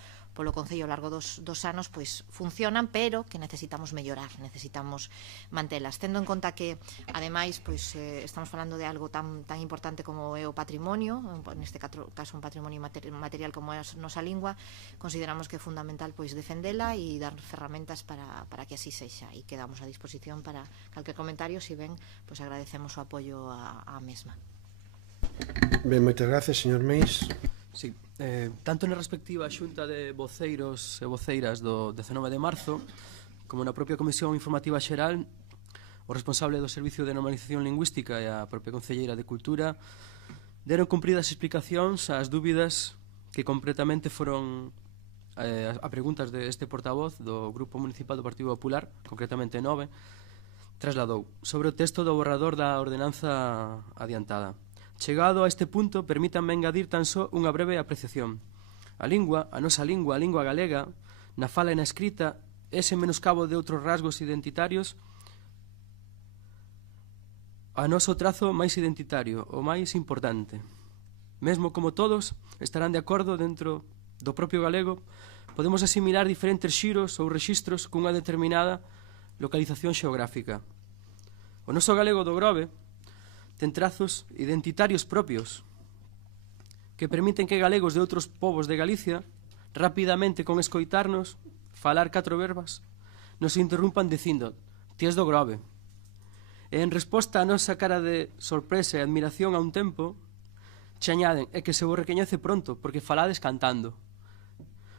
Concello ao largo dos anos pois funcionan, pero que necesitamos mellorar, necesitamos mantelas, tendo en conta que ademais pois estamos falando de algo tan importante como é o patrimonio, neste caso un patrimonio material como é a nosa lingua, consideramos que é fundamental pois defendela e dar ferramentas para que así sexa, e quedamos a disposición para calquer comentario, se ben, pois agradecemos o apoio á mesma. Ben, moitas gracias, señor Meis. Sí, tanto na respectiva xunta de voceiros e voceiras do 19 de marzo como na propia Comisión Informativa Xeral, o responsable do Servicio de Normalización Lingüística e a propia Concelleira de Cultura deron cumpridas explicacións ás dúbidas que completamente foron a preguntas deste portavoz do Grupo Municipal do Partido Popular, concretamente 9, trasladou sobre o texto do borrador da ordenanza adiantada. Chegado a este punto, permítanme engadir tan só unha breve apreciación. A lingua, a nosa lingua, a lingua galega, na fala e na escrita, ese menoscabo de outros rasgos identitarios, a noso trazo máis identitario, o máis importante. Mesmo como todos estarán de acordo dentro do propio galego, podemos asimilar diferentes xiros ou rexistros cunha determinada localización xeográfica. O noso galego do Grove ten trazos identitarios propios que permiten que galegos de outros povos de Galicia rapidamente con escoitarnos falar 4 verbas nos interrumpan dicindo ti és do Grove. E en resposta a nosa cara de sorpresa e admiración a un tempo, che añaden é que se vos recoñece pronto, porque falades cantando.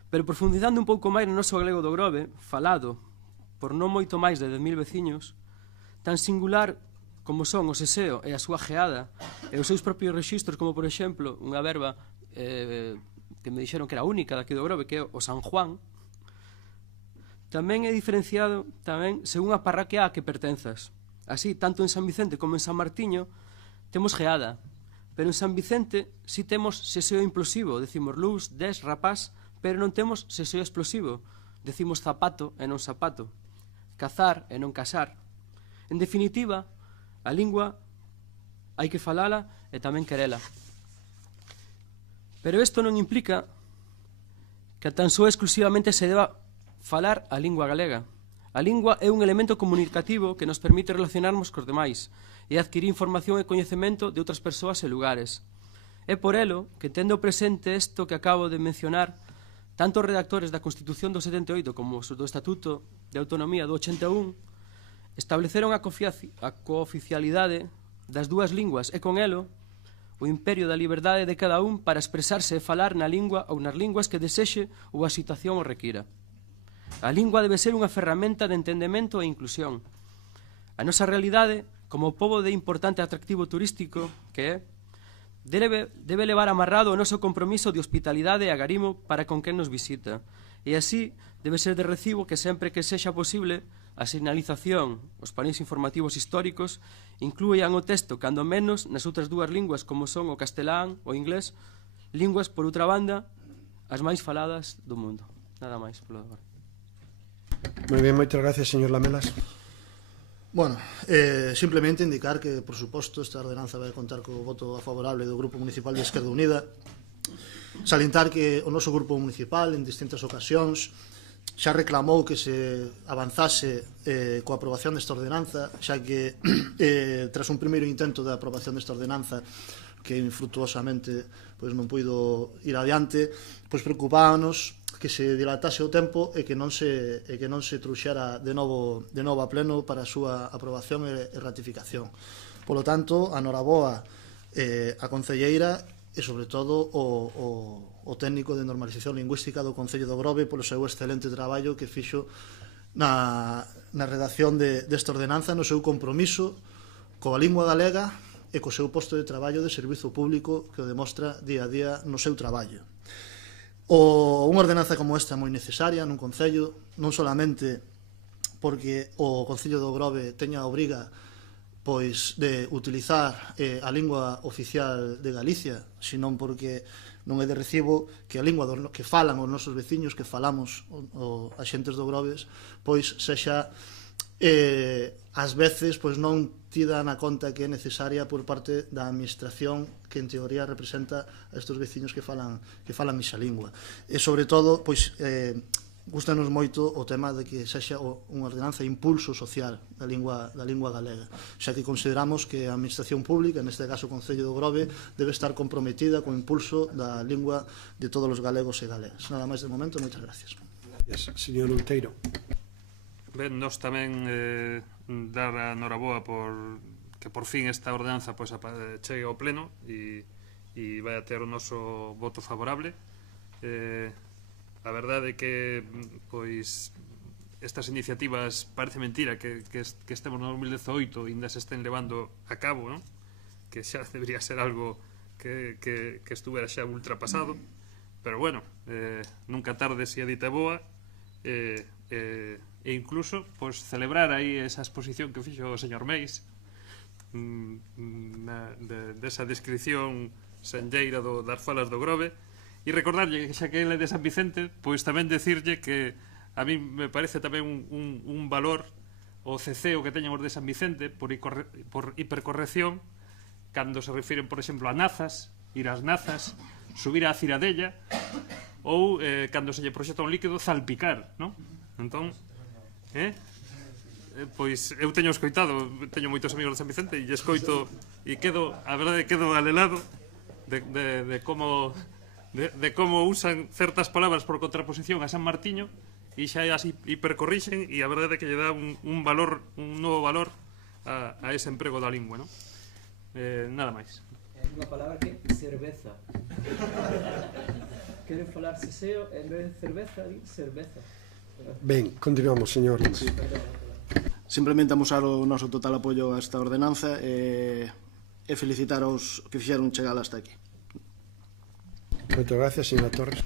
Pero profundizando un pouco máis no noso galego do Grove, falado por non moito máis de 10.000 veciños, tan singular como son o seseo e a súa geada, e os seus propios rexistros, como por exemplo, unha verba que me dixeron que era única daqui do Grove, que é o San Juan, tamén é diferenciado tamén según a parroquia a que pertenzas. Así, tanto en San Vicente como en San Martiño temos geada, pero en San Vicente si temos seseo implosivo, decimos luz, des, rapaz, pero non temos seseo explosivo, decimos zapato e non zapato, cazar e non casar. En definitiva, a lingua hai que falala e tamén querela. Pero isto non implica que tan só exclusivamente se deba falar a lingua galega. A lingua é un elemento comunicativo que nos permite relacionarnos cos demais e adquirir información e coñecemento de outras persoas e lugares. É por elo que, tendo presente isto que acabo de mencionar, tanto os redactores da Constitución do 78 como os do Estatuto de Autonomía do 81 estableceron a cooficialidade das dúas linguas e con elo o imperio da liberdade de cada un para expresarse e falar na lingua ou nas linguas que desexe ou a situación o requira. A lingua debe ser unha ferramenta de entendemento e inclusión. A nosa realidade, como pobo de importante atractivo turístico que é, debe levar amarrado o noso compromiso de hospitalidade e agarimo para con quen nos visita. E así debe ser de recibo que sempre que sexa posible a sinalización, os paneis informativos históricos, incluían o texto, cando menos, nas outras dúas linguas como son o castelán ou inglés, linguas, por outra banda, as máis faladas do mundo. Nada máis, polo agora. Moi ben, moitas gracias, señor Lamelas. Bueno, simplemente indicar que, por suposto, esta ordenanza vai contar co voto favorable do Grupo Municipal de Esquerda Unida. Salientar que o noso Grupo Municipal, en distintas ocasións, xa reclamou que se avanzase coa aprobación desta ordenanza, xa que tras un primeiro intento de aprobación desta ordenanza que infrutuosamente pois non puido ir adiante, pois preocupábanos que se dilatase o tempo e que non se truxera de novo a pleno para a súa aprobación e ratificación. Polo tanto, a noraboa a concelleira e, sobre todo, o técnico de normalización lingüística do Concello do Grove polo seu excelente traballo que fixo na redacción desta ordenanza, no seu compromiso coa lingua galega e co seu posto de traballo de servizo público que o demostra día a día no seu traballo. Unha ordenanza como esta é moi necesaria nun concello, non solamente porque o Concello do Grove teña a obriga pois de utilizar a lingua oficial de Galicia, senón porque non é de recibo que a lingua que falan os nosos veciños, que falamos os axentes do Groves, pois sexa ás veces pois non tida na conta que é necesaria por parte da administración que en teoría representa a estes veciños que falan esa lingua. E sobre todo, pois gustanos moito o tema de que sexa unha ordenanza de impulso social da lingua galega, xa que consideramos que a administración pública, neste caso o Concello do Grove, debe estar comprometida co impulso da lingua de todos os galegos e galegas. Nada máis de momento, moitas gracias. Gracias, señor Outeiro. Ben, nós tamén dar a noraboa que por fin esta ordenanza chegue ao pleno e vai a ter o noso voto favorable. A verdade é que pois estas iniciativas parece mentira que estemos no 2018 e ainda se estén levando a cabo, non? Que xa debería ser algo que estuvera xa ultrapasado, pero bueno, nunca tarde se a dita boa, e incluso pois celebrar aí esa exposición que fixo o señor Meis desa descripción senlleira das falas do Grove, e recordarlle que xa que ele é de San Vicente, pois tamén decirlle que a mí me parece tamén un valor o ceceo que teñen os de San Vicente por hipercorrección cando se refiren, por exemplo, a Nazas, ir ás Nazas, subir á Ciradella, ou cando se lle proxecta un líquido, salpicar, non? Entón, pois eu teño escoitado, teño moitos amigos de San Vicente e escoito e a verdade quedo alelado de como usan certas palabras por contraposición a San Martiño e xa as hipercorrixen, e a verdade é que lle dá un novo valor a ese emprego da lingua, non? Nada máis. É unha palabra que cerveza. Queren falar seseo, en vez de cerveza, cerveza. Ben, continuamos, señor Limas. Simplemente amosar o noso total apoio a esta ordenanza e felicitar aos que fixeron chegar hasta aquí. Moitas gracias, señora Torres.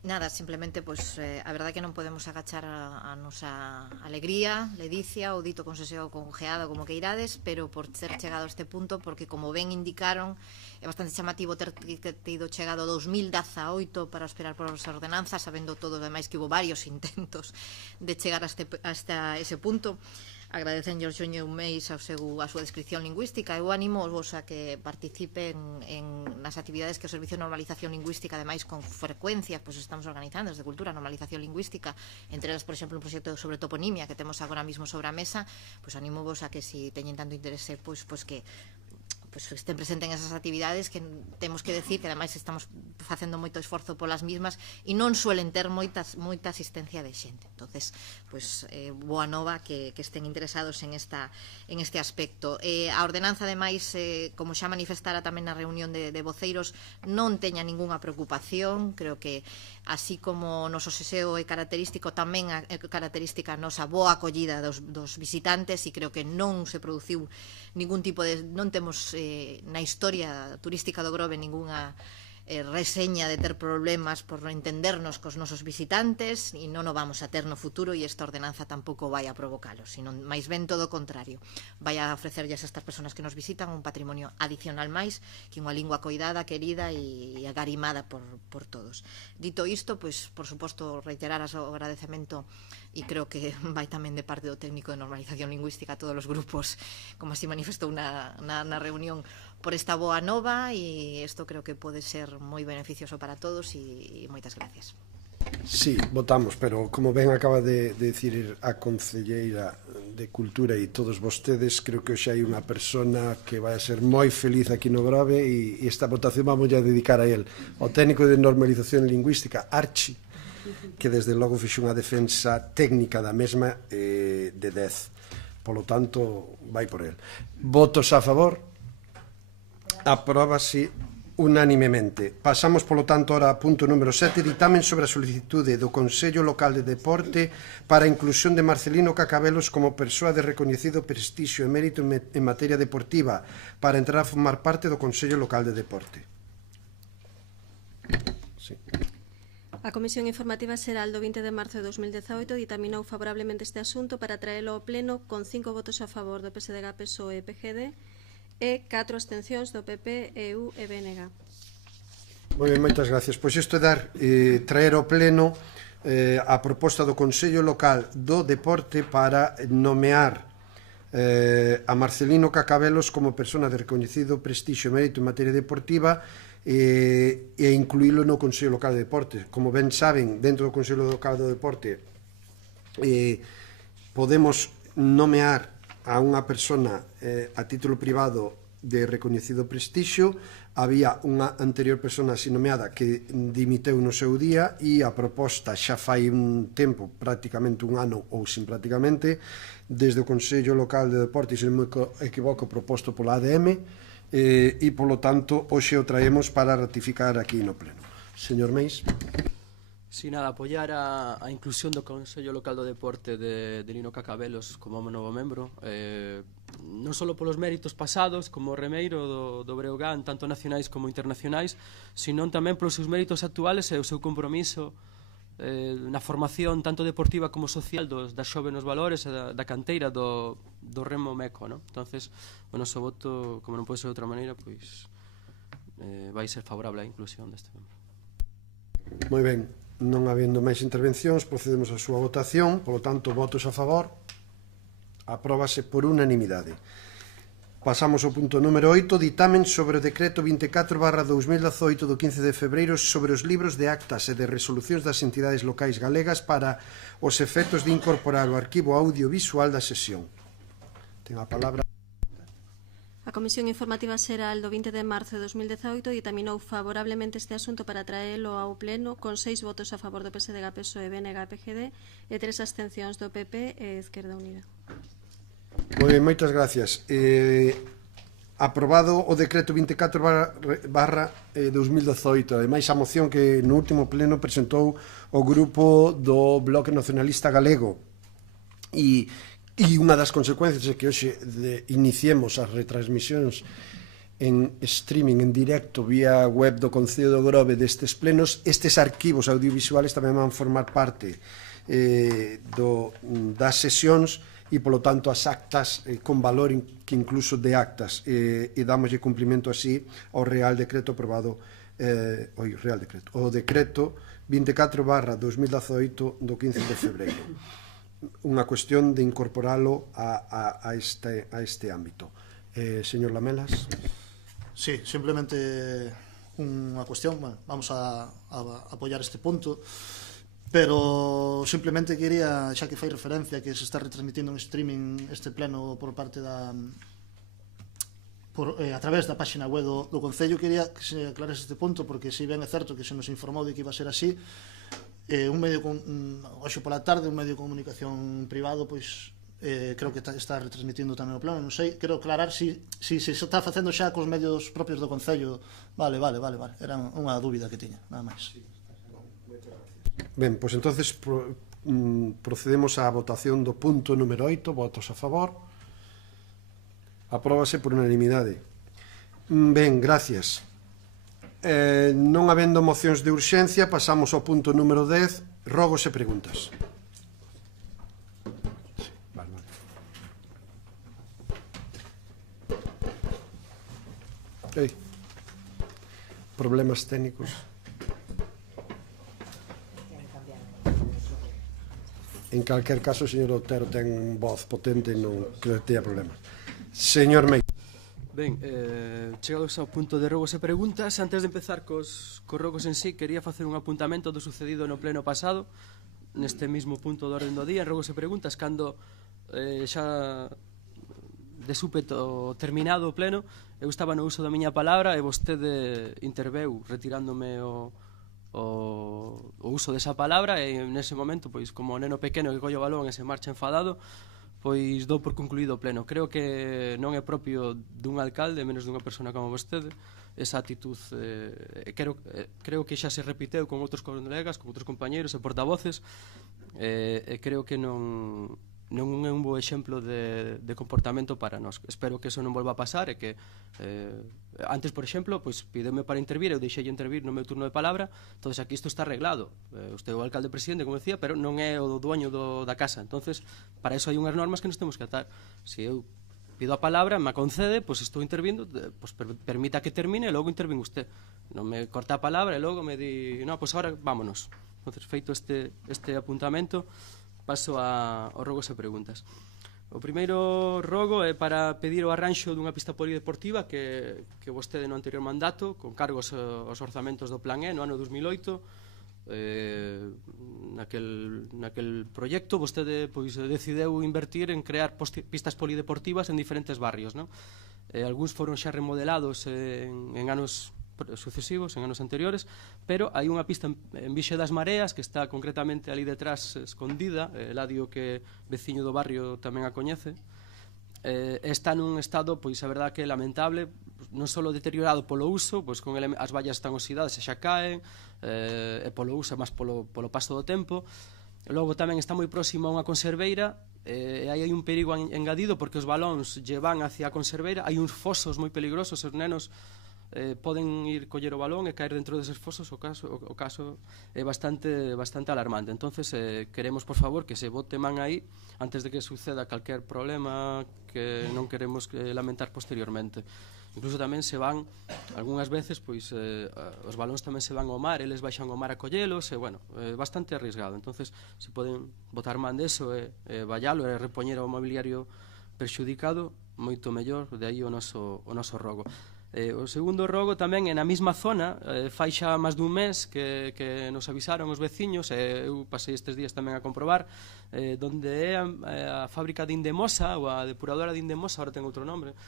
Nada, simplemente, pois, a verdade é que non podemos agachar a nosa alegría, ledicia, ou dito con seseo congeado, como que irades, pero por ser chegado a este punto, porque como ben indicaron, é bastante chamativo ter tido chegado 2018 para esperar por as ordenanzas, sabendo todo, ademais, que hubo varios intentos de chegar hasta ese punto. Agradecenlle ao Xoño Meis a súa descripción lingüística. Eu animo vos a que participen nas actividades que o Servicio de Normalización Lingüística, ademais con frecuencia, pois estamos organizando desde Cultura, Normalización Lingüística, entre elas, por exemplo, un proxecto sobre toponimia que temos agora mesmo sobre a mesa. Pois animo vos a que, se teñen tanto interese, pois que estén presentes en esas actividades, que temos que decir que ademais estamos facendo moito esforzo polas mismas e non suelen ter moita asistencia de xente. Entonces, boa nova que estén interesados en este aspecto. A ordenanza, ademais, como xa manifestara tamén na reunión de voceiros, non teña ningunha preocupación. Creo que así como o noso seseo é característico, tamén é característica a nosa boa acollida dos visitantes, e creo que non se produciu ningún tipo de... non temos na historia turística do Grove ningunha reseña de ter problemas por entendernos cos nosos visitantes, e non o vamos a ter no futuro, e esta ordenanza tampouco vai a provocalo, sino máis ben todo o contrario, vai a ofrecerlles a estas persoas que nos visitan un patrimonio adicional máis, que unha lingua coidada, querida e agarimada por todos. Dito isto, pois, por suposto, reiterar o agradecemento, e creo que vai tamén de parte do técnico de normalización lingüística a todos os grupos, como así manifestou na reunión, por esta boa nova, e isto creo que pode ser moi beneficioso para todos, e moitas gracias. Sí, votamos, pero como ben acaba de decir a concelleira de Cultura e todos vostedes, creo que hoxe hai unha persona que vai a ser moi feliz aquí no Grove e esta votación vamos a dedicar a él, o técnico de normalización lingüística, Archi, que desde logo fixe unha defensa técnica da mesma de 10. Polo tanto, vai por él. Votos a favor? Apróbase unánimemente. Pasamos, polo tanto, ahora a punto número 7, ditamen sobre a solicitude do Consello Local de Deporte para a inclusión de Marcelino Cacabelos como persoa de recoñecido prestixio e mérito en materia deportiva para entrar a formar parte do Consello Local de Deporte. Sí. A Comisión Informativa Xeral do 20 de marzo de 2018 ditaminou favorablemente este asunto para traelo ao Pleno con 5 votos a favor do PSDG, PSOE e PGD e 4 abstencións do PP, EU e BNG. Moi ben, moitas gracias. Pois isto é traer ao Pleno a proposta do Consello Local do Deporte para nomear a Marcelino Cacabelos como persona de recoñecido prestixio e mérito en materia deportiva e incluílo no Consello Local de Deporte. Como ben saben, dentro do Consello Local do Deporte podemos nomear a unha persona a título privado de recoñecido prestixio. Había unha anterior persona así nomeada que dimiteu no seu día e a proposta xa fai un tempo, prácticamente un ano ou sin prácticamente, desde o Consello Local de Deporte, se non me equivoco, proposto pola ADM e polo tanto hoxe o traemos para ratificar aquí no Pleno. Señor Meis. Sin nada, apoiar a inclusión do Consello Local do Deporte de Lino Cacabelos como novo membro, non só polos méritos pasados como remeiro do Breogán, tanto nacionais como internacionais, sino tamén polos seus méritos actuales e o seu compromiso na formación tanto deportiva como social das xoves valores e da canteira do remo meco, ¿no? Entonces, o noso voto, como non pode ser de outra maneira, pois vai ser favorable á inclusión deste membro. Moi ben. Non habendo máis intervencións, procedemos á súa votación. Polo tanto, votos a favor. Apróbase por unanimidade. Pasamos ao punto número 8, ditamen sobre o decreto 24/2018 do 15 de febreiro sobre os libros de actas e de resolucións das entidades locais galegas para os efectos de incorporar o arquivo audiovisual da sesión. Ten a palabra. A Comisión Informativa Xeral do 20 de marzo de 2018 ditaminou favorablemente este asunto para traelo ao Pleno con 6 votos a favor do PSDG, PSOE, BNG e PGD e 3 abstencións do PP e Izquierda Unida. Moi ben, moitas gracias. Aprobado o decreto 24/2018, ademais a moción que no último pleno presentou o grupo do Bloque Nacionalista Galego e unha das consecuencias é que hoxe iniciemos as retransmisións en streaming, en directo, vía web do Concello do Grove destes plenos. Estes arquivos audiovisuales tamén van formar parte das sesións e, polo tanto, as actas con valor que incluso de actas e damoslle cumplimento así ao Real Decreto aprobado o Decreto 24/2018 do 15 de febreiro. Unha cuestión de incorporalo a este ámbito. Señor Lamelas. Sí, simplemente unha cuestión, bueno, vamos a apoiar este punto, pero simplemente quería, xa que fai referencia que se está retransmitindo en streaming este pleno por parte a través da página web do Concello, quería que se aclarase este punto, porque si ben é certo que se nos informou de que iba a ser así, un medio hoxe pola tarde, un medio de comunicación privado, pois creo que está retransmitindo tamén o plano, non sei, quero aclarar se se está facendo xa cos medios propios do Concello. Vale, era unha dúbida que tiña, nada máis. Ben, pois entonces procedemos á votación do punto número 8, votos a favor. Apróbase por unanimidade. Ben, gracias. Non habendo mocións de urxencia, pasamos ao punto número 10, rogos e preguntas. Problemas técnicos. En calquer caso, o señor Otero ten voz potente e non que teña problemas. Señor Mei. Ben, chegados ao punto de rogos e preguntas, antes de empezar cos rogos en sí, quería facer un apuntamento do sucedido no pleno pasado, neste mismo punto do orden do día, en rogos e preguntas, cando xa de súpeto terminado o pleno, eu estaba no uso da miña palabra e vostede interveu retirándome o uso desa palabra e nese momento, pois, como o neno pequeno que colle o balón e se marcha enfadado, pois dou por concluído o pleno. Creo que non é propio dun alcalde, menos dunha persona como vostede, esa actitud. Creo que xa se repiteu con outros colegas, con outros compañeros e portavoces, e creo que non é un bo exemplo de comportamento para nós. Espero que eso non volva a pasar e que antes, por exemplo, pois pideume para intervir, eu deixei intervir no meu turno de palabra, entonces aquí isto está arreglado. Usted é o alcalde presidente, como decía, pero non é o dueño da casa. Entonces, para eso hai unhas normas que nos temos que atar. Se eu pido a palabra, me concede, pois estou intervindo, pois permita que termine e logo intervén usted. Non me corta a palabra e logo me di, no, pois agora vámonos. Entonces, feito este apuntamento, paso aos rogos e preguntas. O primeiro rogo é para pedir o arranxo dunha pista polideportiva que vostede no anterior mandato, con cargos aos orzamentos do Plan E no ano 2008, naquel proxecto vostede pois decideu invertir en crear pistas polideportivas en diferentes barrios, non? Algúns foron xa remodelados en anos sucesivos, en anos anteriores, pero hai unha pista en Vixe das Mareas que está concretamente ali detrás escondida, Eladio, que veciño do barrio, tamén a coñece. Está nun estado, pois a verdad que é lamentable, non só deteriorado polo uso, pois con as vallas están oxidadas e xa caen, e polo uso, máis polo paso do tempo. Logo tamén está moi próximo a unha conserveira, e aí hai un perigo engadido porque os balóns lle van hacia a conserveira, hai uns fosos moi peligrosos, os nenos poden ir coller o balón e caer dentro deses fosos. O caso é bastante alarmante. Entonces queremos, por favor, que se bote man aí antes de que suceda calquer problema que non queremos lamentar posteriormente. Incluso tamén se van, algunhas veces, pois os balóns tamén se van ao mar, eles baixan ao mar a collelos, e, bueno, é bastante arriesgado. Entonces, se poden botar man deso e vallalo e repoñer o mobiliario perxudicado, moito mellor, de aí o noso rogo. O segundo rogo tamén é na mesma zona, fai xa máis dun mes que nos avisaron os veciños, e eu pasei estes días tamén a comprobar, donde é a fábrica de Indemosa, ou a depuradora de Indemosa, ahora ten outro nombre,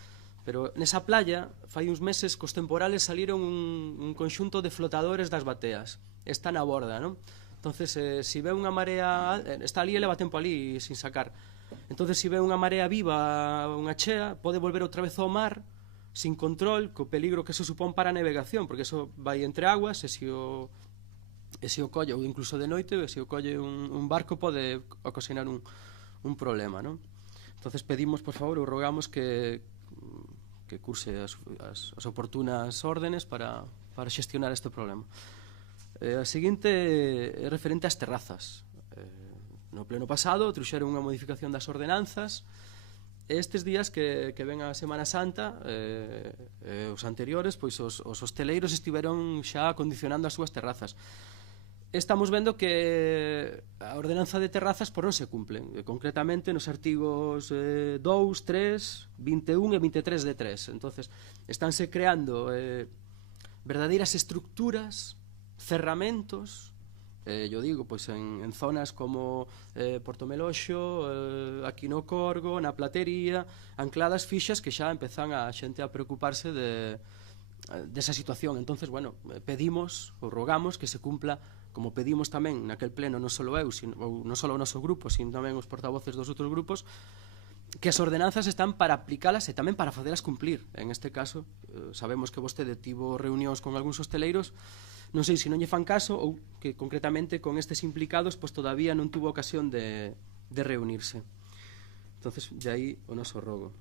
pero nesa playa, fai uns meses, cos temporales saliron un conxunto de flotadores das bateas, está na borda, non? Entonces, se ve unha marea, está ali e leva tempo ali sin sacar, entonces se ve unha marea viva, unha chea, pode volver outra vez ao mar, sin control, co peligro que se supón para a navegación, porque eso vai entre aguas, e se o colle, ou incluso de noite, e se o colle un barco, pode ocasionar un problema, non? Entonces pedimos, por favor, ou rogamos que curse as oportunas órdenes para xestionar este problema. A seguinte é referente ás terrazas. No pleno pasado trouxeron unha modificación das ordenanzas. Estes días que ven a Semana Santa, os anteriores, pois os hosteleiros estiveron xa acondicionando as súas terrazas. Estamos vendo que a ordenanza de terrazas non se cumplen, concretamente nos artigos 2, 3, 21 e 23 de 3. Entonces, estánse creando verdadeiras estructuras, cerramentos, yo digo, pois en zonas como Portomeloxo, aquí no Corgo, na Platería, ancladas fixas que xa empezan a xente a preocuparse desa situación. Entonces, bueno, pedimos ou rogamos que se cumpla, como pedimos tamén naquel pleno, non só eu, ou non só o noso grupo, sino tamén os portavoces dos outros grupos, que as ordenanzas están para aplicalas e tamén para facelas cumplir. En este caso, sabemos que vostede tivo reunións con algúns hosteleiros, non sei se non lle fan caso ou que concretamente con estes implicados pois todavía non tuvo ocasión de reunirse. Entonces, de aí o noso rogo.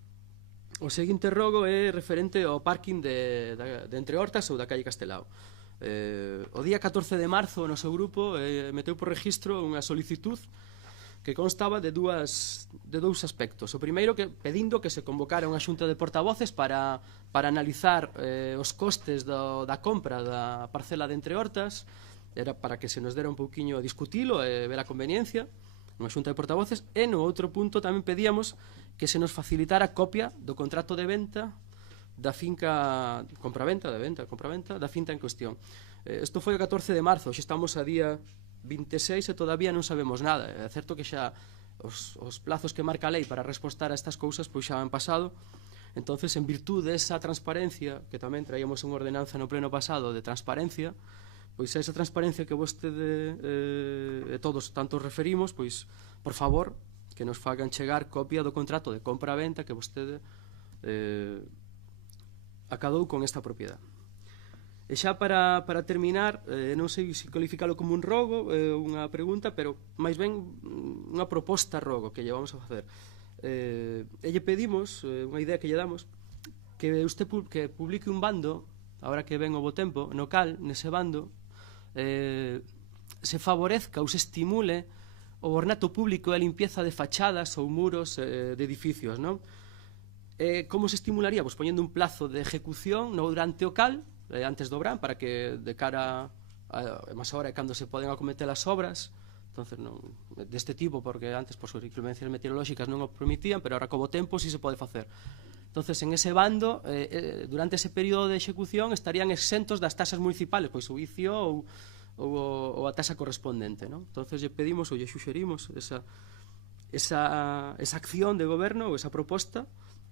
O seguinte rogo é referente ao parking de Entre Hortas ou da calle Castelao. O día 14 de marzo o noso grupo meteu por registro unha solicitud que constaba de dous aspectos. O primeiro, que pedindo que se convocara unha xunta de portavoces para analizar os costes da compra da parcela de Entre Hortas, era para que se nos dera un pouquiño a discutilo e ver a conveniencia, unha xunta de portavoces, e no outro punto tamén pedíamos que se nos facilitara copia do contrato de venta da finca, compraventa da finca en cuestión. Isto foi o 14 de marzo, xa estamos a día 26 e todavía non sabemos nada. É certo que xa os plazos que marca a lei para respostar a estas cousas pois xa han pasado. Entonces, en virtude desa transparencia, que tamén traíamos unha ordenanza no pleno pasado de transparencia, pois esa transparencia que vostede e todos tanto referimos, pois, por favor, que nos fagan chegar copia do contrato de compra-venta que vostede acadou con esta propiedade. E xa para terminar, non sei se cualificalo como un rogo, unha pregunta, pero máis ben unha proposta rogo que lle vamos a facer. E lle pedimos, unha idea que lle damos, que usted que publique un bando, agora que ven o bo tempo, no cal, nese bando, se favorezca ou se estimule o ornato público e a limpieza de fachadas ou muros de edificios, non? Como se estimularía? Pois poñendo un plazo de ejecución no durante o cal, antes do verán, para que de cara a máis hora é cando se poden acometer as obras, entonces non deste tipo, porque antes por inclemencias meteorolóxicas non o permitían, pero ahora como tempo sí se pode facer. Entonces, en ese bando, durante ese período de execución estarían exentos das tasas municipales, pois o vicio ou a tasa correspondente, non? Entonces, lle pedimos ou lle xuxerimos esa acción de goberno ou esa proposta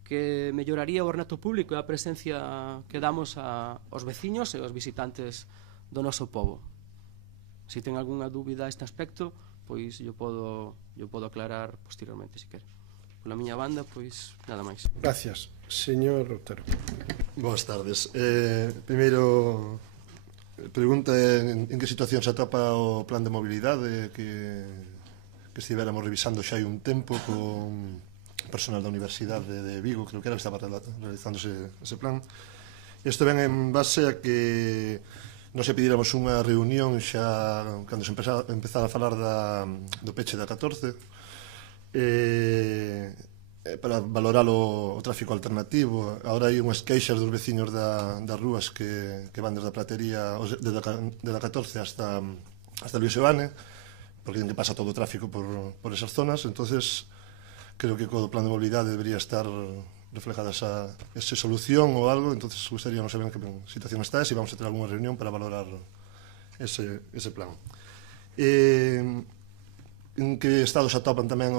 que melloraría o ornato público e a presencia que damos aos veciños e aos visitantes do noso pobo. Se ten algunha dúbida a este aspecto, pois yo podo aclarar posteriormente, se quere. Pola miña banda, pois, nada máis. Gracias. Señor Otero. Boas tardes. Primeiro, pregunta en que situación se atopa o plan de mobilidade que estivéramos revisando xa hai un tempo con personal da Universidade de Vigo, creo que era que estaba realizándose ese plan. Isto ven en base a que nos pedíramos unha reunión xa cando se empezara a falar do peche da 14 para valorar o tráfico alternativo. Agora hai unhas queixas dos veciños das rúas que van desde a Platería de la 14 hasta Luis Evane, porque que pasa todo o tráfico por esas zonas. Entonces creo que co plan de mobilidade debería estar reflejada esa solución ou algo. Entonces gustaría non saber en que situación está e se vamos a ter algunha reunión para valorar ese plan. En que estado se atopan tamén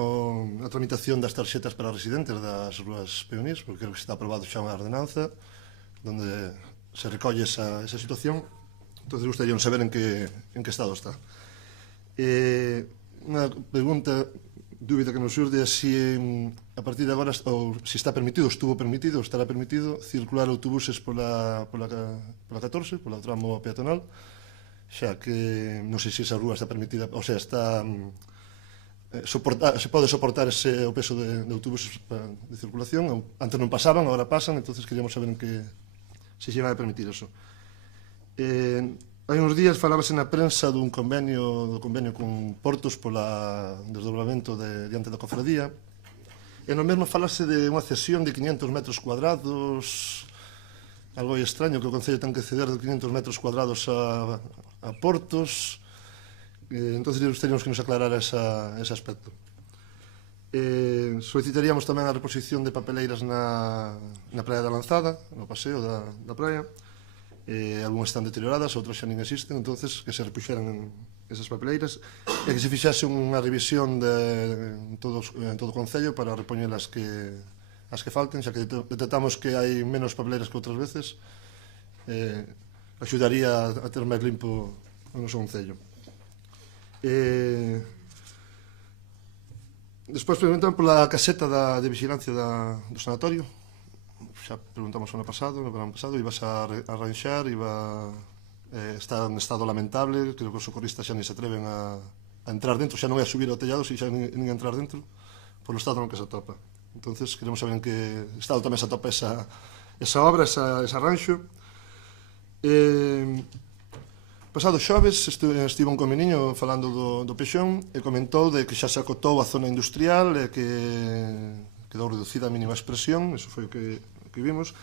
a tramitación das tarxetas para residentes das rúas peonís, porque creo que está aprobado xa unha ordenanza onde se recolle esa situación. Entonces gustaría non saber en que estado está. Unha pregunta, dúbida que nos surde, si a partir de agora, ou si está permitido, estuvo permitido, estará permitido circular autobuses pola 14, pola tramo peatonal, xa que non sei se esa rúa está permitida, o sea, está se pode soportar o peso de autobuses de circulación. Antes non pasaban, agora pasan, entonces queríamos saber en que se vai a permitir eso. Hai uns días falábase na prensa do convenio con Portos pola desdobramento diante da cofradía, e no mesmo falase de unha cesión de 500 metros cuadrados, algo extraño, que o Concello ten que ceder de 500 metros cuadrados a Portos. Entonces gustaríamos que nos aclarara ese aspecto. Solicitaríamos tamén a reposición de papeleiras na Praia da Lanzada, no paseo da praia. Algúnas están deterioradas, outras xa nin existen, entonces que se repuxeran esas papeleiras e que se fixase unha revisión en todo o Concello para repoñer as que falten, xa que detectamos que hai menos papeleiras que outras veces. Axudaría a ter máis limpo o noso Concello. Despois preguntan pola caseta de vigilancia do sanatorio. Xa preguntamos no verán pasado, ibas a arranxar, está en estado lamentable, creo que os socorristas xa ni se atreven a entrar dentro, xa non é a subir ao tellado, xa nin a entrar dentro, polo estado no que se atopa. Entonces queremos saber en que estado tamén se atopa esa obra, ese arranxo. Pasado xoves estivo un comeniño falando do Pexón e comentou de que xa se acotou a zona industrial e que quedou reducida a mínima expresión, eso foi o que vimos.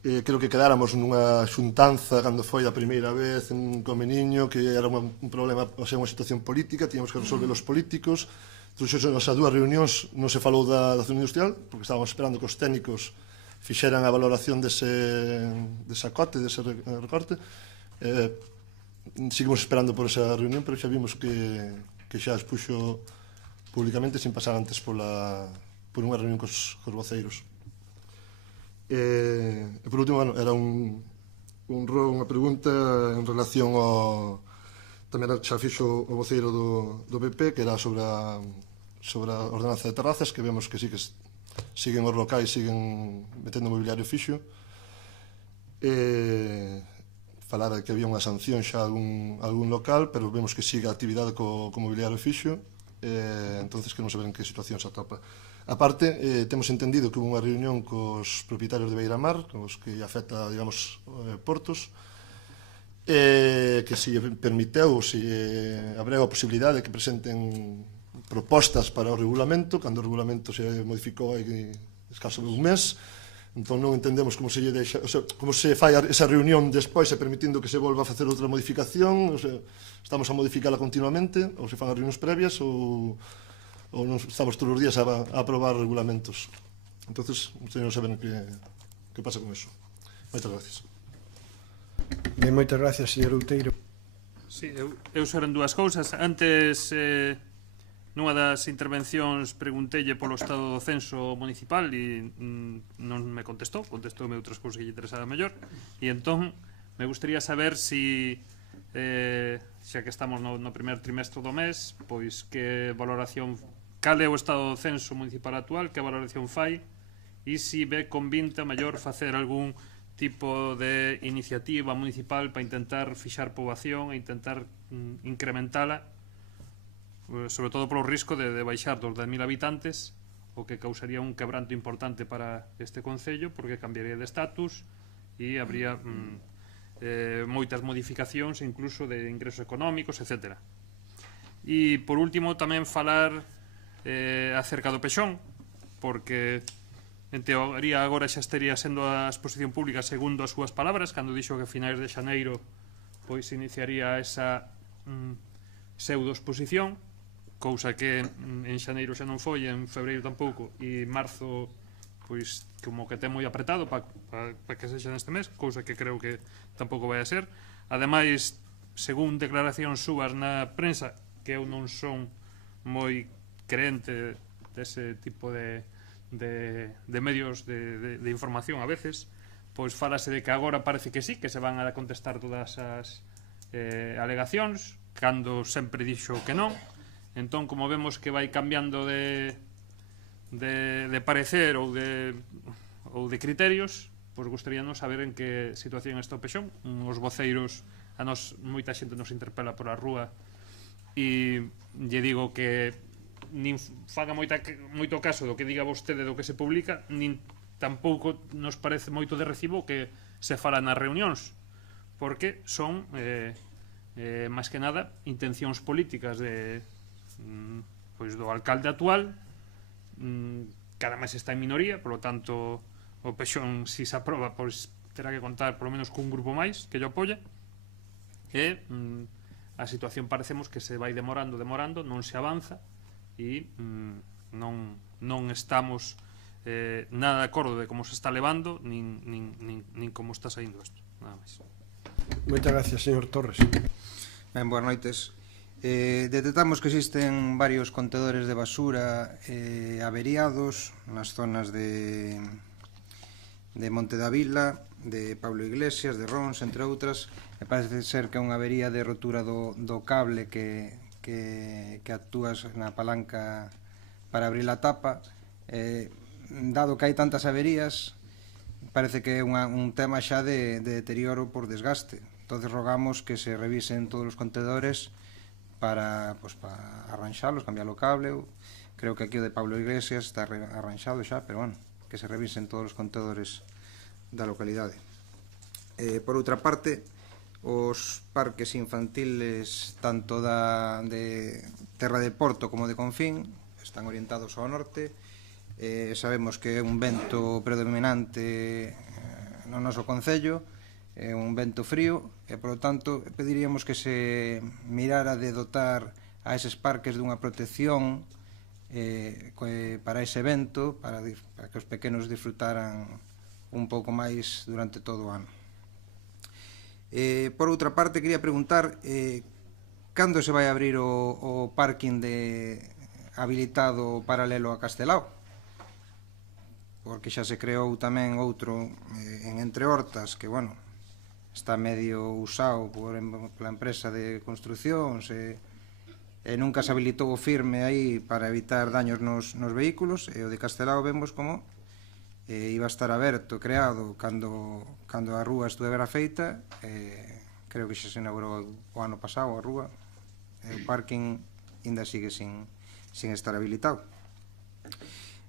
Creo que quedáramos nunha xuntanza cando foi a primeira vez en Comeniño, que era un problema, ou sea, unha situación política, tíamos que resolver os políticos. Entón, as dúas reunións non se falou da zona industrial, porque estábamos esperando que os técnicos fixeran a valoración dese acote, dese recorte. Seguimos esperando por esa reunión, pero xa vimos que xa expuxo públicamente sin pasar antes por unha reunión cos voceiros. E por último, bueno, era unha pregunta en relación ao tamén xa fixo o voceiro do PP, que era sobre a ordenanza de terrazas, que vemos que sí que siguen os locais, siguen metendo mobiliario fixo. Falar de que había unha sanción xa a algún local, pero vemos que sigue a actividade co mobiliario fixo, entonces que non saber en que situación se atopa. A parte, temos entendido que hubo unha reunión cos propietarios de Beiramar, cos que afecta, digamos, portos, que se permiteu, se habrá a posibilidade de que presenten propostas para o regulamento, cando o regulamento se modificou hai escaso un mes, entón non entendemos como se deixa, o sea, como se fai esa reunión despois e permitindo que se volva a facer outra modificación, o sea, estamos a modificala continuamente, ou se fan as reunións previas, ou non estamos todos os días a aprobar regulamentos. Entonces, ustedes non saben que pasa con eso. Moitas gracias. Ben, moitas gracias, señor Outeiro. Sí, eu serán dúas cousas. Antes, nunha das intervencións preguntelle polo estado do censo municipal e non me contestoume outras cousas que lle interesaban mellor, e entón me gustaría saber si xa que estamos no primer trimestre do mes, pois que valoración, cal é o estado do censo municipal actual, que valoración fai, e si ve convinta mellor facer algún tipo de iniciativa municipal para intentar fixar poboación e intentar incrementala, sobre todo polo risco de baixar dos 10.000 habitantes, o que causaría un quebranto importante para este concello, porque cambiaría de estatus e habría moitas modificacións, incluso de ingresos económicos, etc. E por último tamén falar acerca do Pexón, porque en teoría agora xa estaría sendo a exposición pública segundo as súas palabras, cando dixo que a finais de xaneiro pois iniciaría esa pseudo exposición, cousa que en xaneiro xa non foi, en febreiro tampouco, e marzo pois como que ten moi apretado para que sexa neste mes, cousa que creo que tampouco vai a ser. Ademais, según declaracións súas na prensa, que eu non son moi creente dese tipo de medios de información a veces, pois falase de que agora parece que sí, que se van a contestar todas as alegacións, cando sempre dixo que non. Entón, como vemos que vai cambiando de parecer ou de criterios, pois gustaríanos saber en que situación está o Pexón. Os voceiros, a nos moita xente nos interpela por a rúa e lle digo que nin faga moito caso do que diga vostede do que se publica, nin tampouco nos parece moito de recibo que se fala nas reunións, porque son máis que nada intencións políticas pois do alcalde actual. Cada mes está en minoría, por lo tanto o Pexón, se se aproba, pois terá que contar polo menos cun grupo máis que lle apoie, e a situación parecemos que se vai demorando, non se avanza, e non estamos nada de acordo de como se está levando nin como está saindo isto, nada máis. Moitas gracias, señor Torres. Ben, boas noites. Detectamos que existen varios contedores de basura averiados nas zonas de Monte da Vila, de Pablo Iglesias, de Rons, entre outras, e parece ser que é unha avería de rotura do cable que actúas na palanca para abrir a tapa. Dado que hai tantas averías, parece que é un tema xa de deterioro por desgaste. Entonces rogamos que se revisen todos os contedores para arranxalos, cambiar o cable. Creo que aquí o de Pablo Iglesias está arranxado xa, pero bueno, que se revisen todos os contedores da localidade. Por outra parte, os parques infantiles tanto de Terra de Porto como de Confín están orientados ao norte. Sabemos que é un vento predominante no noso concello, é un vento frío, e polo tanto pediríamos que se mirara de dotar a eses parques dunha protección para ese vento, para que os pequenos disfrutaran un pouco máis durante todo o ano. Por outra parte, quería preguntar cando se vai abrir o parking habilitado o paralelo a Castelao, porque xa se creou tamén outro en Entre Hortas, que, bueno, está medio usado pola empresa de construcións e nunca se habilitou o firme aí para evitar daños nos vehículos, e o de Castelao vemos como iba a estar aberto, creado cando a rúa estuvera feita, creo que xa se inaugurou o ano pasado a rúa, e o parking ainda sigue sin estar habilitado.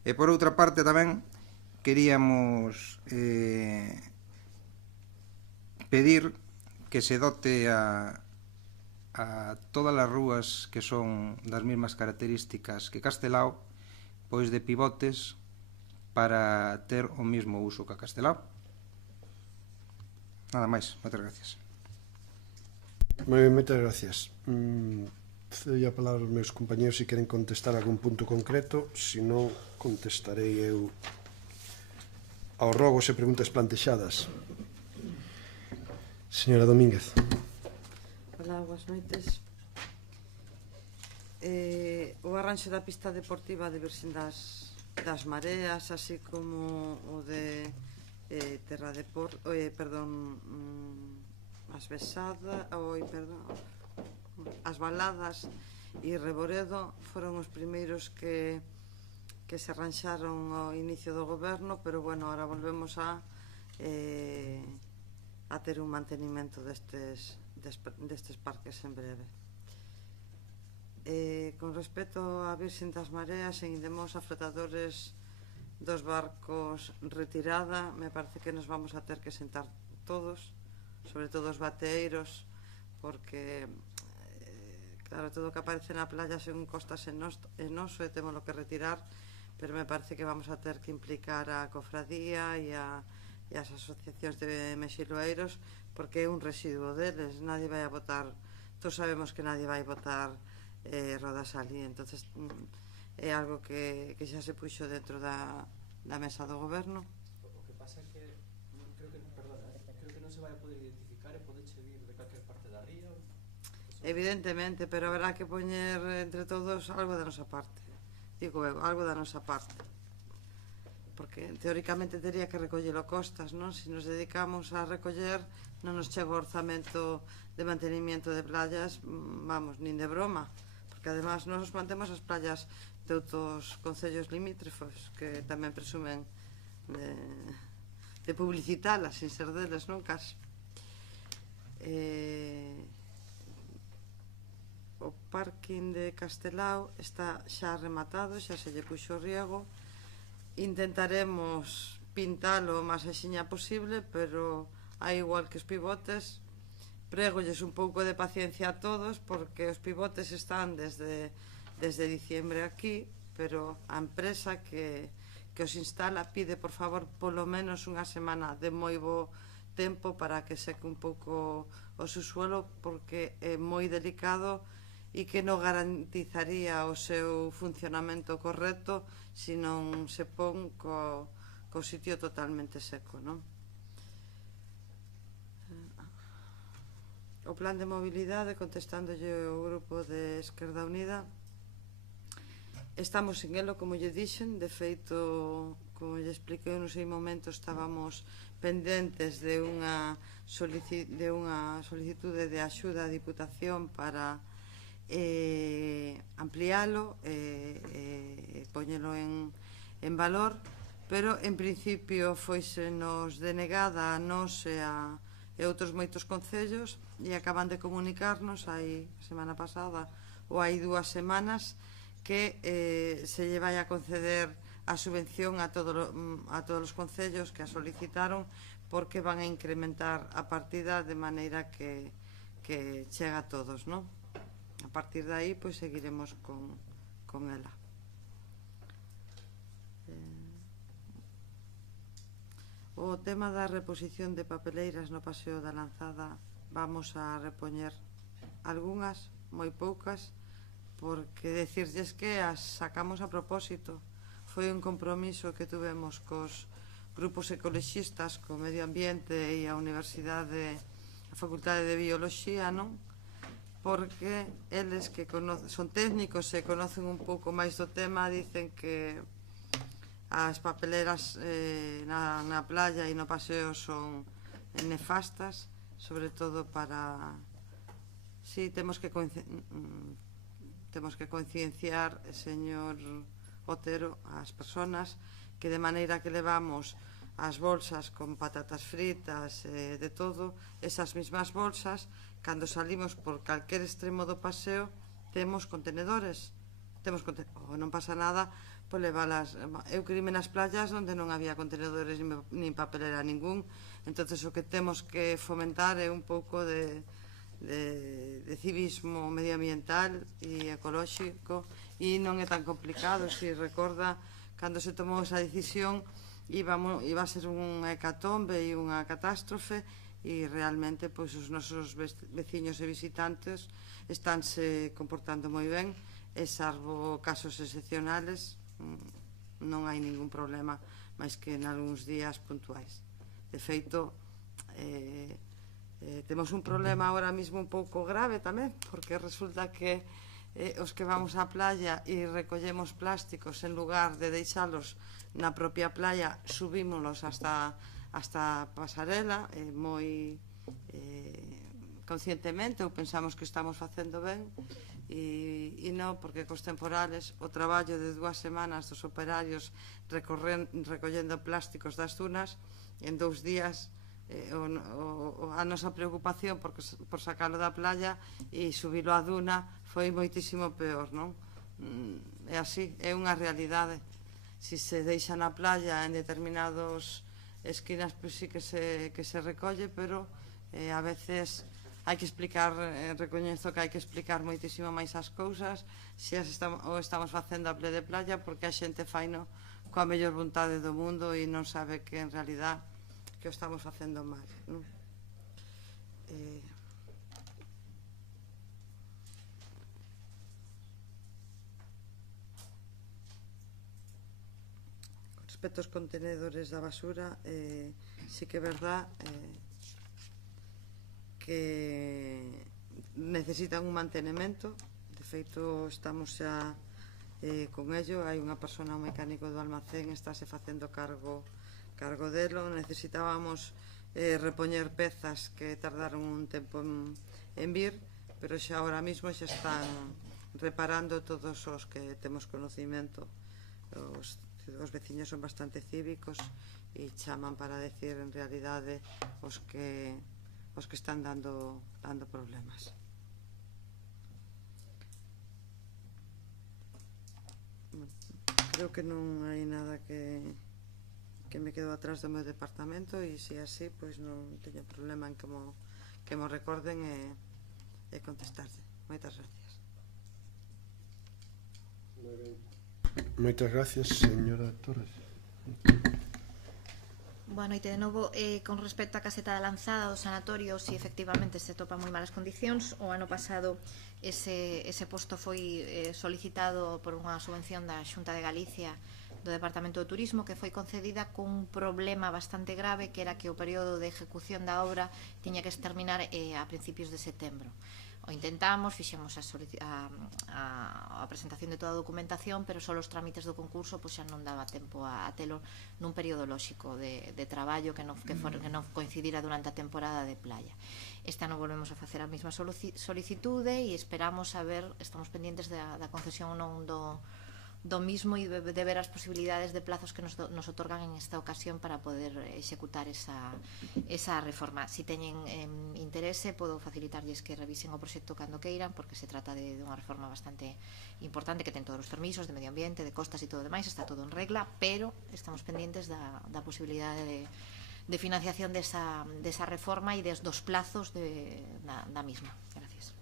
E por outra parte tamén queríamos pedir que se dote a todas as rúas que son das mesmas características que Castelao, pois de pivotes para ter o mismo uso que Castelao. Nada máis, moitas gracias. Moitas gracias. Cedo a palabra aos meus compañeros se queren contestar algún punto concreto, se non contestarei eu aos rogos e preguntas plantexadas. Señora Domínguez. Hola, boas noites. O arranxo da pista deportiva de Virxen das Mareas, así como o de Terra de As Besadas, As Baladas e Reboredo foron os primeiros que se arranxaron ao inicio do goberno, pero bueno, ahora volvemos a ter un mantenimento destes parques en breve. Con respecto a Virxen das Mareas, seguindemos a flotadores dos barcos retirada, me parece que nos vamos a ter que sentar todos, sobre todo os bateeiros, porque claro, todo o que aparece na playa según costas en noso e temos que retirar, pero me parece que vamos a ter que implicar a cofradía e as asociacións de mexiloeiros, porque é un residuo deles, nadie vai a botar, todos sabemos que nadie vai botar rodas ali, entonces é algo que xa se puxo dentro da mesa do goberno. O que pasa é que creo que non se vai a poder identificar e poderche vir de calquer parte da ría. Evidentemente, pero haberá que poñer entre todos algo da nosa parte, digo eu, algo da nosa parte, porque teóricamente tería que recollelo costas, non? Se nos dedicamos a recoller, non nos chega o orzamento de mantenimiento de playas, vamos, nin de broma, porque además nos mantemos as playas de outros concellos limítrofos que tamén presumen de publicitalas sin ser deles, non? Casi. O parking de Castelao está xa rematado, xa se lle puxo o riego. Intentaremos pintalo o máis axiña posible, pero hai igual que os pivotes, pregolles un pouco de paciencia a todos, porque os pivotes están desde diciembre aquí, pero a empresa que os instala pide, por favor, polo menos unha semana de moi bo tempo para que seque un pouco o subsuelo, porque é moi delicado e que non garantizaría o seu funcionamento correcto se non se pon co sitio totalmente seco, non? O plan de mobilidade, contestándolle o grupo de Esquerda Unida, estamos en elo, como lle dixen, de feito, como lle expliquei no seu momento, estábamos pendentes de unha solicitude de axuda a Diputación para ampliálo e poñelo en valor, pero en principio foise nos denegada a nos e outros moitos concellos, e acaban de comunicarnos hai semana pasada ou hai 2 semanas que se lle vai a conceder a subvención a todos os concellos que a solicitaron, porque van a incrementar a partida de maneira que chega a todos, non? A partir de aí, pois, seguiremos con ela. O tema da reposición de papeleiras no Paseo da Lanzada, vamos a repoñer algunhas, moi poucas, porque decirlles que as sacamos a propósito. Foi un compromiso que tuvemos cos grupos ecoloxistas, co Medio Ambiente e a Universidade, a Facultade de Bioloxía, non? porque eles que son técnicos e conocen un pouco máis do tema, dicen que as papeleras na playa e no paseo son nefastas, sobre todo para... Sí, temos que concienciar, señor Otero, ás persoas que de maneira que levamos as bolsas con patatas fritas, de todo, esas mismas bolsas, cando salimos por calquer extremo do paseo, temos contenedores. Non pasa nada por leválas. Eu crime nas playas onde non había contenedores nin papelera ningún. Entonces o que temos que fomentar é un pouco de civismo medioambiental e ecolóxico, e non é tan complicado. Se recorda, cando se tomou esa decisión, iba a ser unha hecatombe e unha catástrofe, e realmente pois os nosos veciños e visitantes estánse comportando moi ben, e salvo casos excepcionales non hai ningún problema, máis que en algúns días puntuais. De feito, temos un problema ahora mismo un pouco grave tamén, porque resulta que os que vamos á playa e recollemos plásticos, en lugar de deixalos na propia playa, subímolos hasta a pasarela, moi conscientemente, ou pensamos que estamos facendo ben, e non, porque cos temporales o traballo de 2 semanas dos operarios recollendo plásticos das dunas, en 2 días a nosa preocupación por sacalo da playa e subilo á duna foi moitísimo peor, non? É así, é unha realidade. Se se deixa na playa en determinados esquinas, pois sí que se recolle, pero a veces hai que explicar, recoñezo que hai que explicar moitísimo máis as cousas, se estamos facendo a ple de playa, porque a xente faino coa mellor vontade do mundo e non sabe que en realidad que o estamos facendo mal, non? Con respecto aos contenedores da basura, sí que é verdad que necesitan un mantenimento. De feito, estamos xa con ello. Hai unha persona, un mecánico do almacén, estáse facendo cargo delo. Necesitábamos repoñer pezas que tardaron un tempo en vir, pero xa ahora mismo xa están reparando todos os que temos conocimento. Os veciños son bastante cívicos e chaman para decir en realidade os que están dando problemas. Creo que non hai nada que me quedo atrás do meu departamento, e se é así, pois non teño problema en que mo recorden e contestarse. Moitas gracias. Moitas gracias, señora Torres. Boa noite de novo. Con respecto á caseta da Lanzada do sanatorio, si efectivamente se topa moi malas condicións. O ano pasado ese posto foi solicitado por unha subvención da Xunta de Galicia do Departamento de Turismo, que foi concedida cun problema bastante grave, que era que o período de ejecución da obra tiña que terminar a principios de setembro. O intentamos, fixemos a presentación de toda a documentación, pero só os trámites do concurso pois xa non daba tempo a telo nun período lóxico de traballo que non coincidira durante a temporada de playa. Este ano volvemos a facer a mesma solicitude e esperamos a ver, estamos pendientes da concesión ou non do mismo e de ver as posibilidades de plazos que nos otorgan en esta ocasión para poder executar esa reforma. Si teñen interese, podo facilitarlles que revisen o proxecto cando queiran, porque se trata de unha reforma bastante importante, que ten todos os permisos de medio ambiente, de costas e todo o demais, está todo en regla, pero estamos pendientes da posibilidade de financiación desa reforma e dos plazos da misma. Gracias.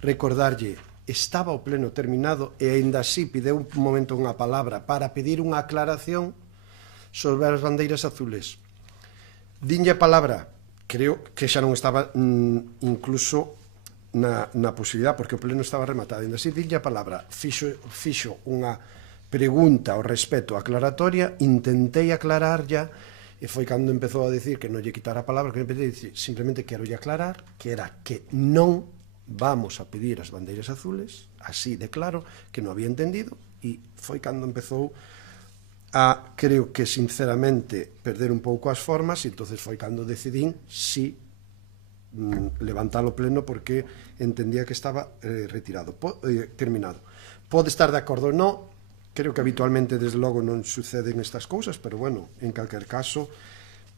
recordarlle, estaba o pleno terminado e aínda así pideu un momento unha palabra para pedir unha aclaración sobre as bandeiras azules. Dinlle a palabra, creo que xa non estaba incluso na posibilidad, porque o pleno estaba rematado, aínda así dinlle a palabra, fixo unha pregunta ao respecto aclaratoria, intentei aclararlla, e foi cando empezou a decir que non lle quitara a palabra, que empecé a dicir, simplemente quero lle aclarar que era que non vamos a pedir as bandeiras azules, así de claro, que non había entendido, e foi cando empezou a, creo que sinceramente, perder un pouco as formas, e entonces foi cando decidín si levantar o pleno porque entendía que estaba terminado. Pode estar de acordo ou non, creo que habitualmente desde logo non suceden estas cousas, pero bueno, en calquer caso,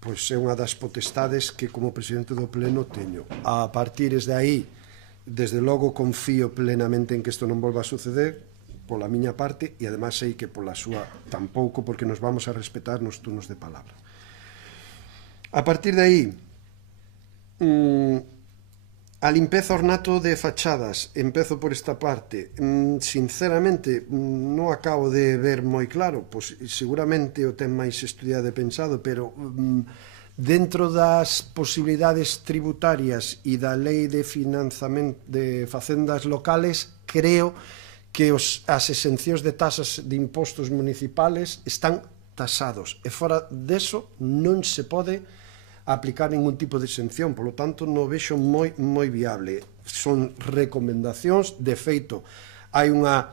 pois é unha das potestades que como presidente do pleno teño. A partir de aí, desde logo confío plenamente en que isto non volva a suceder pola miña parte, e además sei que pola súa tampouco, porque nos vamos a respetar nos turnos de palabra. A partir de aí, a limpeza ornato de fachadas, empezo por esta parte. Sinceramente, non acabo de ver moi claro, pois seguramente o ten máis estudiado e pensado, pero dentro das posibilidades tributarias e da lei de financiamento de facendas locales, creo que as exencións de tasas de impostos municipales están tasados, e fora deso non se pode aplicar ningún tipo de exención, polo tanto non vexo moi viable. Son recomendacións, de feito hai unha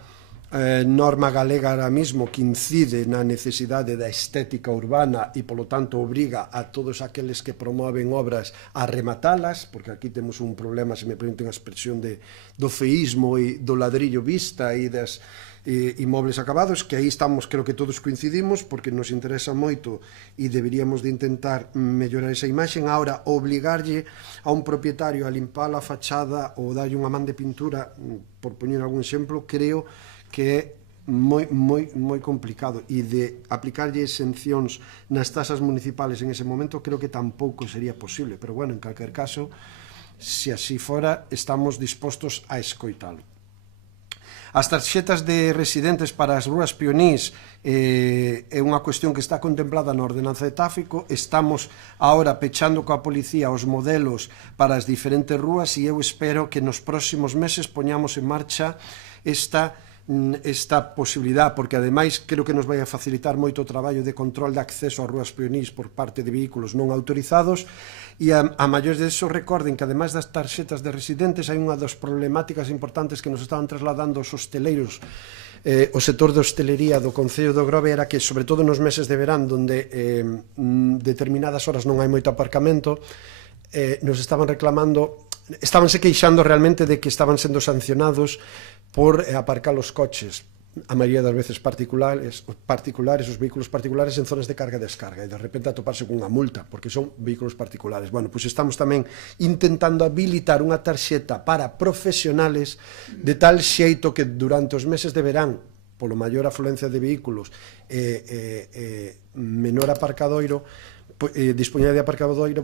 norma galega ahora mismo que incide na necesidade da estética urbana e polo tanto obriga a todos aqueles que promoven obras a rematalas, porque aquí temos un problema, se me permiten a expresión, do feísmo e do ladrillo vista e das inmobles acabados, que aí estamos, creo que todos coincidimos, porque nos interesa moito e deberíamos de intentar mellorar esa imaxe. Ahora, obligarlle a un propietario a limpar a fachada ou darlle unha man de pintura, por poñer algún exemplo, creo que é moi complicado, e de aplicarlle exencións nas tasas municipales en ese momento creo que tampouco sería posible, pero bueno, en calquer caso, se así fora, estamos dispostos a escoitalo. As tarxetas de residentes para as rúas peonís é unha cuestión que está contemplada na ordenanza de tráfico. Estamos agora pechando coa policía os modelos para as diferentes rúas e eu espero que nos próximos meses poñamos en marcha esta posibilidad, porque ademais creo que nos vai a facilitar moito o traballo de control de acceso ás rúas peonís por parte de vehículos non autorizados. E a maiores de eso, recorden que ademais das tarxetas de residentes hai unha das problemáticas importantes que nos estaban trasladando os hosteleiros, o sector de hostelería do Concello do Grove, era que, sobre todo nos meses de verán, onde determinadas horas non hai moito aparcamento, nos estaban reclamando, estabanse queixando realmente de que estaban sendo sancionados por aparcar os coches, a maioría das veces particulares, os vehículos particulares en zonas de carga e descarga, e de repente atoparse cunha multa, porque son vehículos particulares. Bueno, pois estamos tamén intentando habilitar unha tarxeta para profesionales de tal xeito que durante os meses de verán, polo maior afluencia de vehículos menor aparcadoiro, disponibilidade de aparcadoiro,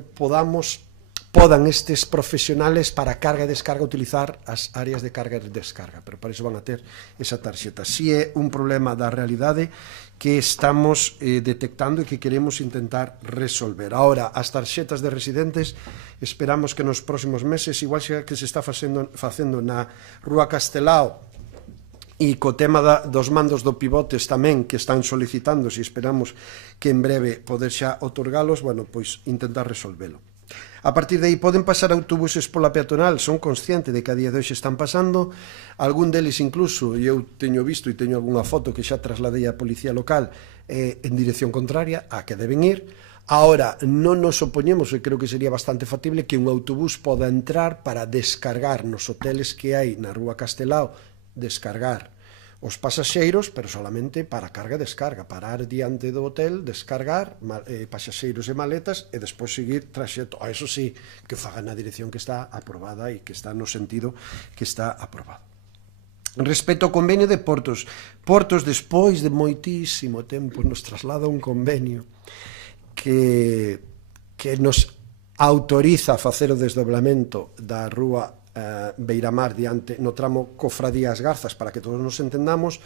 podan estes profesionales para carga e descarga utilizar as áreas de carga e descarga, pero para iso van a ter esa tarxeta. Si é un problema da realidade que estamos detectando e que queremos intentar resolver. Ahora, as tarxetas de residentes, esperamos que nos próximos meses, igual que se está facendo na Rúa Castelao, e co tema dos mandos do pivotes tamén que están solicitando, e esperamos que en breve poder xa otorgalos, bueno, pois intentar resolvelo. A partir de aí poden pasar autobuses pola peatonal, son consciente de que a día de hoxe están pasando, algún deles incluso, e eu teño visto e teño algunha foto que xa trasladei á policía local en dirección contraria a que deben ir. Ahora, non nos opoñemos, e creo que sería bastante factible que un autobús poda entrar para descargar nos hoteles que hai na Rúa Castelao, descargar os pasaxeiros, pero solamente para carga e descarga, parar diante do hotel, descargar pasaxeiros e maletas e despois seguir traxecto. Eso sí, que faga na dirección que está aprobada e que está no sentido que está aprobado. Respecto ao convenio de Portos, despois de moitísimo tempo nos traslada un convenio que nos autoriza a facer o desdoblamento da rúa Beiramar diante no tramo Cofradía As Garzas, para que todos nos entendamos,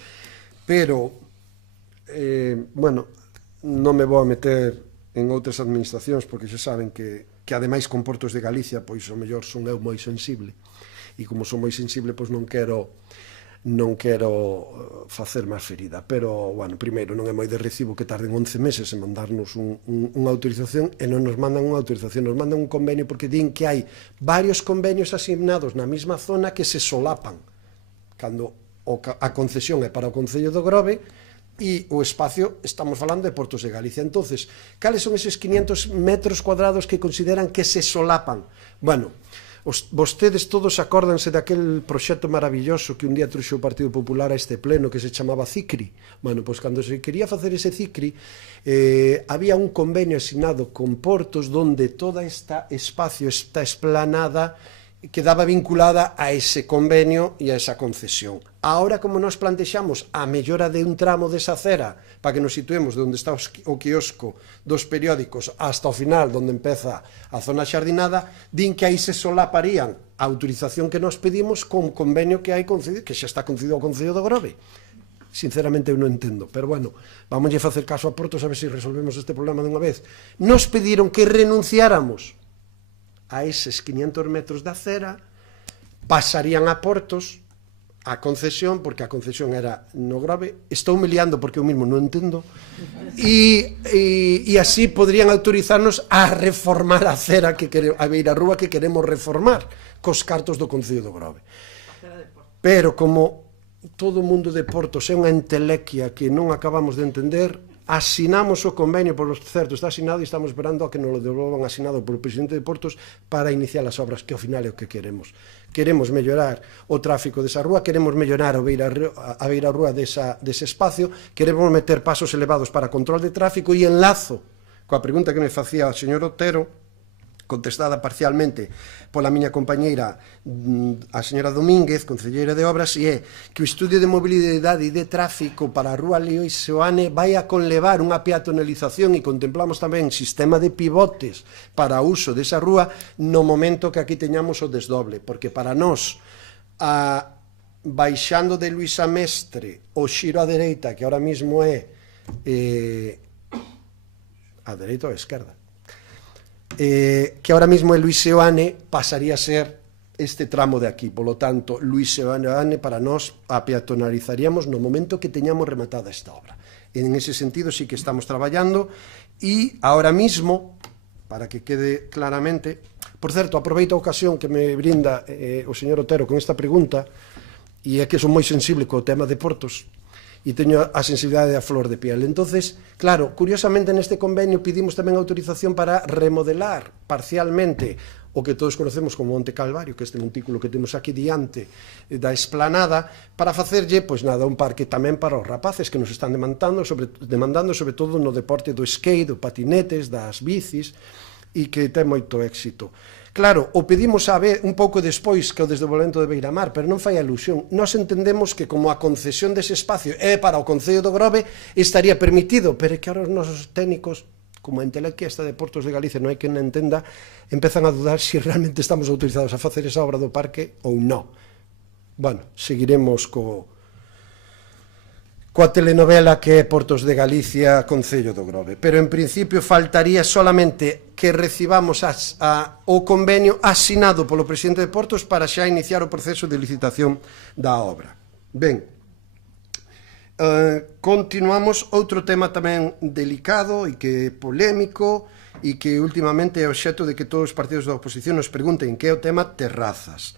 pero bueno, non me vou a meter en outras administracións porque xa saben que ademais con Portos de Galicia pois o mellor son eu moi sensible, e como son moi sensible pois non quero facer máis ferida, pero, bueno, primeiro non é moi de recibo que tarden 11 meses en mandarnos unha autorización, e non nos mandan unha autorización, nos mandan un convenio, porque din que hai varios convenios asignados na mesma zona que se solapan, cando a concesión é para o Concello do Grove e o espacio, estamos falando de Portos de Galicia. Entonces, cales son eses 500 metros cuadrados que consideran que se solapan? Bueno, vostedes todos acórdanse daquel proxecto maravilloso que un día truxo o Partido Popular a este pleno, que se chamaba CICRI. Bueno, pois cando se quería facer ese CICRI, había un convenio asignado con Portos donde toda esta espacio, esta esplanada, quedaba vinculada a ese convenio e a esa concesión. Ahora, como nos plantexamos a mellora de un tramo desa acera para que nos situemos de onde está o quiosco dos periódicos hasta o final, onde empeza a zona xardinada, din que aí se solaparían a autorización que nos pedimos con convenio que hai concedido, que xa está concedido ao Concello do Grove. Sinceramente eu non entendo, pero bueno, vamos a facer caso a Portos a ver se resolvemos este problema de unha vez. Nos pediron que renunciáramos a eses 500 metros de acera, pasarían a Portos a concesión, porque a concesión era no Grove. Estou me liando porque eu mesmo non entendo, e así podrían autorizarnos a reformar a acera, a beirarrúa que queremos reformar cos cartos do Concello do Grove. Pero como todo o mundo de Portos é unha entelequia que non acabamos de entender, asinamos o convenio, por certo, está asinado e estamos esperando a que nos lo devolvan asinado por o presidente de Portos para iniciar as obras, que ao final é o que queremos. Queremos mellorar o tráfico desa rúa, queremos mellorar a beirarrúa dese espacio, queremos meter pasos elevados para control de tráfico, e enlazo coa pregunta que me facía o señor Otero, contestada parcialmente pola miña compañeira a señora Domínguez, concelleira de Obras, e é que o estudio de mobilidade e de tráfico para a rúa Leois Seoane vai a conlevar unha peatonalización, e contemplamos tamén sistema de pivotes para o uso desa rúa no momento que aquí teñamos o desdoble, porque para nós baixando de Luisa Mestre o xiro á dereita, que ahora mismo é a dereita ou a esquerda, que ahora mismo é Luis Seoane, pasaría a ser este tramo de aquí. Polo tanto, Luis Seoane para nós a peatonalizaríamos no momento que teñamos rematada esta obra. En ese sentido sí que estamos traballando, e ahora mismo, para que quede claramente, por certo, aproveito a ocasión que me brinda o señor Otero con esta pregunta, e é que son moi sensible co tema de Portos, e teño a sensibilidade a flor de piel. Entonces, claro, curiosamente neste convenio pedimos tamén autorización para remodelar parcialmente o que todos conocemos como Monte Calvario, que é este montículo que temos aquí diante da esplanada, para facerlle, pois nada, un parque tamén para os rapaces que nos están demandando sobre todo no deporte do skate, do patinetes, das bicis, e que ten moito éxito. Claro, o pedimos a ver un pouco despois que o desdobremento de Beiramar, pero non fai alusión. Nós entendemos que como a concesión dese espacio é para o Concello do Grove, estaría permitido, pero é que ahora os nosos técnicos, como a entelequia esta de Portos de Galicia, non hai quen entenda, empezan a dudar se realmente estamos autorizados a facer esa obra do parque ou non. Bueno, seguiremos coa telenovela que é Portos de Galicia, Concello do Grove. Pero, en principio, faltaría solamente que recibamos o convenio asinado polo presidente de Portos para xa iniciar o proceso de licitación da obra. Ben, continuamos. Outro tema tamén delicado e que é polémico e que últimamente é obxecto de que todos os partidos da oposición nos pregunten, que é o tema terrazas.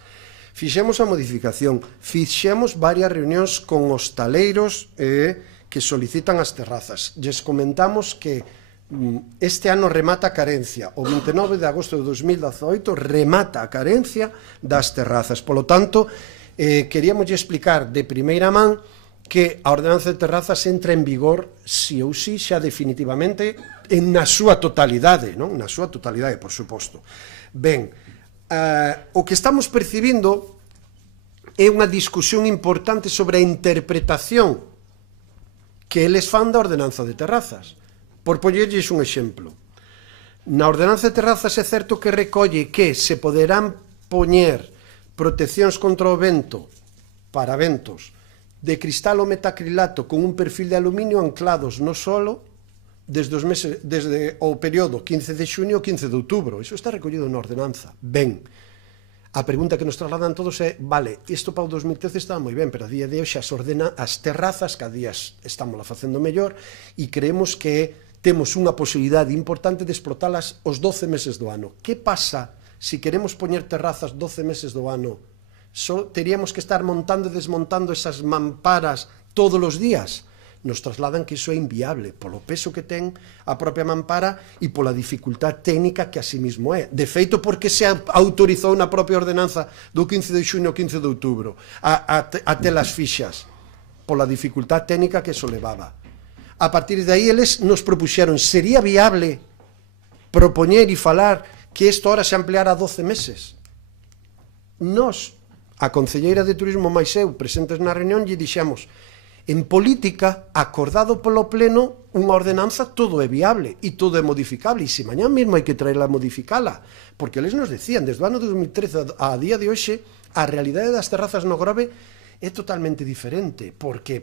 Fixemos a modificación, fixemos varias reunións con hostaleiros que solicitan as terrazas. Lles comentamos que este ano remata a carencia, o 29 de agosto de 2018 remata a carencia das terrazas. Polo tanto, queríamos explicar de primeira man que a ordenanza de terrazas entra en vigor si ou si xa definitivamente na súa totalidade, non? Na súa totalidade, por suposto. Ben, o que estamos percibindo é unha discusión importante sobre a interpretación que eles fan da ordenanza de terrazas. Por poñerlles un exemplo, na ordenanza de terrazas é certo que recolle que se poderán poñer proteccións contra o vento para ventos de cristal ou metacrilato con un perfil de aluminio anclados no solo desde o período 15 de xuño ao 15 de outubro. Iso está recollido na ordenanza. Ben, a pregunta que nos trasladan todos é, vale, isto para o 2013 estaba moi ben, pero a día de hoxe as terrazas cada día estamos facendo mellor e creemos que temos unha posibilidade importante de explotalas os 12 meses do ano. Que pasa se queremos poñer terrazas 12 meses do ano? Teríamos que estar montando e desmontando esas mamparas todos os días? Nos trasladan que iso é inviable polo peso que ten a propia mampara e pola dificultad técnica que así mismo é. De feito, porque se autorizou na propia ordenanza do 15 de xuño ao 15 de outubro a telas fixas, pola dificultad técnica que iso levaba. A partir de aí, eles nos propuxeron, sería viable propoñer e falar que isto ahora se ampliara a 12 meses. Nos, a concelleira de Turismo máis eu, presentes na reunión, lle dixemos, en política, acordado polo pleno, unha ordenanza todo é viable e todo é modificable, e se mañá mesmo hai que traerla a modificala, porque eles nos decían, desde o ano 2013 a día de hoxe, a realidade das terrazas no Grove é totalmente diferente, porque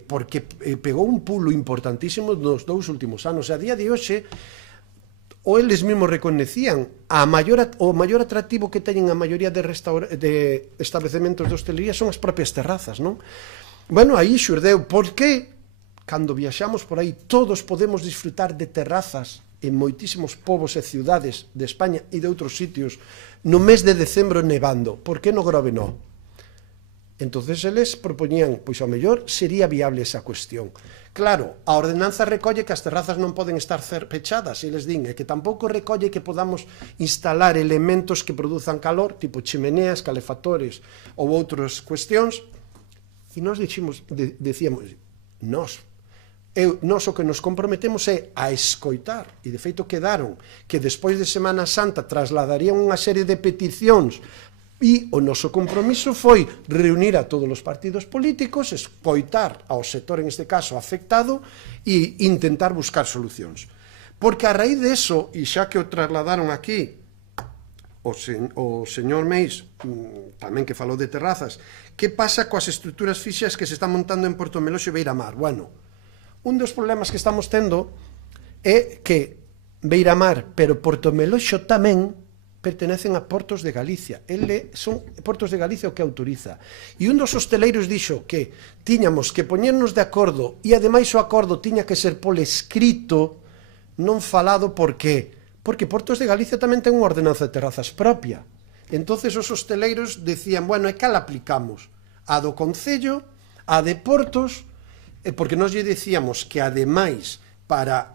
pegou un pulo importantísimo nos 2 últimos anos, e a día de hoxe, ou eles mesmos reconecían, o maior atractivo que teñen a maioría de establecementos de hostelería son as propias terrazas, non? Bueno, aí xurdeu, porque cando viaxamos por aí todos podemos disfrutar de terrazas en moitísimos povos e ciudades de España e de outros sitios no mes de decembro nevando, por que no Grove non? Entonces eles propoñían, pois ao mellor sería viable esa cuestión. Claro, a ordenanza recolle que as terrazas non poden estar pechadas, e eles din, e que tampouco recolle que podamos instalar elementos que produzan calor, tipo chimeneas, calefactores ou outras cuestións. E nós decíamos, nós o que nos comprometemos é a escoitar, e de feito quedaron que despois de Semana Santa trasladarían unha serie de peticións, e o noso compromiso foi reunir a todos os partidos políticos, escoitar ao sector, en este caso afectado, e intentar buscar solucións. Porque a raíz de eso, e xa que o trasladaron aquí o señor Meis, tamén que falou de terrazas, que pasa coas estruturas fixas que se están montando en Portomeloxo e Beiramar? Bueno, un dos problemas que estamos tendo é que Beiramar, pero Portomeloxo tamén pertenecen a Portos de Galicia. Son Portos de Galicia o que autoriza. E un dos hosteleiros dixo que tiñamos que poñernos de acordo, e ademais o acordo tiña que ser por escrito, non falado. Por qué? Porque Portos de Galicia tamén ten unha ordenanza de terrazas propia. Entonces os hosteleiros decían, bueno, e cal aplicamos? A do Concello, a de Portos, porque nós lle decíamos que ademais para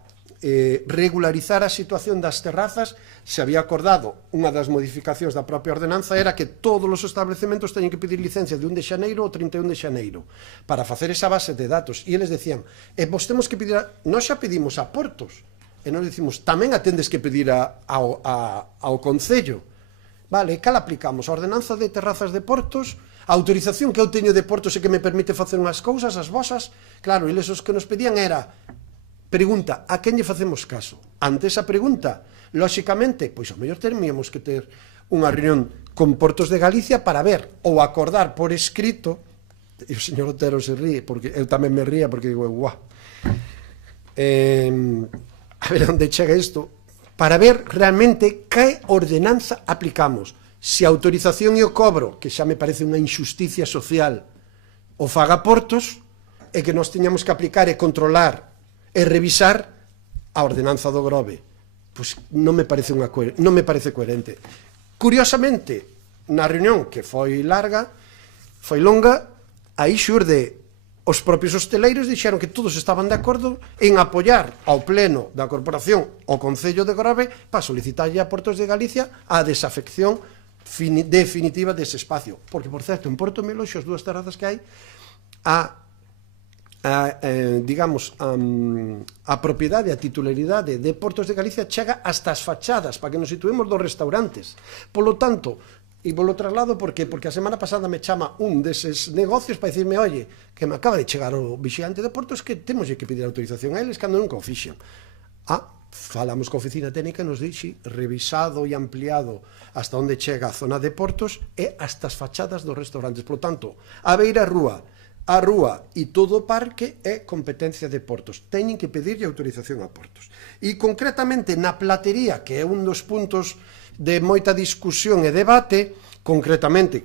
regularizar a situación das terrazas se había acordado, unha das modificacións da propia ordenanza era que todos os establecementos teñen que pedir licencia de 1 de xaneiro ao 31 de xaneiro para facer esa base de datos, e eles decían, vos temos que pedir, nós xa pedimos a Portos, e nós dicimos, tamén atendes que pedir ao Concello. Vale, cal aplicamos? A ordenanza de terrazas de Portos, a autorización que eu teño de Portos e que me permite facer unhas cousas, as vosas. Claro, eles os que nos pedían era, pregunta, a quen lle facemos caso? Ante esa pregunta, lóxicamente, pois ao mellor teríamos que ter unha reunión con Portos de Galicia para ver ou acordar por escrito, e o señor Otero se ríe, porque eu tamén me ría, porque digo, guau, a ver onde chega isto, para ver realmente que ordenanza aplicamos. Se a autorización e o cobro, que xa me parece unha injusticia social, o faga Portos, e que nós teñamos que aplicar e controlar e revisar a ordenanza do Grove. Pois non me parece coherente. Curiosamente, na reunión que foi longa, aí xurde os propios hosteleiros dixeron que todos estaban de acordo en apoiar ao pleno da corporación o Concello de Grove para solicitarlle a Portos de Galicia a desafección definitiva dese espacio. Porque, por certo, en Portomeloxo, as 2 terrazas que hai, a propiedade, a titularidade de Portos de Galicia chega hasta as fachadas, para que nos situemos dos restaurantes. Polo tanto, e volo traslado porque a semana pasada me chama un deses negocios para dicirme, oye, que me acaba de chegar o vixiante de Portos que temos que pedir autorización a eles cando nunca o fixen. falamos coa oficina técnica e nos dixe revisado e ampliado hasta onde chega a zona de portos e hasta as fachadas dos restaurantes. Por lo tanto, a beira rúa, a rúa e todo o parque é competencia de portos. Teñen que pedirlle autorización a portos. E concretamente na platería, que é un dos puntos de moita discusión e debate, concretamente,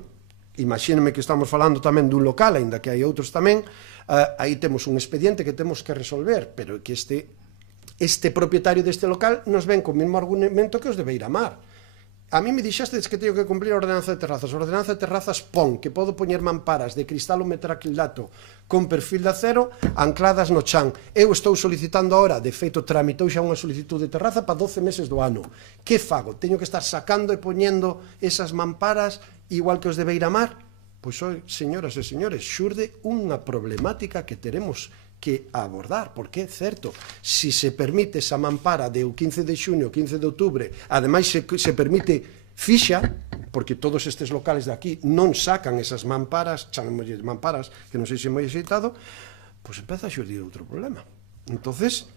imagíneme que estamos falando tamén dun local, aínda que hai outros tamén, aí temos un expediente que temos que resolver, pero que este propietario deste local nos ven con o mesmo argumento que os de Beiramar. A mí me dixestes que teño que cumprir a ordenanza de terrazas. A ordenanza de terrazas pon que podo poñer mamparas de cristal ou metraquilato con perfil de acero ancladas no chan. Eu estou solicitando ahora, de feito tramitou xa unha solicitud de terraza para 12 meses do ano. Que fago? Teño que estar sacando e poñendo esas mamparas igual que os de Beiramar? Pois, señoras e señores, xurde unha problemática que teremos que abordar, porque é certo, se se permite esa mampara de 15 de xuño, 15 de outubro, ademais se permite fixa, porque todos estes locales de aquí non sacan esas mamparas, chamémoslle mamparas, que non sei se moi axeitado, pois empeza a xurdir outro problema. Entonces,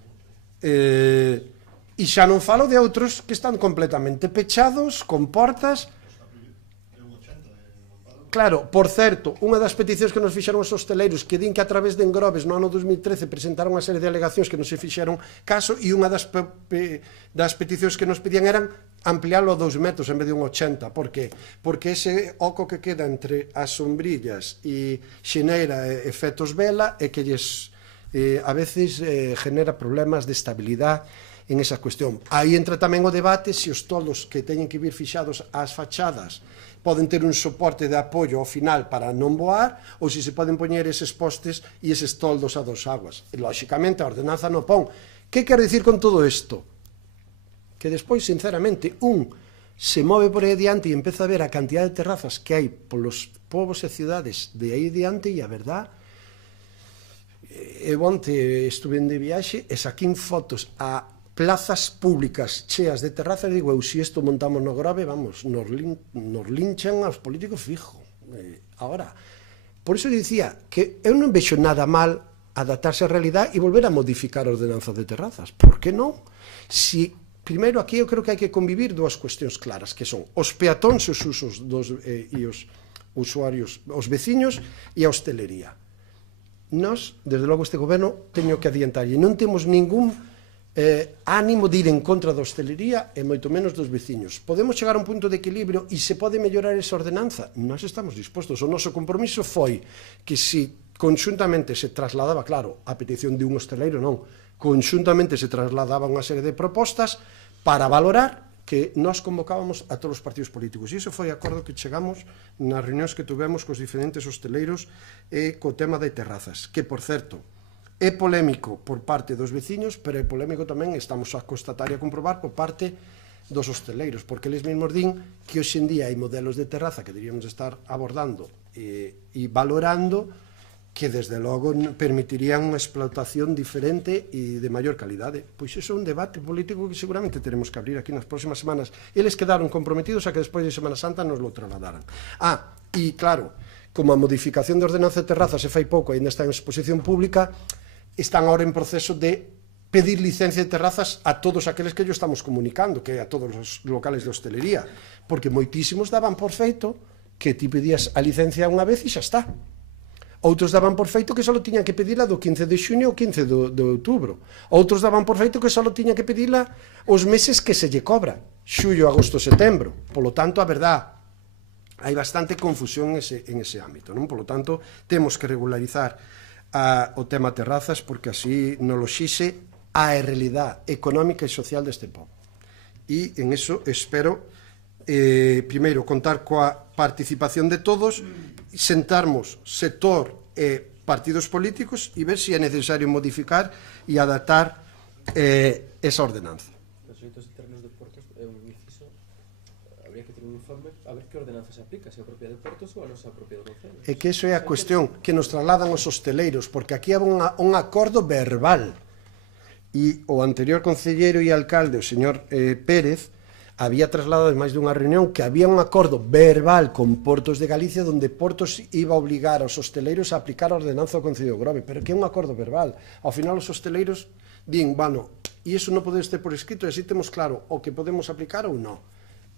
e xa non falo de outros que están completamente pechados, con portas. Claro, por certo, unha das peticións que nos fixeron os hosteleiros que din que a través de Engrobes no ano 2013 presentaron unha serie de alegacións que non se fixeron caso e unha das peticións que nos pedían eran ampliálo a 2 metros en vez de un 80. Por qué? Porque ese oco que queda entre as sombrillas e xenera efectos vela e que a veces genera problemas de estabilidade en esa cuestión. Aí entra tamén o debate se os toldos que teñen que vir fixados ás fachadas poden ter un soporte de apoio ao final para non voar ou se se poden poñer eses postes e eses toldos a dos aguas. E, lóxicamente, a ordenanza non pon. Que quero dicir con todo isto? Que despois, sinceramente, se move por aí adiante e empeza a ver a cantidad de terrazas que hai polos povos e cidades de aí adiante e a verdad, eu onte estuve de viaxe e saquín fotos a plazas públicas cheas de terrazas e digo, se isto montamos no Grove, vamos, nos linchan aos políticos fijo. Agora, por iso dicía que eu non vexo nada mal adaptarse á realidade e volver a modificar a ordenanza de terrazas. Por que non? Si, primeiro, aquí eu creo que hai que convivir dúas cuestións claras, que son os peatóns e os usos e os usuarios, os veciños e a hostelería. Nós, desde logo, este goberno, teño que adiantar, e non temos ningún ánimo de ir en contra da hostelería e moito menos dos veciños. Podemos chegar a un punto de equilibrio e se pode mellorar esa ordenanza? Nós estamos dispostos. O noso compromiso foi que se conxuntamente se trasladaba, claro, a petición de un hosteleiro non, conxuntamente se trasladaba unha serie de propostas para valorar que nós convocábamos a todos os partidos políticos. E iso foi o acordo que chegamos nas reunións que tuvemos cos diferentes hosteleiros e co tema de terrazas, que, por certo, é polémico por parte dos veciños, pero é polémico tamén, estamos a constatar e a comprobar, por parte dos hosteleiros, porque eles mesmos din que hoxe en día hai modelos de terraza que deberíamos estar abordando e valorando que, desde logo, permitirían unha explotación diferente e de maior calidade. Pois iso é un debate político que seguramente teremos que abrir aquí nas próximas semanas. Eles quedaron comprometidos a que despois de Semana Santa nos lo trasladaran. E claro, como a modificación de ordenanza de terraza se fai pouco e ainda está en exposición pública, están agora en proceso de pedir licencia de terrazas a todos aqueles que yo estamos comunicando, que a todos os locales de hostelería, porque moitísimos daban por feito que ti pedías a licencia unha vez e xa está. Outros daban por feito que só tiñan que pedila do 15 de xuño ao 15 de outubro. Outros daban por feito que só tiñan que pedila os meses que se lle cobra, xullo, agosto, setembro. Polo tanto, a verdad, hai bastante confusión en ese ámbito, non? Polo tanto, temos que regularizar o tema terrazas, porque así nos lo xixe a realidade económica e social deste povo. E en eso espero, primeiro, contar coa participación de todos, sentarmos sector e partidos políticos e ver se é necesario modificar e adaptar esa ordenanza. Os proxectos internos de portos é un inciso, habría que ter un informe a ver que ordenanza se aplica, se a propia de portos ou a nosa propia do Concello. E que iso é a cuestión que nos trasladan os hosteleiros, porque aquí hai un acordo verbal e o anterior concelleiro e alcalde, o señor Pérez, había trasladado en máis dunha reunión que había un acordo verbal con Portos de Galicia onde Portos iba a obligar aos hosteleiros a aplicar a ordenanza do Concello de Grove, pero que é un acordo verbal. Ao final os hosteleiros din, bueno, e iso non pode ter por escrito, e así temos claro o que podemos aplicar ou non.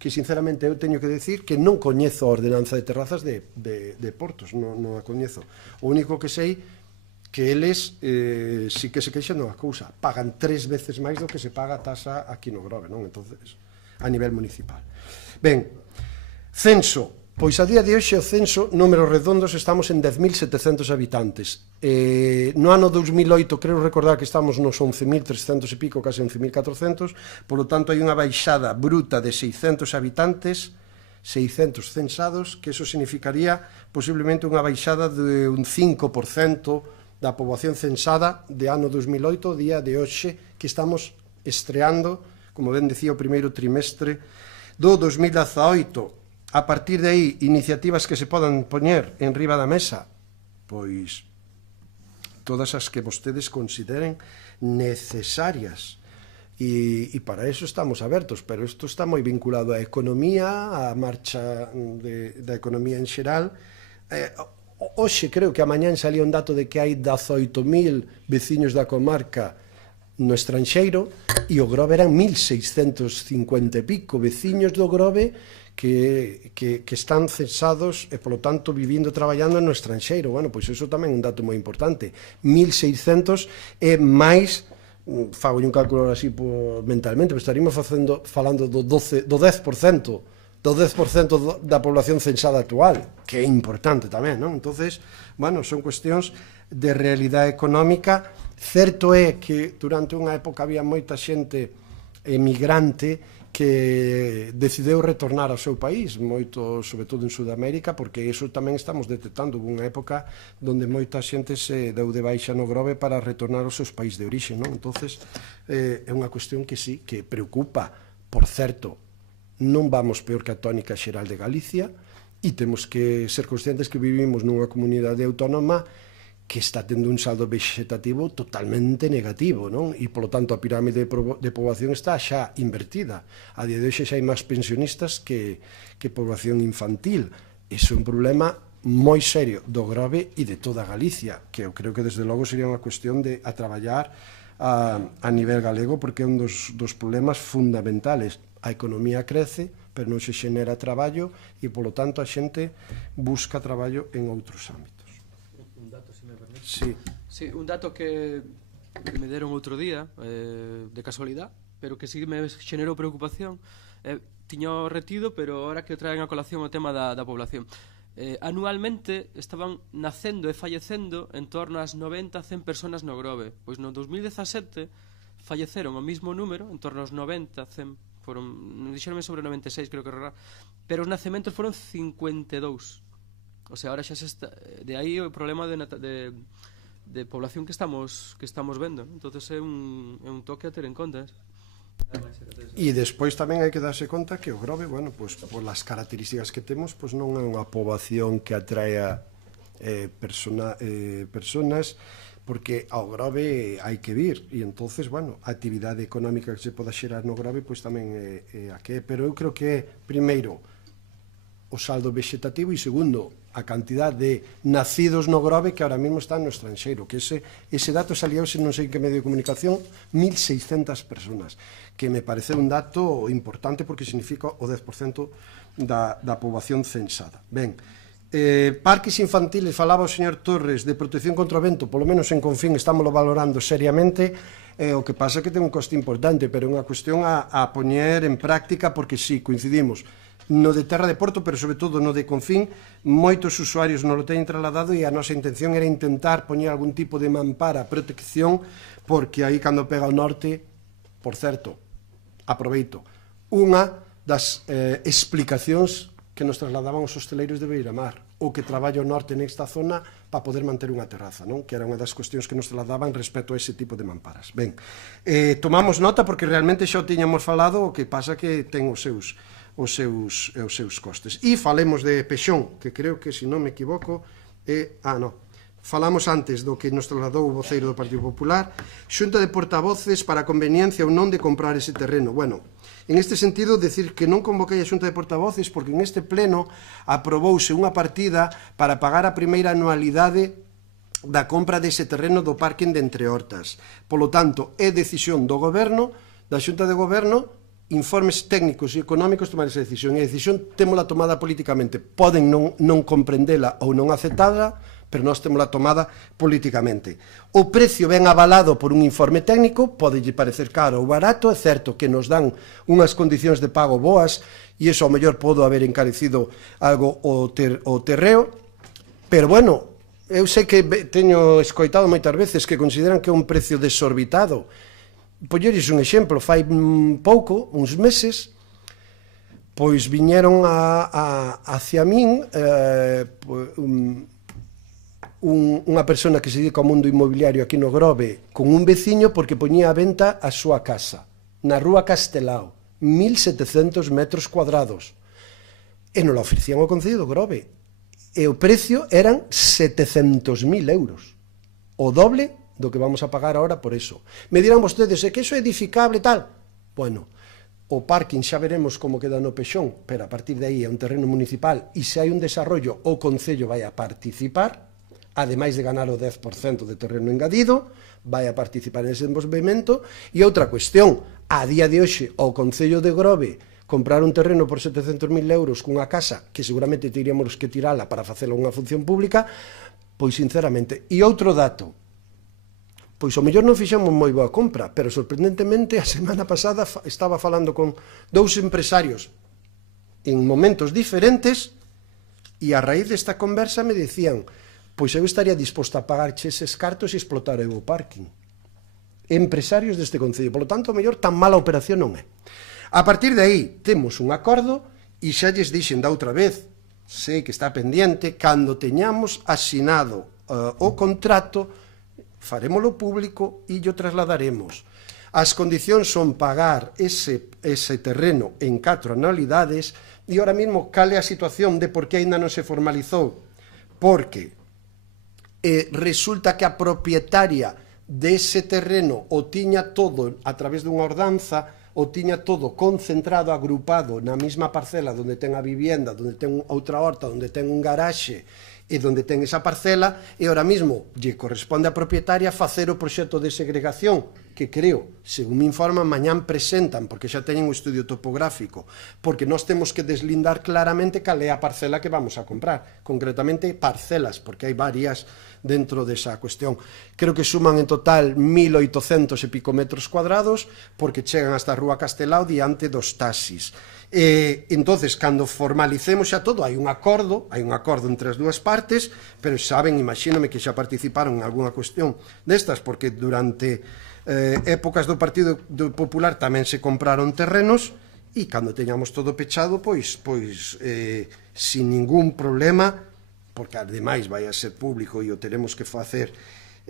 Que, sinceramente, eu teño que decir que non coñezo a ordenanza de terrazas de portos, non a coñezo. O único que sei que eles sí que se queixan dunha cousa, pagan 3 veces máis do que se paga a tasa aquí no Grove, non? Entonces, a nivel municipal. Ben, censo. Pois a día de hoxe o censo, números redondos, estamos en 10.700 habitantes. No ano 2008 creo recordar que estamos nos 11.300 e pico, case 11.400, polo tanto hai unha baixada bruta de 600 habitantes, 600 censados, que eso significaría posiblemente unha baixada de un 5% da poboación censada de ano 2008 ao día de hoxe, que estamos estreando, como ben decía, o primeiro trimestre do 2018. A partir de aí, iniciativas que se podan poñer en riba da mesa, pois todas as que vostedes consideren necesarias. E para eso estamos abertos, pero isto está moi vinculado á economía, á marcha da economía en xeral. Hoxe creo que amañán salía un dato de que hai 18.000 veciños da comarca no estranxeiro, e o Grove eran 1.650 e pico veciños do Grove que están censados e, polo tanto, vivindo e traballando no estranxeiro. Bueno, pois iso tamén é un dato moi importante. 1.600 é máis, fago un cálculo así mentalmente, pero estaríamos falando do 10% da población censada actual, que é importante tamén, non? Entonces, bueno, son cuestións de realidade económica. Certo é que durante unha época había moita xente emigrante que decideu retornar ao seu país, moito, sobre todo en Sudamérica, porque iso tamén estamos detectando. Hubo unha época onde moita xente se deu de baixa no Grove para retornar aos seus países de orixe, non? Entonces, é unha cuestión que sí, que preocupa. Por certo, non vamos peor que a tónica xeral de Galicia, e temos que ser conscientes que vivimos nunha comunidade autónoma que está tendo un saldo vegetativo totalmente negativo, non? E, polo tanto, a pirámide de poboación está xa invertida. A día de hoxe xa hai máis pensionistas que poboación infantil. Iso é un problema moi serio do Grove e de toda Galicia, que eu creo que, desde logo, sería unha cuestión de a traballar a nivel galego, porque é un dos problemas fundamentales. A economía crece, pero non se xenera traballo e, polo tanto, a xente busca traballo en outros ámbitos. Sí, un dato que me deron outro día, de casualidade, pero que sí me xenerou preocupación. Tiño retido, pero ahora que traen a colación o tema da población. Anualmente estaban nacendo e fallecendo en torno ás 90-100 personas no Grove. Pois no 2017 falleceron o mismo número, en torno aos 90-100, dixeronme sobre 96, creo que era, pero os nacementos foron 52. O sea, ahora xa se está, de aí o problema de población que estamos vendo. Entonces é un toque a ter en conta. E despois tamén hai que darse conta que o Grove, bueno, pois por las características que temos, pois non é unha poboación que atraia personas, porque ao Grove hai que vir, e entonces, bueno, a actividade económica que se poda xerar no Grove pois tamén é a que é, pero eu creo que é, primeiro, o saldo vegetativo, e segundo, a cantidad de nacidos no Grove que ahora mismo están no estranxeiro, que ese dato saliouse non sei que medio de comunicación, 1.600 personas, que me parece un dato importante porque significa o 10% da poboación censada. Ben, parques infantiles, falaba o señor Torres de protección contra o vento, polo menos en Confín estámoslo valorando seriamente, o que pasa é que ten un coste importante, pero é unha cuestión a poñer en práctica, porque sí, coincidimos no de Terra de Porto, pero sobre todo no de Confín, moitos usuarios non lo teñen trasladado, e a nosa intención era intentar poñer algún tipo de mampara, protección, porque aí cando pega o norte, por certo, aproveito, unha das explicacións que nos trasladaban os hosteleiros de Beiramar, o que traballa o norte nesta zona para poder manter unha terraza, non? Que era unha das cuestións que nos trasladaban respecto a ese tipo de mamparas. Ben, tomamos nota porque realmente xa o tiñamos falado, o que pasa que ten os seus costes. E falemos de Pexón, que creo que, se non me equivoco, falamos antes do que nos trasladou o voceiro do Partido Popular, xunta de portavoces para a conveniencia ou non de comprar ese terreno. Bueno, en este sentido, decir que non convoquei a xunta de portavoces porque en este pleno aprobouse unha partida para pagar a primeira anualidade da compra dese terreno do parking de Entre Hortas. Polo tanto, é decisión do Goberno, da Xunta de Goberno, informes técnicos e económicos tomar esa decisión. E a decisión témola tomada políticamente. Poden non comprendela ou non aceptada, pero nós témola tomada políticamente. O precio ben avalado por un informe técnico, pode parecer caro ou barato, é certo que nos dan unhas condicións de pago boas, e iso ao mellor podo haber encarecido algo o terreo, pero bueno, eu sei que teño escoitado moitas veces que consideran que é un precio desorbitado. Polleres un exemplo, fai pouco, uns meses, pois viñeron hacia min unha persona que se dedica ao mundo inmobiliario aquí no Grove con un veciño porque poñía a venta a súa casa na rúa Castelao, 1700 metros cuadrados, e non la ofrecían ao Concello do Grove, e o precio eran 700.000 euros, o doble do que vamos a pagar ahora por eso. Me dirán vostedes, que eso é edificable e tal. Bueno, o parking xa veremos como queda no Pexón, pero a partir de aí é un terreno municipal e se hai un desarrollo o Concello vai a participar, ademais de ganar o 10% de terreno engadido, vai a participar en ese desenvolvemento. E outra cuestión, a día de hoxe o Concello de Grove comprar un terreno por 700.000 euros cunha casa que seguramente teríamos que tirala para facela unha función pública, pois sinceramente. E outro dato, pois ao mellor non fixemos moi boa compra, pero sorprendentemente a semana pasada estaba falando con dous empresarios en momentos diferentes e a raíz desta conversa me dicían, pois eu estaría disposto a pagarche eses cartos e explotar o parking. Empresarios deste Concello, polo tanto, ao mellor tan mala operación non é. A partir de aí temos un acordo e xa lles dixen da outra vez, sei que está pendiente, cando teñamos asinado o contrato, farémolo público e yo trasladaremos. As condicións son pagar ese terreno en 4 anualidades e ahora mesmo cal é a situación de por que ainda non se formalizou, porque resulta que a propietaria dese terreno o tiña todo a través dunha ordanza, o tiña todo concentrado, agrupado na mesma parcela onde ten a vivienda, onde ten outra horta, onde ten un garaxe e onde ten esa parcela, e ahora mesmo lle corresponde á propietaria facer o proxecto de segregación, que creo, según me informan, mañán presentan, porque xa teñen o estudio topográfico, porque nós temos que deslindar claramente cal é a parcela que vamos a comprar, concretamente parcelas, porque hai varias dentro desa cuestión. Creo que suman en total 1.800 e pico metros cuadrados, porque chegan hasta a Rúa Castelao diante dos taxis. Entonces, cando formalicemos xa todo, hai un acordo entre as dúas partes, pero saben, imagíname que xa participaron en algunha cuestión destas, porque durante épocas do Partido Popular tamén se compraron terrenos, e cando teñamos todo pechado, pois sin ningún problema, porque ademais vai a ser público e o teremos que facer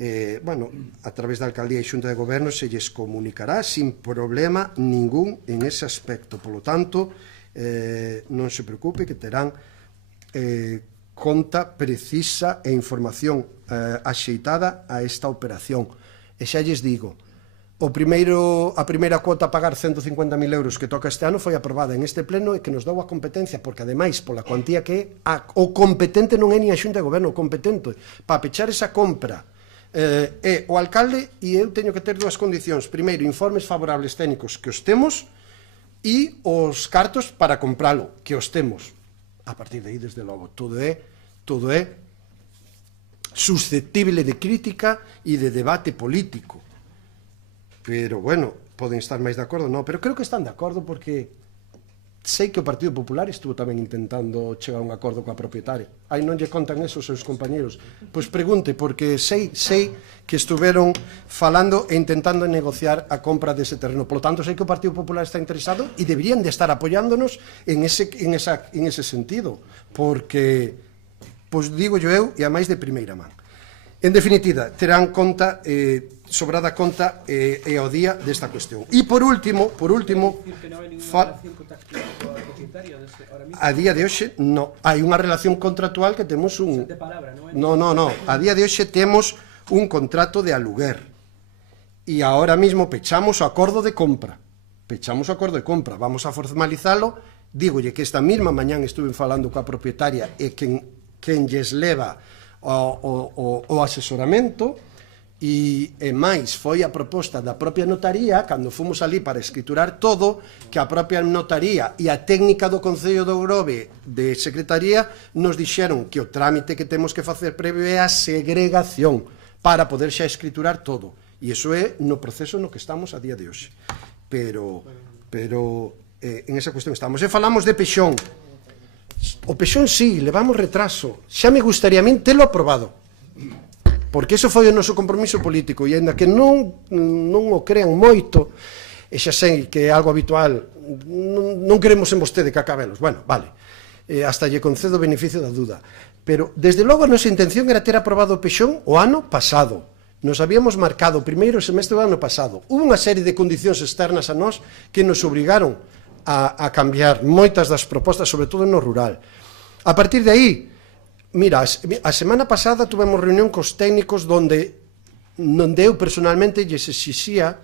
a través da Alcaldía e Xunta de Goberno, se lles comunicará sin problema ningún en ese aspecto. Polo tanto, non se preocupe que terán conta precisa e información axeitada a esta operación. E xa lles digo, a primeira cuota a pagar 150.000 euros que toca este ano foi aprobada en este pleno e que nos dou a competencia, porque ademais, pola cuantía que é, o competente non é ni a Xunta de Goberno, o competente para pechar esa compra é o alcalde, e eu teño que ter dúas condicións. Primeiro, informes favorables técnicos que os temos, e os cartos para compralo, que os temos. A partir de aí, desde logo, todo é susceptible de crítica e de debate político. Pero, bueno, poden estar máis de acordo, non, pero creo que están de acordo, porque sei que o Partido Popular estuvo tamén intentando chegar a un acordo coa propietaria. Aí non lle contan eso os seus compañeros. Pois pregunte, porque sei que estuveron falando e intentando negociar a compra dese terreno. Por lo tanto, sei que o Partido Popular está interesado e deberían de estar apoiándonos en ese sentido, porque, pois digo eu, e a máis de primeira man. En definitiva, terán conta, sobrada conta e ao día desta cuestión. E por último, a día de hoxe non hai unha relación contractual que temos un... Non, a día de hoxe temos un contrato de aluguer e ahora mesmo pechamos o acordo de compra. Vamos a formalizalo. Dígolle que esta mesma mañán estuve falando coa propietaria e quen lles leva o asesoramento, e máis foi a proposta da propia notaría, cando fomos ali para escriturar todo, que a propia notaría e a técnica do Concello do Grove de Secretaría nos dixeron que o trámite que temos que facer previo é a segregación para poder xa escriturar todo, e iso é no proceso no que estamos a día de hoxe. Pero en esa cuestión estamos. E falamos de Pexón. O Pexón sí, levamos retraso, xa me gustaría a min telo aprobado, porque iso foi o noso compromiso político, e ainda que non o crean moito, e xa sei que é algo habitual, non queremos en vostede cacabelos, bueno, vale, hasta lle concedo o beneficio da duda, pero desde logo a nosa intención era ter aprobado o Pexón o ano pasado. Nos habíamos marcado o primeiro semestre do ano pasado. Hubo unha serie de condicións externas a nós que nos obrigaron a cambiar moitas das propostas, sobre todo no rural. A partir de aí, mira, a semana pasada tuvemos reunión cos técnicos onde eu personalmente lles exixía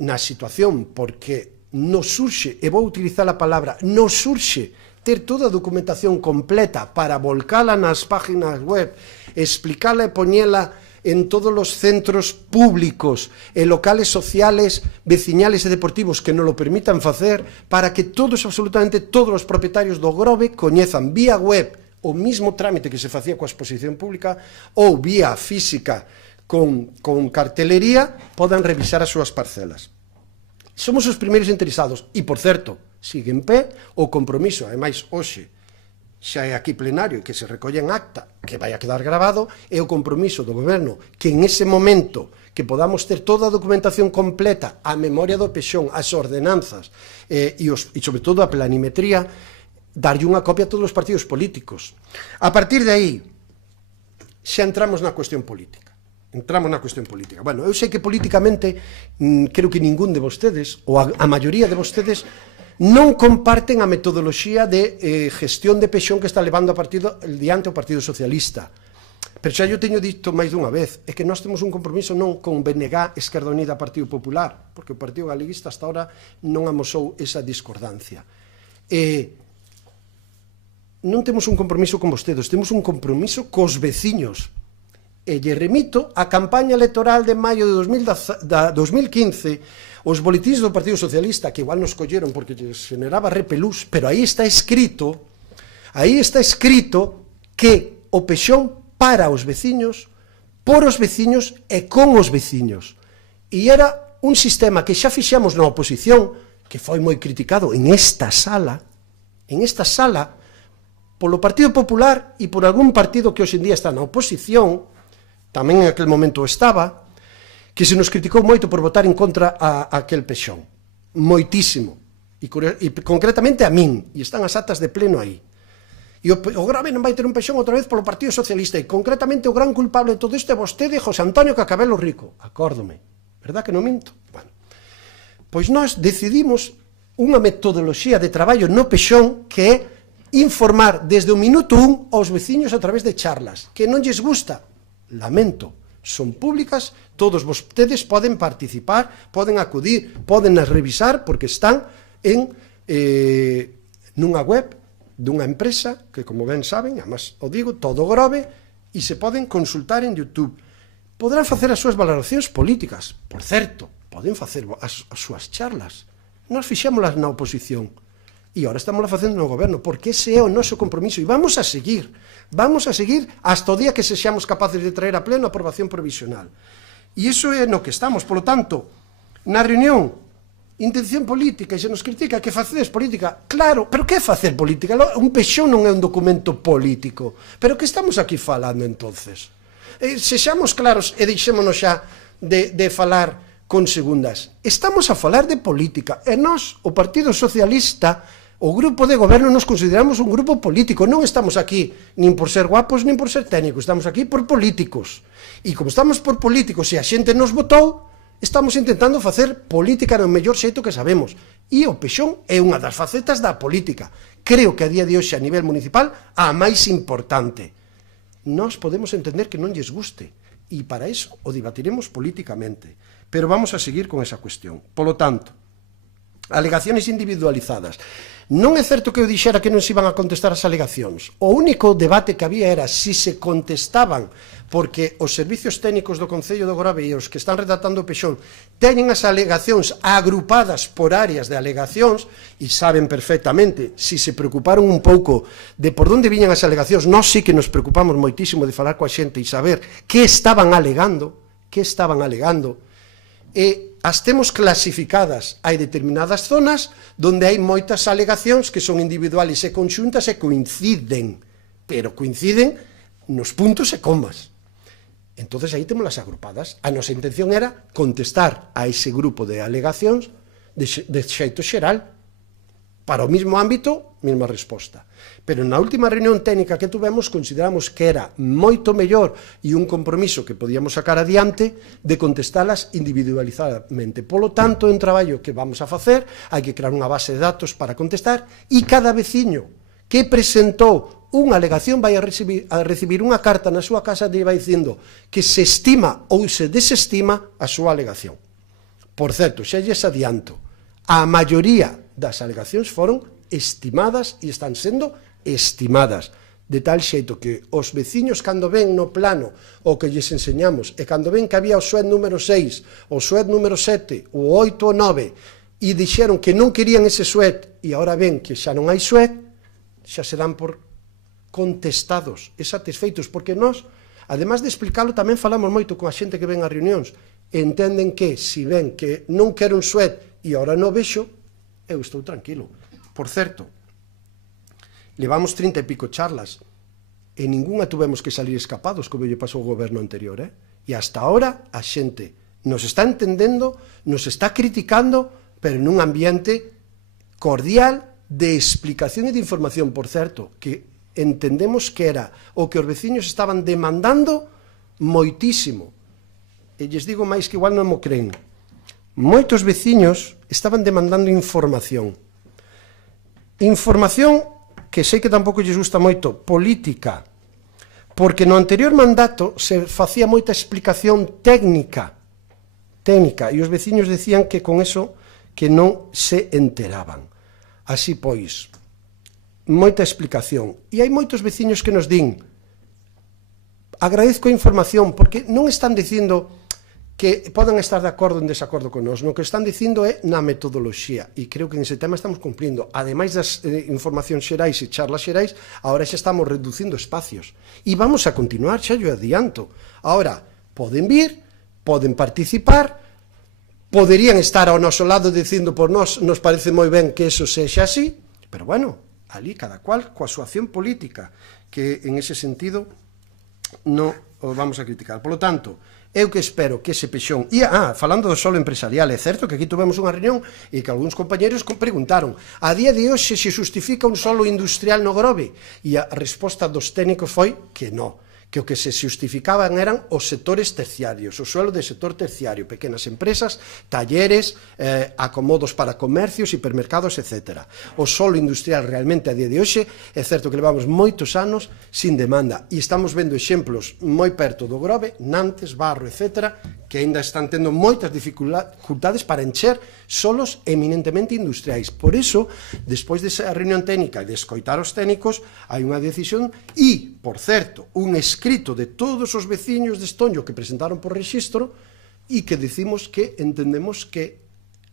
na situación, porque nos surxe, e vou utilizar a palabra, nos surxe ter toda a documentación completa para volcala nas páginas web, explicala e poñela en todos os centros públicos e locales sociales, veciñales e deportivos que nos lo permitan facer, para que todos, absolutamente todos os propietarios do Grove coñezan vía web o mismo trámite que se facía coa exposición pública ou vía física con cartelería, podan revisar as súas parcelas. Somos os primeiros interesados e, por certo, sigue en pé o compromiso, ademais, hoxe, xa é aquí plenario e que se recolle en acta, que vai a quedar grabado, é o compromiso do goberno que en ese momento que podamos ter toda a documentación completa, a memoria do Pexón, as ordenanzas e sobre todo a planimetría, darlle unha copia a todos os partidos políticos. A partir de aí, xa entramos na cuestión política. Bueno, eu sei que políticamente creo que ningún de vostedes, ou a maioría de vostedes, non comparten a metodoloxía de gestión de Pexón que está levando diante o Partido Socialista. Pero xa eu teño dito máis dunha vez, é que nós temos un compromiso non con BNG, Esquerda Unida, Partido Popular, porque o Partido Galeguista hasta ahora non amosou esa discordancia. Non temos un compromiso con vostedes, temos un compromiso cos veciños. E lle remito a campaña electoral de maio de 2015, os boletins do Partido Socialista, que igual nos colleron porque lles generaba repelús, pero aí está escrito que o Pexón para os veciños, por os veciños e con os veciños. E era un sistema que xa fixemos na oposición, que foi moi criticado en esta sala, polo Partido Popular e por algún partido que hoxe en día está na oposición, tamén en aquel momento estaba, que se nos criticou moito por votar en contra a aquel Pexón. Moitísimo. E concretamente a min. E están as actas de pleno aí. E o Grove non vai ter un Pexón outra vez polo Partido Socialista. E concretamente o gran culpable de todo isto é vostede, José Antonio Cacabelo Rico. Acórdome. Verdad que non minto? Bueno. Pois nós decidimos unha metodoloxía de traballo no Pexón que é informar desde o minuto 1 aos veciños a través de charlas. Que non lles gusta? Lamento. Son públicas, todos vostedes poden participar, poden acudir, poden as revisar, porque están nunha web dunha empresa que, como ben saben, además o digo, todo Grove, e se poden consultar en YouTube. Podrán facer as súas valoracións políticas, por certo, poden facer as súas charlas. Nós fixémolas na oposición, e agora estamos facendo no goberno, porque ese é o noso compromiso, e vamos a seguir hasta o día que sexamos capaces de traer a pleno a aprobación provisional. E iso é no que estamos. Por lo tanto, na reunión, intención política, e se nos critica que facedes política, claro, pero que é facer política? Un Pexón non é un documento político. Pero que estamos aquí falando, entonces? Sexamos claros e deixémonos xa de falar con segundas. Estamos a falar de política, e nós, o Partido Socialista, o grupo de goberno, nos consideramos un grupo político. Non estamos aquí nin por ser guapos nin por ser técnicos, estamos aquí por políticos. E como estamos por políticos e a xente nos votou, estamos intentando facer política no mellor xeito que sabemos. E o Pexón é unha das facetas da política. Creo que a día de hoxe a nivel municipal a máis importante. Nós podemos entender que non lles guste, e para iso o debatiremos políticamente. Pero vamos a seguir con esa cuestión. Polo tanto, alegaciones individualizadas. Non é certo que eu dixera que non se iban a contestar as alegacións. O único debate que había era si se contestaban, porque os servicios técnicos do Concello do Grove e os que están redactando o Pexón teñen as alegacións agrupadas por áreas de alegacións e saben perfectamente, si se preocuparon un pouco de por onde viñan as alegacións. Nós sí que nos preocupamos moitísimo de falar coa xente e saber que estaban alegando, e as temos clasificadas. Hai determinadas zonas onde hai moitas alegacións que son individuales e conxuntas e coinciden, pero coinciden nos puntos e comas. Entonces aí temos as agrupadas. A nosa intención era contestar a ese grupo de alegacións de xeito xeral, para o mismo ámbito, mesma resposta. Pero na última reunión técnica que tuvemos consideramos que era moito mellor e un compromiso que podíamos sacar adiante de contestalas individualizadamente. Polo tanto, é un traballo que vamos a facer, hai que crear unha base de datos para contestar e cada veciño que presentou unha alegación vai a recibir unha carta na súa casa que vai dicindo que se estima ou se desestima a súa alegación. Por certo, xa lles adianto, a maioría das alegacións foron estimadas e están sendo estimadas, de tal xeito que os veciños cando ven no plano o que lles enseñamos e cando ven que había o SUED número 6, o SUED número 7, o 8 ou 9 e dixeron que non querían ese SUED e agora ven que xa non hai SUED, xa se dan por contestados e satisfeitos, porque nós, además de explicalo, tamén falamos moito con a xente que ven as reunións, entenden que se ven que non quero un SUED e agora non vexo, eu estou tranquilo. Por certo, levamos 30 e pico charlas e ninguna tuvemos que salir escapados como lle pasou ao goberno anterior, e hasta ahora a xente nos está entendendo, nos está criticando, pero nun ambiente cordial de explicación e de información. Por certo, que entendemos que era o que os veciños estaban demandando moitísimo, e lles digo máis que igual non mo creen. Moitos veciños estaban demandando información. Información que sei que tampouco lles gusta moito, política, porque no anterior mandato se facía moita explicación técnica, e os veciños decían que con eso que non se enteraban. Así pois, moita explicación. E hai moitos veciños que nos din, agradezco a información, porque non están dicindo que podan estar de acordo ou en desacordo con nós. No que están dicindo é na metodoloxía, e creo que en ese tema estamos cumplindo. Ademais das informacións xerais e charlas xerais, agora xa estamos reducindo espacios. E vamos a continuar, xa yo adianto. Agora, poden vir, poden participar, poderían estar ao noso lado dicindo por nós, nos parece moi ben que eso sexa así, pero bueno, ali cada cual coa súa acción política, que en ese sentido non o vamos a criticar. Por lo tanto, eu que espero que ese Pexón... falando do solo empresarial, é certo que aquí tuvemos unha reunión e que algúns compañeros preguntaron a día de hoxe se justifica un solo industrial no Grove, e a resposta dos técnicos foi que non, que o que se justificaban eran os sectores terciarios, o suelo de sector terciario, pequenas empresas, talleres, acomodos para comercios, hipermercados, etc. O solo industrial realmente a día de hoxe é certo que levamos moitos anos sin demanda e estamos vendo exemplos moi perto do Grove, Nantes, Barro, etc., que aínda están tendo moitas dificultades para encher solos eminentemente industriais. Por iso, despois desa reunión técnica e de escoitar os técnicos, hai unha decisión e, por certo, un escrito de todos os veciños de Estoño que presentaron por rexistro e que dicimos que entendemos que,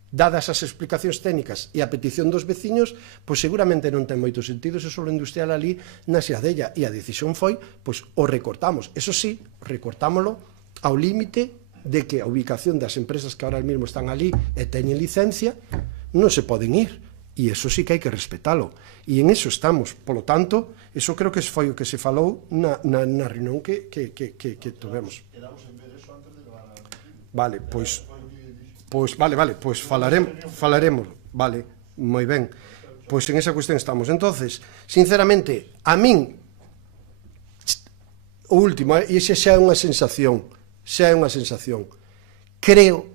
dadas as explicacións técnicas e a petición dos veciños, pois seguramente non ten moito sentido ese solo industrial ali na Xadella, e a decisión foi, pois o recortamos. Eso sí, recortámolo ao límite de que a ubicación das empresas que ahora mesmo están ali e teñen licencia non se poden ir, e eso sí que hai que respetalo, e en eso estamos. Polo tanto, eso creo que foi o que se falou na reunión que tivemos. Vale, pois falaremos, vale, moi ben, pois en esa cuestión estamos. Entonces, sinceramente, a min o último, e ese xa é unha sensación, creo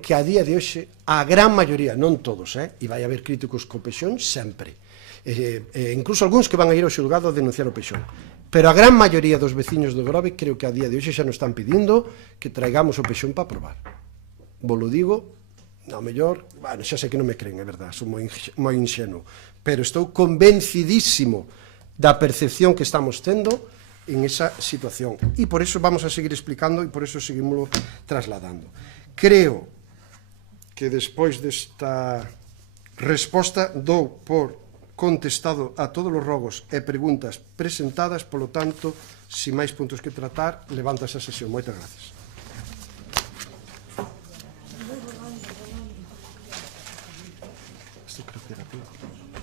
que a día de hoxe a gran maioría, non todos, e vai haber críticos co Pexón sempre, incluso algúns que van a ir ao xulgado a denunciar o Pexón, pero a gran maioría dos veciños do Grove creo que a día de hoxe xa nos están pedindo que traigamos o Pexón para aprobar. Vos lo digo no mellor, bueno, xa sei que non me creen, é verdad, son moi inxenuo, pero estou convencidísimo da percepción que estamos tendo en esa situación. E por eso vamos a seguir explicando e por eso seguimos trasladando. Creo que despois desta resposta dou por contestado a todos os rogos e preguntas presentadas, polo tanto, se máis puntos que tratar, levanta esa sesión. Moitas gracias. Esto creo que era todo.